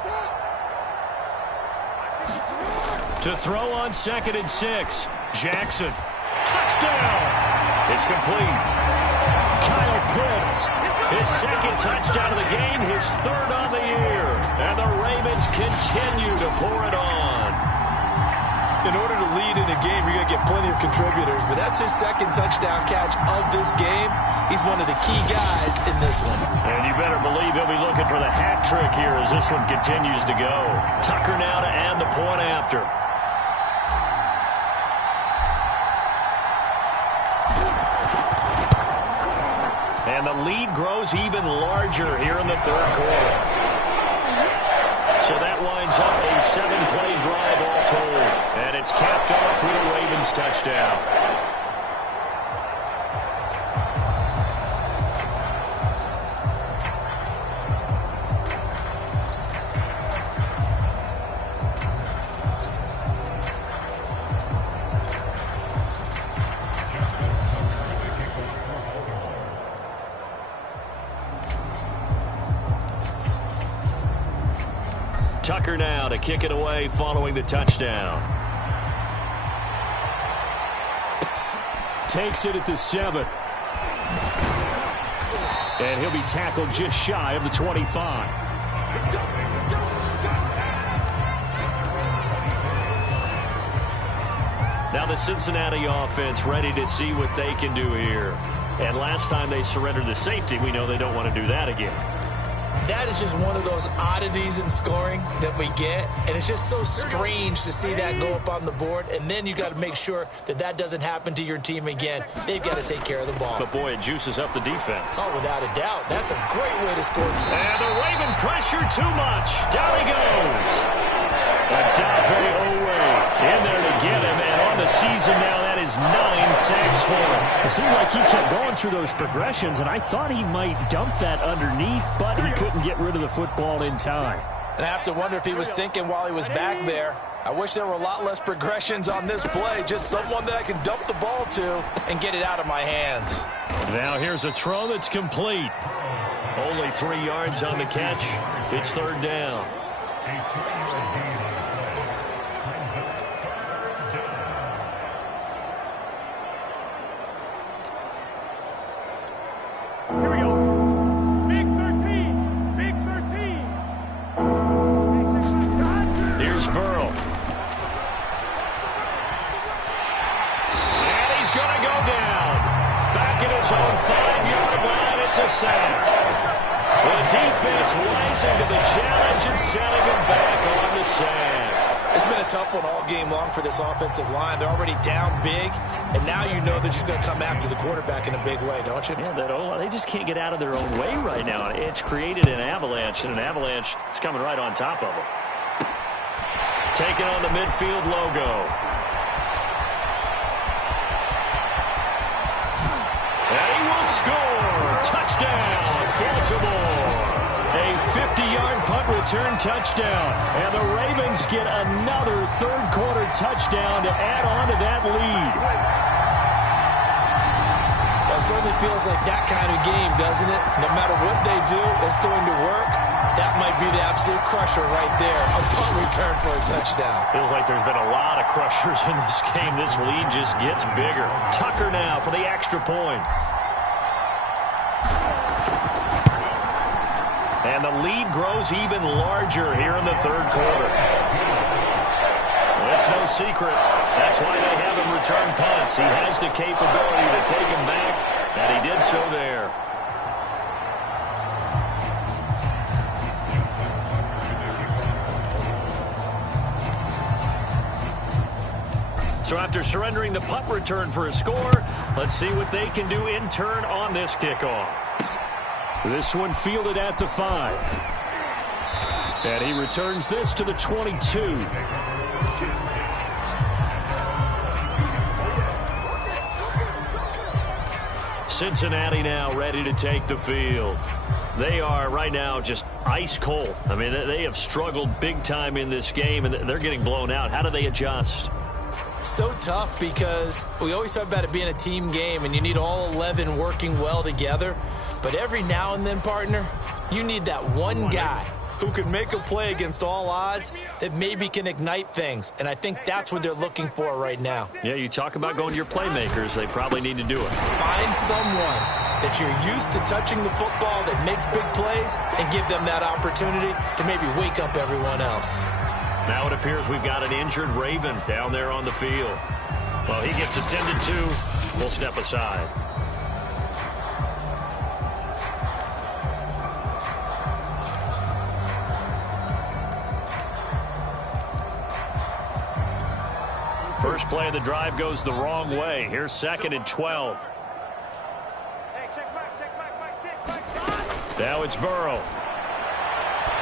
To throw on 2nd and 6. Jackson. Touchdown. It's complete. Kyle Pitts. His 2nd touchdown of the game, his 3rd on the year. And the Ravens continue to pour it on. In order to lead in a game, you're going to get plenty of contributors, but that's his 2nd touchdown catch of this game. He's one of the key guys in this one. And you better believe he'll be looking for the hat trick here as this one continues to go. Tucker now to add the point after. And the lead grows even larger here in the third quarter. So that winds up a 7-play drive all told. And it's capped off with a Ravens touchdown. Tucker now to kick it away following the touchdown. Takes it at the 7. And he'll be tackled just shy of the 25. Now the Cincinnati offense ready to see what they can do here. And last time they surrendered the safety, we know they don't want to do that again. That is just one of those oddities in scoring that we get, and it's just so strange to see that go up on the board, and then you got to make sure that that doesn't happen to your team again. They've got to take care of the ball. But, boy, it juices up the defense. Oh, without a doubt. That's a great way to score. And the Raven pressure too much. Down he goes. Adafe Owe in there to get him, and on the season now, that is 9 sacks for him. It seemed like he kept going through those progressions, and I thought he might dump that underneath, but he couldn't get rid of the football in time. And I have to wonder if he was thinking while he was back there, I wish there were a lot less progressions on this play, just someone that I can dump the ball to and get it out of my hands. Now here's a throw that's complete. Only 3 yards on the catch. It's third down. The defense rising to the challenge and setting him back on the sand. It's been a tough one all game long for this offensive line. They're already down big, and now you know they're just going to come after the quarterback in a big way, don't you? Yeah, they just can't get out of their own way right now. It's created an avalanche, and an avalanche is coming right on top of them. Taking on the midfield logo. And he will score. Touchdown, Baltimore. A 50-yard punt return touchdown. And the Ravens get another third-quarter touchdown to add on to that lead. It certainly feels like that kind of game, doesn't it? No matter what they do, it's going to work. That might be the absolute crusher right there. A punt return for a touchdown. Feels like there's been a lot of crushers in this game. This lead just gets bigger. Tucker now for the extra point. And the lead grows even larger here in the third quarter. It's no secret. That's why they have him return punts. He has the capability to take him back, and he did so there. So after surrendering the punt return for a score, let's see what they can do in turn on this kickoff. This one fielded at the 5. And he returns this to the 22. Cincinnati now ready to take the field. They are right now just ice cold. I mean, they have struggled big time in this game, and they're getting blown out. How do they adjust? So tough because we always talk about it being a team game, and you need all 11 working well together. But every now and then, partner, you need that one guy who can make a play against all odds that maybe can ignite things. And I think that's what they're looking for right now. Yeah, you talk about going to your playmakers. They probably need to do it. Find someone that you're used to touching the football that makes big plays and give them that opportunity to maybe wake up everyone else. Now it appears we've got an injured Raven down there on the field. Well, he gets attended to. We'll step aside. First play of the drive goes the wrong way. Here's 2nd and 12. Hey, check back, Now it's Burrow.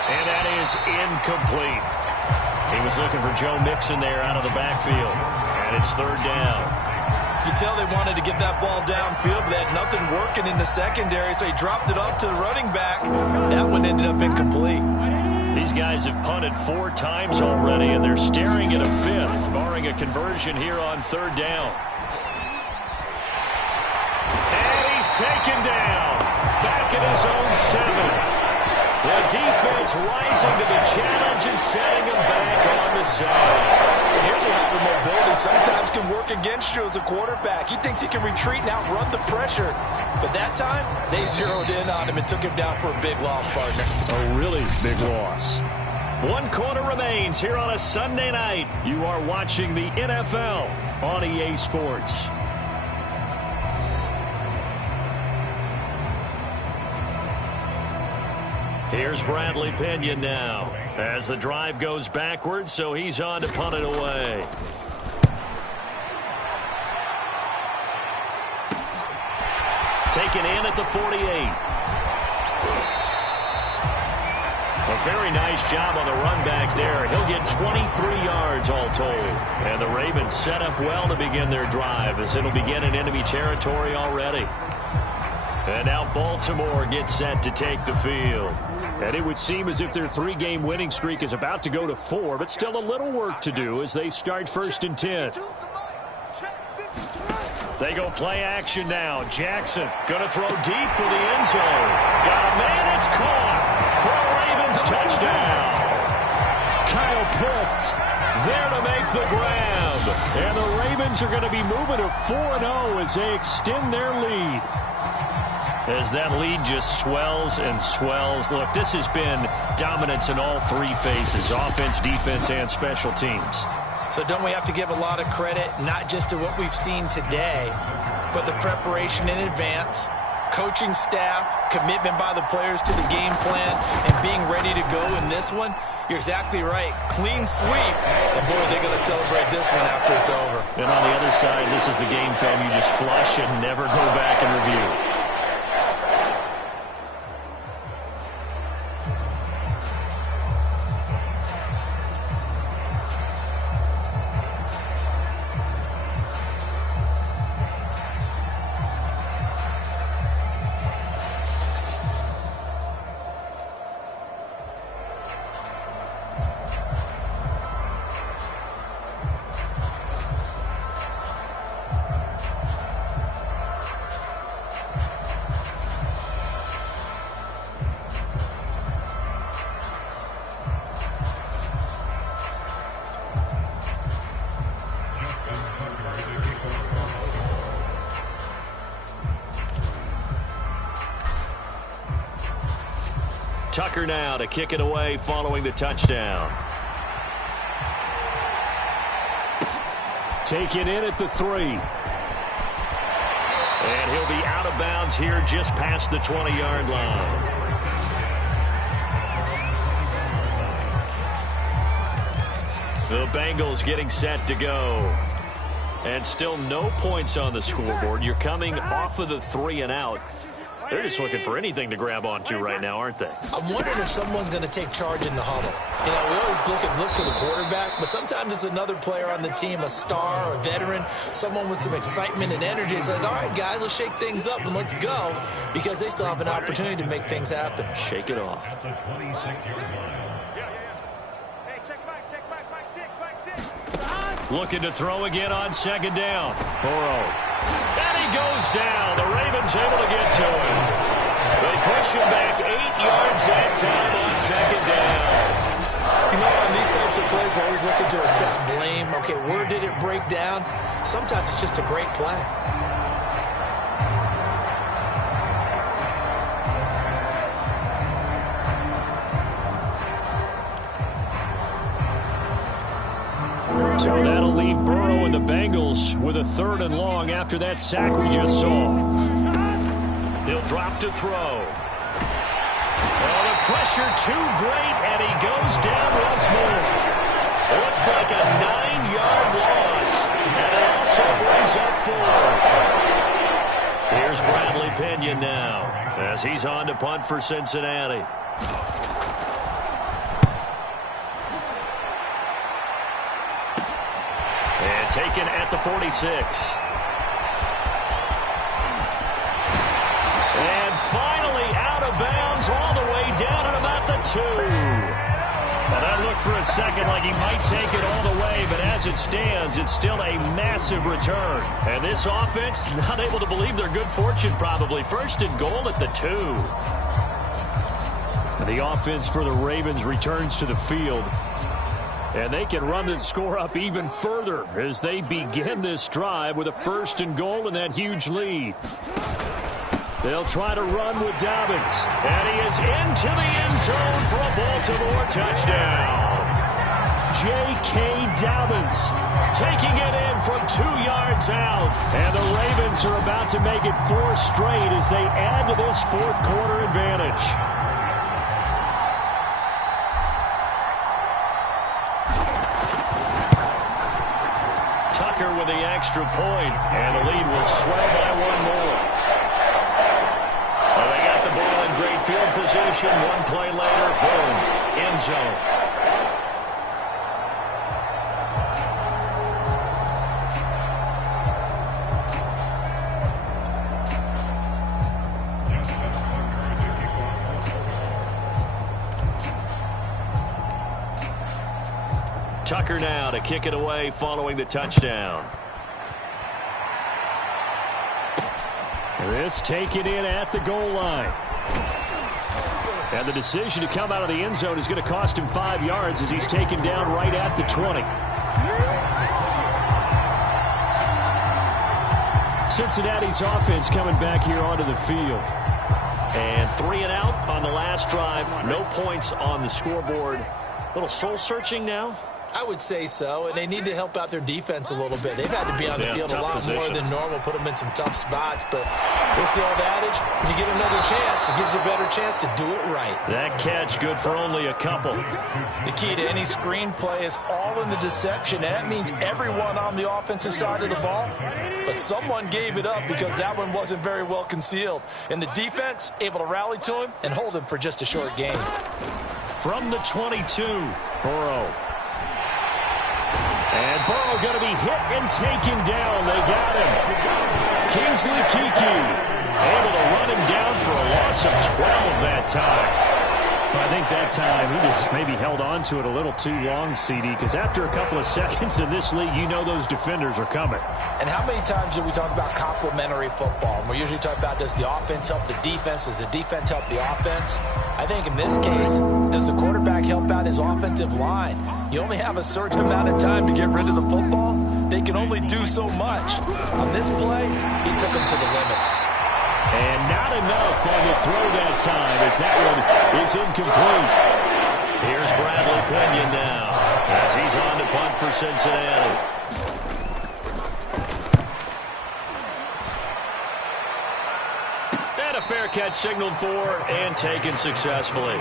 And that is incomplete. He was looking for Joe Mixon there out of the backfield. And it's third down. You can tell they wanted to get that ball downfield, but they had nothing working in the secondary, so he dropped it off to the running back. That one ended up incomplete. These guys have punted 4 times already, and they're staring at a 5th, barring a conversion here on third down. And he's taken down. Back at his own 7. The defense rising to the challenge and setting him back on the side. Here's a lot of mobility sometimes can work against you as a quarterback. He thinks he can retreat and outrun the pressure. But that time, they zeroed in on him and took him down for a big loss, partner. A really big loss. 1 quarter remains here on a Sunday night. You are watching the NFL on EA Sports. Here's Bradley Pinion now as the drive goes backwards, so he's on to punt it away. Taken in at the 48. A very nice job on the run back there. He'll get 23 yards all told. And the Ravens set up well to begin their drive as it'll begin in enemy territory already. And now Baltimore gets set to take the field. And it would seem as if their 3-game winning streak is about to go to 4, but still a little work to do as they start 1st and 10. They go play action now. Jackson going to throw deep for the end zone. Got a man, it's caught for a Ravens touchdown. Kyle Pitts there to make the grab. And the Ravens are going to be moving to 4-0 as they extend their lead. As that lead just swells and swells. Look, this has been dominance in all 3 phases, offense, defense, and special teams. So don't we have to give a lot of credit, not just to what we've seen today, but the preparation in advance, coaching staff, commitment by the players to the game plan, and being ready to go in this one? You're exactly right. Clean sweep. And, boy, they're going to celebrate this one after it's over. And on the other side, this is the game film you just flush and never go back and review. Tucker now to kick it away following the touchdown. Taken in at the 3. And he'll be out of bounds here just past the 20-yard line. The Bengals getting set to go. And still no points on the scoreboard. You're coming off of the 3 and out. They're just looking for anything to grab onto right now, aren't they? I'm wondering if someone's going to take charge in the huddle. You know, we always look to the quarterback, but sometimes it's another player on the team, a star, a veteran, someone with some excitement and energy. It's like, all right, guys, let's shake things up and let's go, because they still have an opportunity to make things happen. Shake it off. Looking to throw again on 2nd down. Burrow. And he goes down. The Ravens able to get to him. They push him back 8 yards that time on 2nd down. You know, on these types of plays, we're always looking to assess blame. Okay, where did it break down? Sometimes it's just a great play. So that'll leave Burrow and the Bengals with a 3rd and long after that sack we just saw. He'll drop to throw. Well, the pressure too great, and he goes down once more. Looks like a 9-yard loss, and it also brings up 4. Here's Here's Bradley Pinion now as he's on to punt for Cincinnati. And taken at the 46. And finally out of bounds all the way down at about the 2. Well, that looked for a second like he might take it all the way, but as it stands, it's still a massive return. And this offense, not able to believe their good fortune probably. First and goal at the 2. And the offense for the Ravens returns to the field. And they can run the score up even further as they begin this drive with a first and goal and that huge lead. They'll try to run with Dobbins. And he is into the end zone for a Baltimore touchdown. J.K. Dobbins taking it in from 2 yards out. And the Ravens are about to make it 4 straight as they add to this fourth quarter advantage. Tucker with the extra point, and the lead will swell by 1 more. Well, they got the ball in great field position. 1 play later, boom, end zone. Tucker now to kick it away following the touchdown. This taken in at the goal line. And the decision to come out of the end zone is going to cost him 5 yards as he's taken down right at the 20. Cincinnati's offense coming back here onto the field. And 3 and out on the last drive. No points on the scoreboard. A little soul-searching now. I would say so, and they need to help out their defense a little bit. They've had to be on the field a lot more than normal, put them in some tough spots. But what's the old adage? When you get another chance, it gives you a better chance to do it right. That catch good for only a couple. The key to any screenplay is all in the deception, and that means everyone on the offensive side of the ball. But someone gave it up because that one wasn't very well concealed. And the defense able to rally to him and hold him for just a short gain. From the 22, Burrow. And Burrow going to be hit and taken down. They got him. Kingsley Keke able to run him down for a loss of 12 that time. I think that time he just maybe held on to it a little too long, CD, because after a couple of seconds in this league, you know those defenders are coming. And how many times do we talk about complementary football? And we usually talk about, does the offense help the defense? Does the defense help the offense? I think in this case, does the quarterback help out his offensive line? You only have a certain amount of time to get rid of the football. They can only do so much. On this play, he took them to the limits. And not enough on the throw that time as that one is incomplete. Here's Bradley Pinion now as he's on to punt for Cincinnati. And a fair catch signaled for and taken successfully.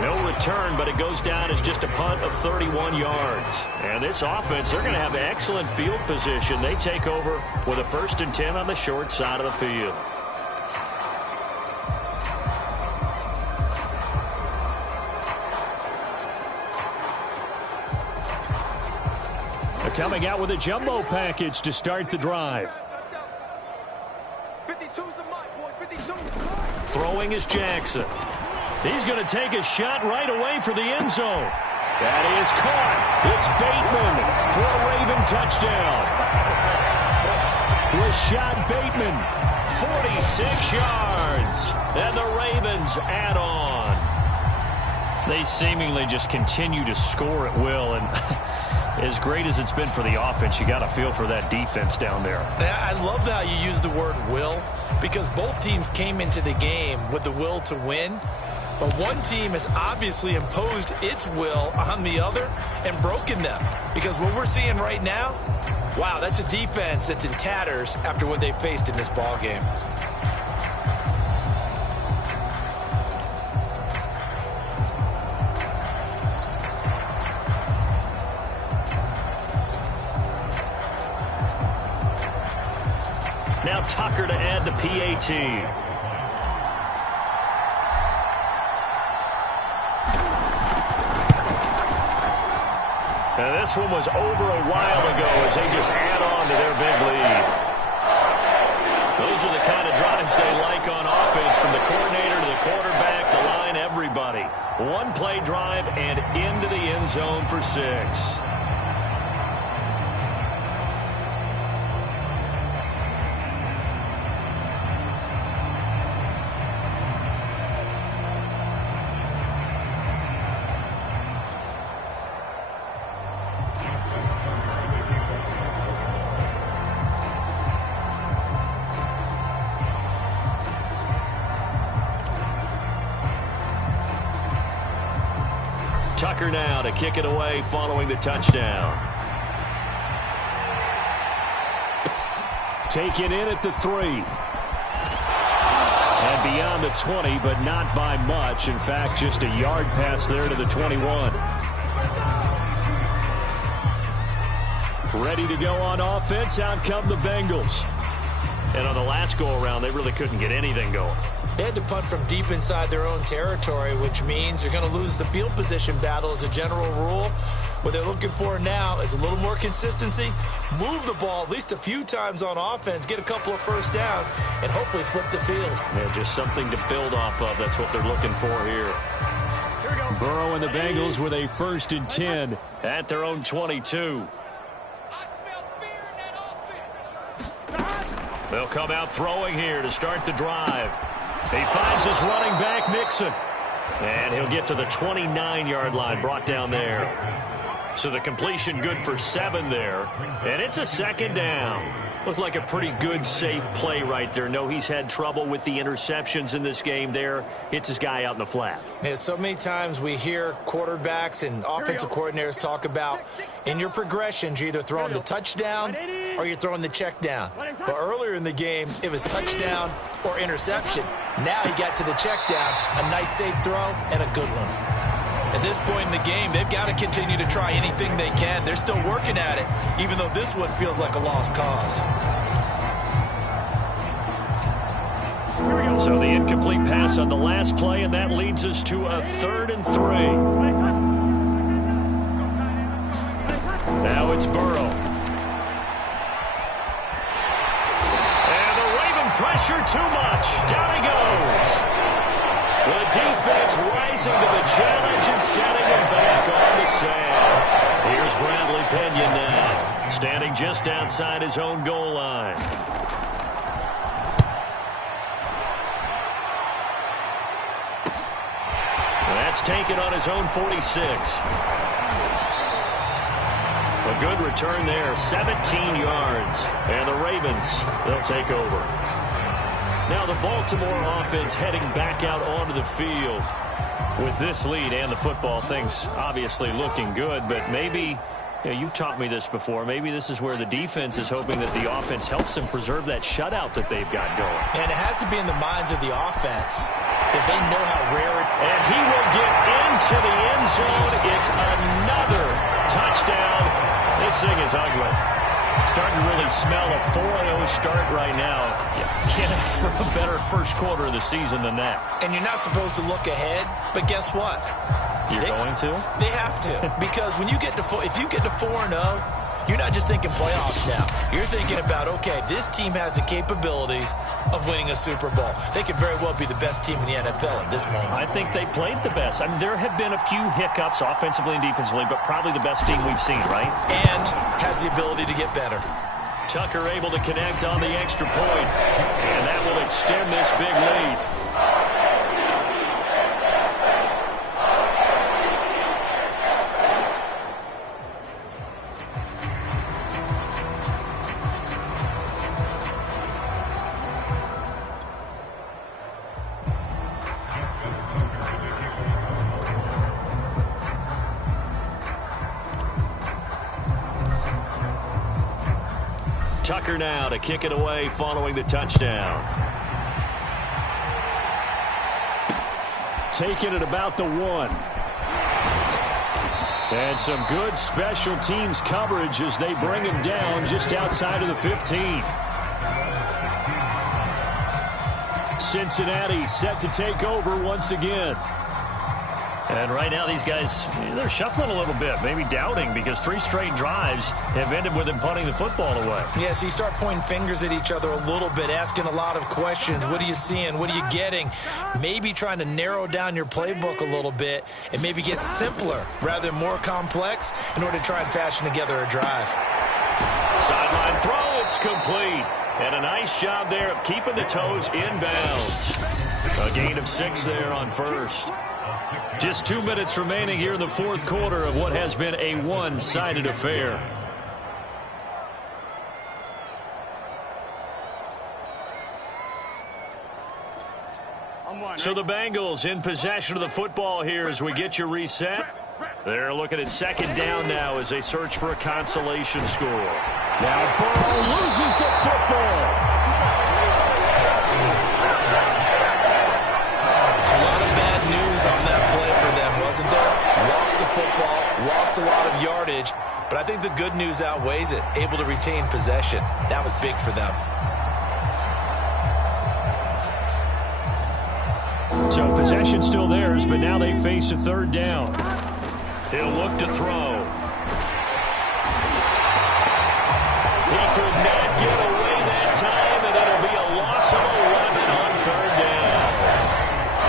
No return, but it goes down as just a punt of 31 yards. And this offense, they're going to have excellent field position. They take over with a 1st and 10 on the short side of the field. Coming out with a jumbo package to start the drive. 52's the mark, boys. 52. Throwing is Jackson. He's going to take a shot right away for the end zone. That is caught. It's Bateman for a Raven touchdown. Rashad Bateman, 46 yards. And the Ravens add on. They seemingly just continue to score at will, and as great as it's been for the offense, you got to feel for that defense down there. I love how you use the word will, because both teams came into the game with the will to win. But one team has obviously imposed its will on the other and broken them. Because what we're seeing right now, wow, that's a defense that's in tatters after what they faced in this ball game. Now Tucker to add the PAT. And this one was over a while ago as they just add on to their big lead. Those are the kind of drives they like on offense, from the coordinator to the quarterback, the line, everybody. One-play drive and into the end zone for 6. Tucker now to kick it away following the touchdown. Taken in at the 3. And beyond the 20, but not by much. In fact, just a yard pass there to the 21. Ready to go on offense. Out come the Bengals. And on the last go-around, they really couldn't get anything going. They had to punt from deep inside their own territory, which means you're going to lose the field position battle as a general rule. What they're looking for now is a little more consistency, move the ball at least a few times on offense, get a couple of first downs, and hopefully flip the field. Yeah, just something to build off of. That's what they're looking for here. Burrow and the Bengals with a 1st and 10 at their own 22. They'll come out throwing here to start the drive. He finds his running back, Mixon. And he'll get to the 29-yard line, brought down there. So the completion good for 7 there. And it's a 2nd down. Looked like a pretty good, safe play right there. No, he's had trouble with the interceptions in this game there. Hits his guy out in the flat. Yeah, so many times we hear quarterbacks and offensive coordinators talk about in your progressions, you're either throwing the touchdown or you're throwing the check down. But earlier in the game, it was touchdown or interception. Now he got to the check down, a nice safe throw, and a good one. At this point in the game, they've got to continue to try anything they can. They're still working at it, even though this one feels like a lost cause. So the incomplete pass on the last play, and that leads us to a 3rd and 3. Now it's Burrow. And the Raven pressure too much. Down he goes. The defense rising to the challenge and setting him back on the sand. Here's Bradley Pinion now, standing just outside his own goal line. That's taken on his own 46. A good return there, 17 yards. And the Ravens, they'll take over. Now the Baltimore offense heading back out onto the field. With this lead and the football, things obviously looking good, but maybe, you've taught me this before, maybe this is where the defense is hoping that the offense helps them preserve that shutout that they've got going. And it has to be in the minds of the offense that they know how rare it is. And he will get into the end zone. It's another touchdown. This thing is ugly. Starting to really smell a 4-0 start right now. Can't ask for a better first quarter of the season than that. And you're not supposed to look ahead, but guess what? You're going to? They have to. Because when you get to if you get to 4-0, you're not just thinking playoffs now. You're thinking about, okay, this team has the capabilities of winning a Super Bowl. They could very well be the best team in the NFL at this moment. I think they played the best. I mean, there have been a few hiccups offensively and defensively, but probably the best team we've seen, right? And has the ability to get better. Tucker able to connect on the extra point, and that will extend this big lead. Tucker now to kick it away following the touchdown. Taking it about the 1. And some good special teams coverage as they bring him down just outside of the 15. Cincinnati set to take over once again. And right now these guys, they're shuffling a little bit, maybe doubting, because 3 straight drives have ended with them punting the football away. Yeah, so you start pointing fingers at each other a little bit, asking a lot of questions. What are you seeing? What are you getting? Maybe trying to narrow down your playbook a little bit and maybe get simpler rather than more complex in order to try and fashion together a drive. Sideline throw, it's complete. And a nice job there of keeping the toes inbounds. A gain of 6 there on first. Just 2 minutes remaining here in the fourth quarter of what has been a one-sided affair. So the Bengals in possession of the football here as we get you reset. They're looking at second down now as they search for a consolation score. Now Burrow loses the football. A lot of bad news on that play for them, wasn't there? Lost the football, lost a lot of yardage, but I think the good news outweighs it. Able to retain possession. That was big for them. So possession still theirs, but now they face a third down. He'll look to throw. He could not get away that time, and it'll be a loss of 11 on third down.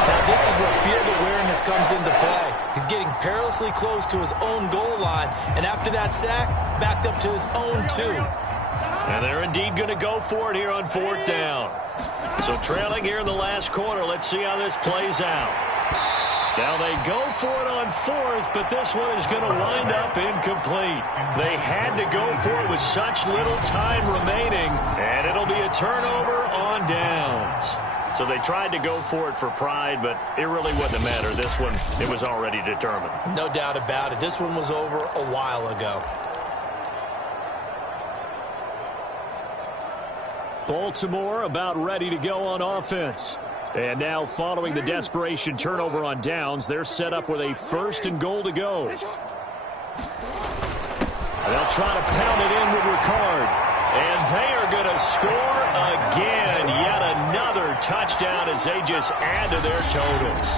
Now this is where field awareness comes into play. He's getting perilously close to his own goal line, and after that sack, backed up to his own 2. And they're indeed going to go for it here on fourth down. So trailing here in the last quarter, let's see how this plays out. Now they go for it on fourth, but this one is going to wind up incomplete. They had to go for it with such little time remaining, and it'll be a turnover on downs. So they tried to go for it for pride, but it really wouldn't matter. This one, it was already determined. No doubt about it. This one was over a while ago. Baltimore about ready to go on offense. And now following the desperation turnover on downs, they're set up with a 1st and goal to go. They'll try to pound it in with Ricard. And they are going to score again. Yet another touchdown as they just add to their totals.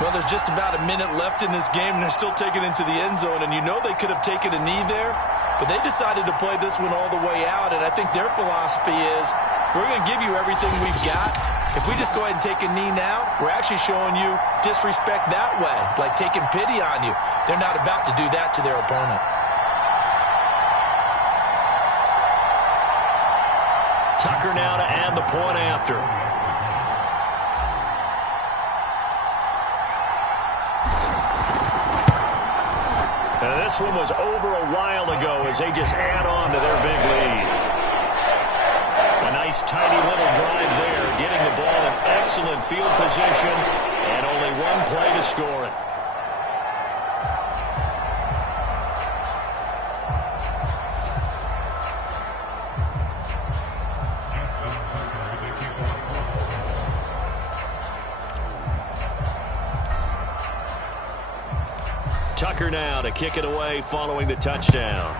Well, there's just about a minute left in this game, and they're still taking it into the end zone. And you know they could have taken a knee there, but they decided to play this one all the way out. And I think their philosophy is, we're going to give you everything we've got. If we just go ahead and take a knee now, we're actually showing you disrespect that way, like taking pity on you. They're not about to do that to their opponent. Tucker now to add the point after. And this one was over a while ago as they just add on to their big lead. A nice, tidy little drive there, getting the ball in excellent field position, and only one play to score it. Tucker now to kick it away following the touchdown.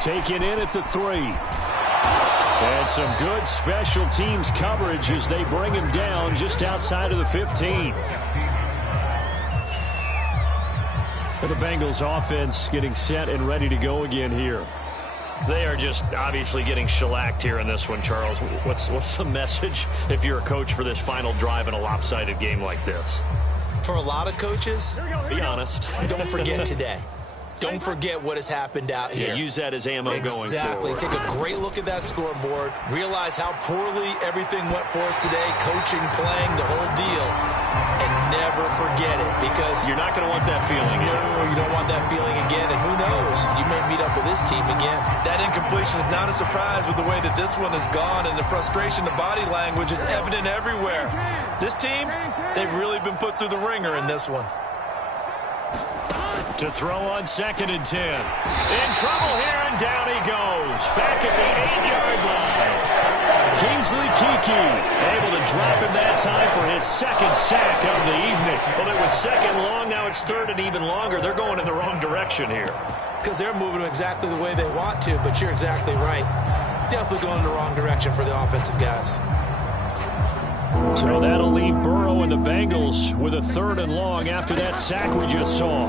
Taken in at the 3. And some good special teams coverage as they bring him down just outside of the 15. The Bengals offense getting set and ready to go again here. They are just obviously getting shellacked here in this one, Charles. What's the message if you're a coach for this final drive in a lopsided game like this? For a lot of coaches, be honest. Don't forget today. Don't forget what has happened out here. Yeah, use that as ammo going forward. Exactly. Take a great look at that scoreboard. Realize how poorly everything went for us today. Coaching, playing, the whole deal. And never forget it, because you're not going to want that feeling again. No, you don't want that feeling again. And who knows? You may meet up with this team again. That incompletion is not a surprise with the way that this one has gone, and the frustration, the body language is evident everywhere. This team, they've really been put through the ringer in this one. To throw on 2nd and 10. In trouble here, and down he goes. Back at the 8-yard line. Kingsley Keke able to drop him that time for his 2nd sack of the evening. Well, it was 2nd long. Now it's 3rd and even longer. They're going in the wrong direction here. Because they're moving them exactly the way they want to, but you're exactly right. definitely going in the wrong direction for the offensive guys. So that'll leave Burrow and the Bengals with a 3rd and long after that sack we just saw.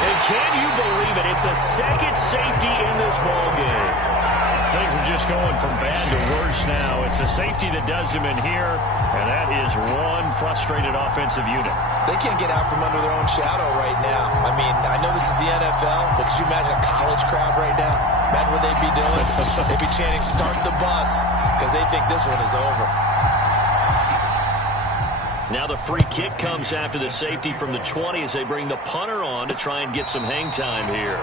And can you believe it? It's a second safety in this ball game. Things are just going from bad to worse now. It's a safety that does them in here, and that is one frustrated offensive unit. They can't get out from under their own shadow right now. I mean, I know this is the NFL, but could you imagine a college crowd right now? Imagine what they'd be doing. They'd be chanting, "Start the bus," because they think this one is over. Now the free kick comes after the safety from the 20 as they bring the punter on to try and get some hang time here.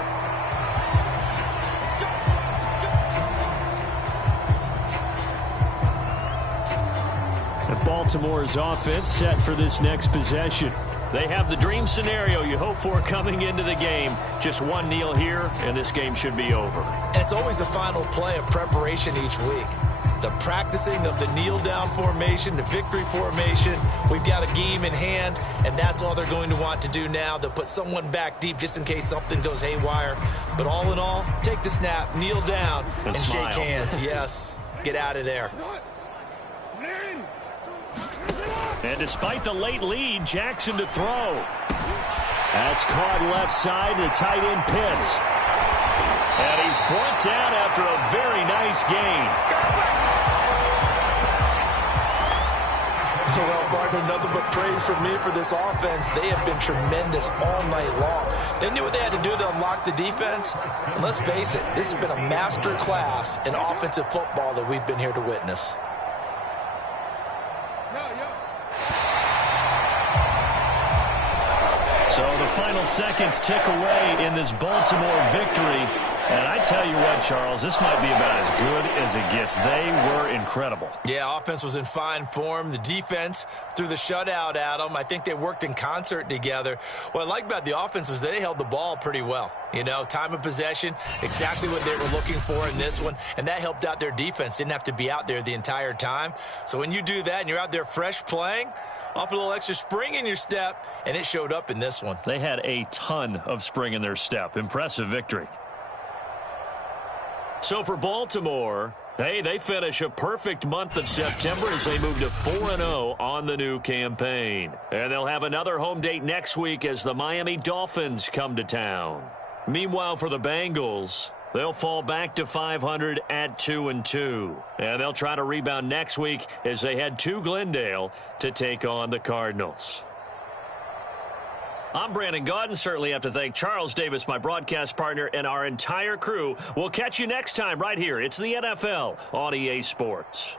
Baltimore's offense set for this next possession. They have the dream scenario you hope for coming into the game. Just one kneel here, and this game should be over. And it's always the final play of preparation each week. The practicing of the kneel-down formation, the victory formation. We've got a game in hand, and that's all they're going to want to do now. They'll put someone back deep just in case something goes haywire. But all in all, take the snap, kneel down, and shake hands. Yes, get out of there. And despite the late lead, Jackson to throw. That's caught left side, the tight end Pitts. And he's brought down after a very nice gain. Well, Barton, nothing but praise from me for this offense. They have been tremendous all night long. They knew what they had to do to unlock the defense. And let's face it, this has been a master class in offensive football that we've been here to witness. So the final seconds tick away in this Baltimore victory. And I tell you what, Charles, this might be about as good as it gets. They were incredible. Yeah, offense was in fine form. The defense threw the shutout at them. I think they worked in concert together. What I like about the offense was they held the ball pretty well. You know, time of possession, exactly what they were looking for in this one. And that helped out their defense. Didn't have to be out there the entire time. So when you do that and you're out there fresh playing, off a little extra spring in your step, and it showed up in this one. They had a ton of spring in their step. Impressive victory. So for Baltimore, hey, they finish a perfect month of September as they move to 4-0 on the new campaign. And they'll have another home date next week as the Miami Dolphins come to town. Meanwhile, for the Bengals, they'll fall back to 500 at 2-2. And they'll try to rebound next week as they head to Glendale to take on the Cardinals. I'm Brandon Gaudin. Certainly have to thank Charles Davis, my broadcast partner, and our entire crew. We'll catch you next time right here. It's the NFL on EA Sports.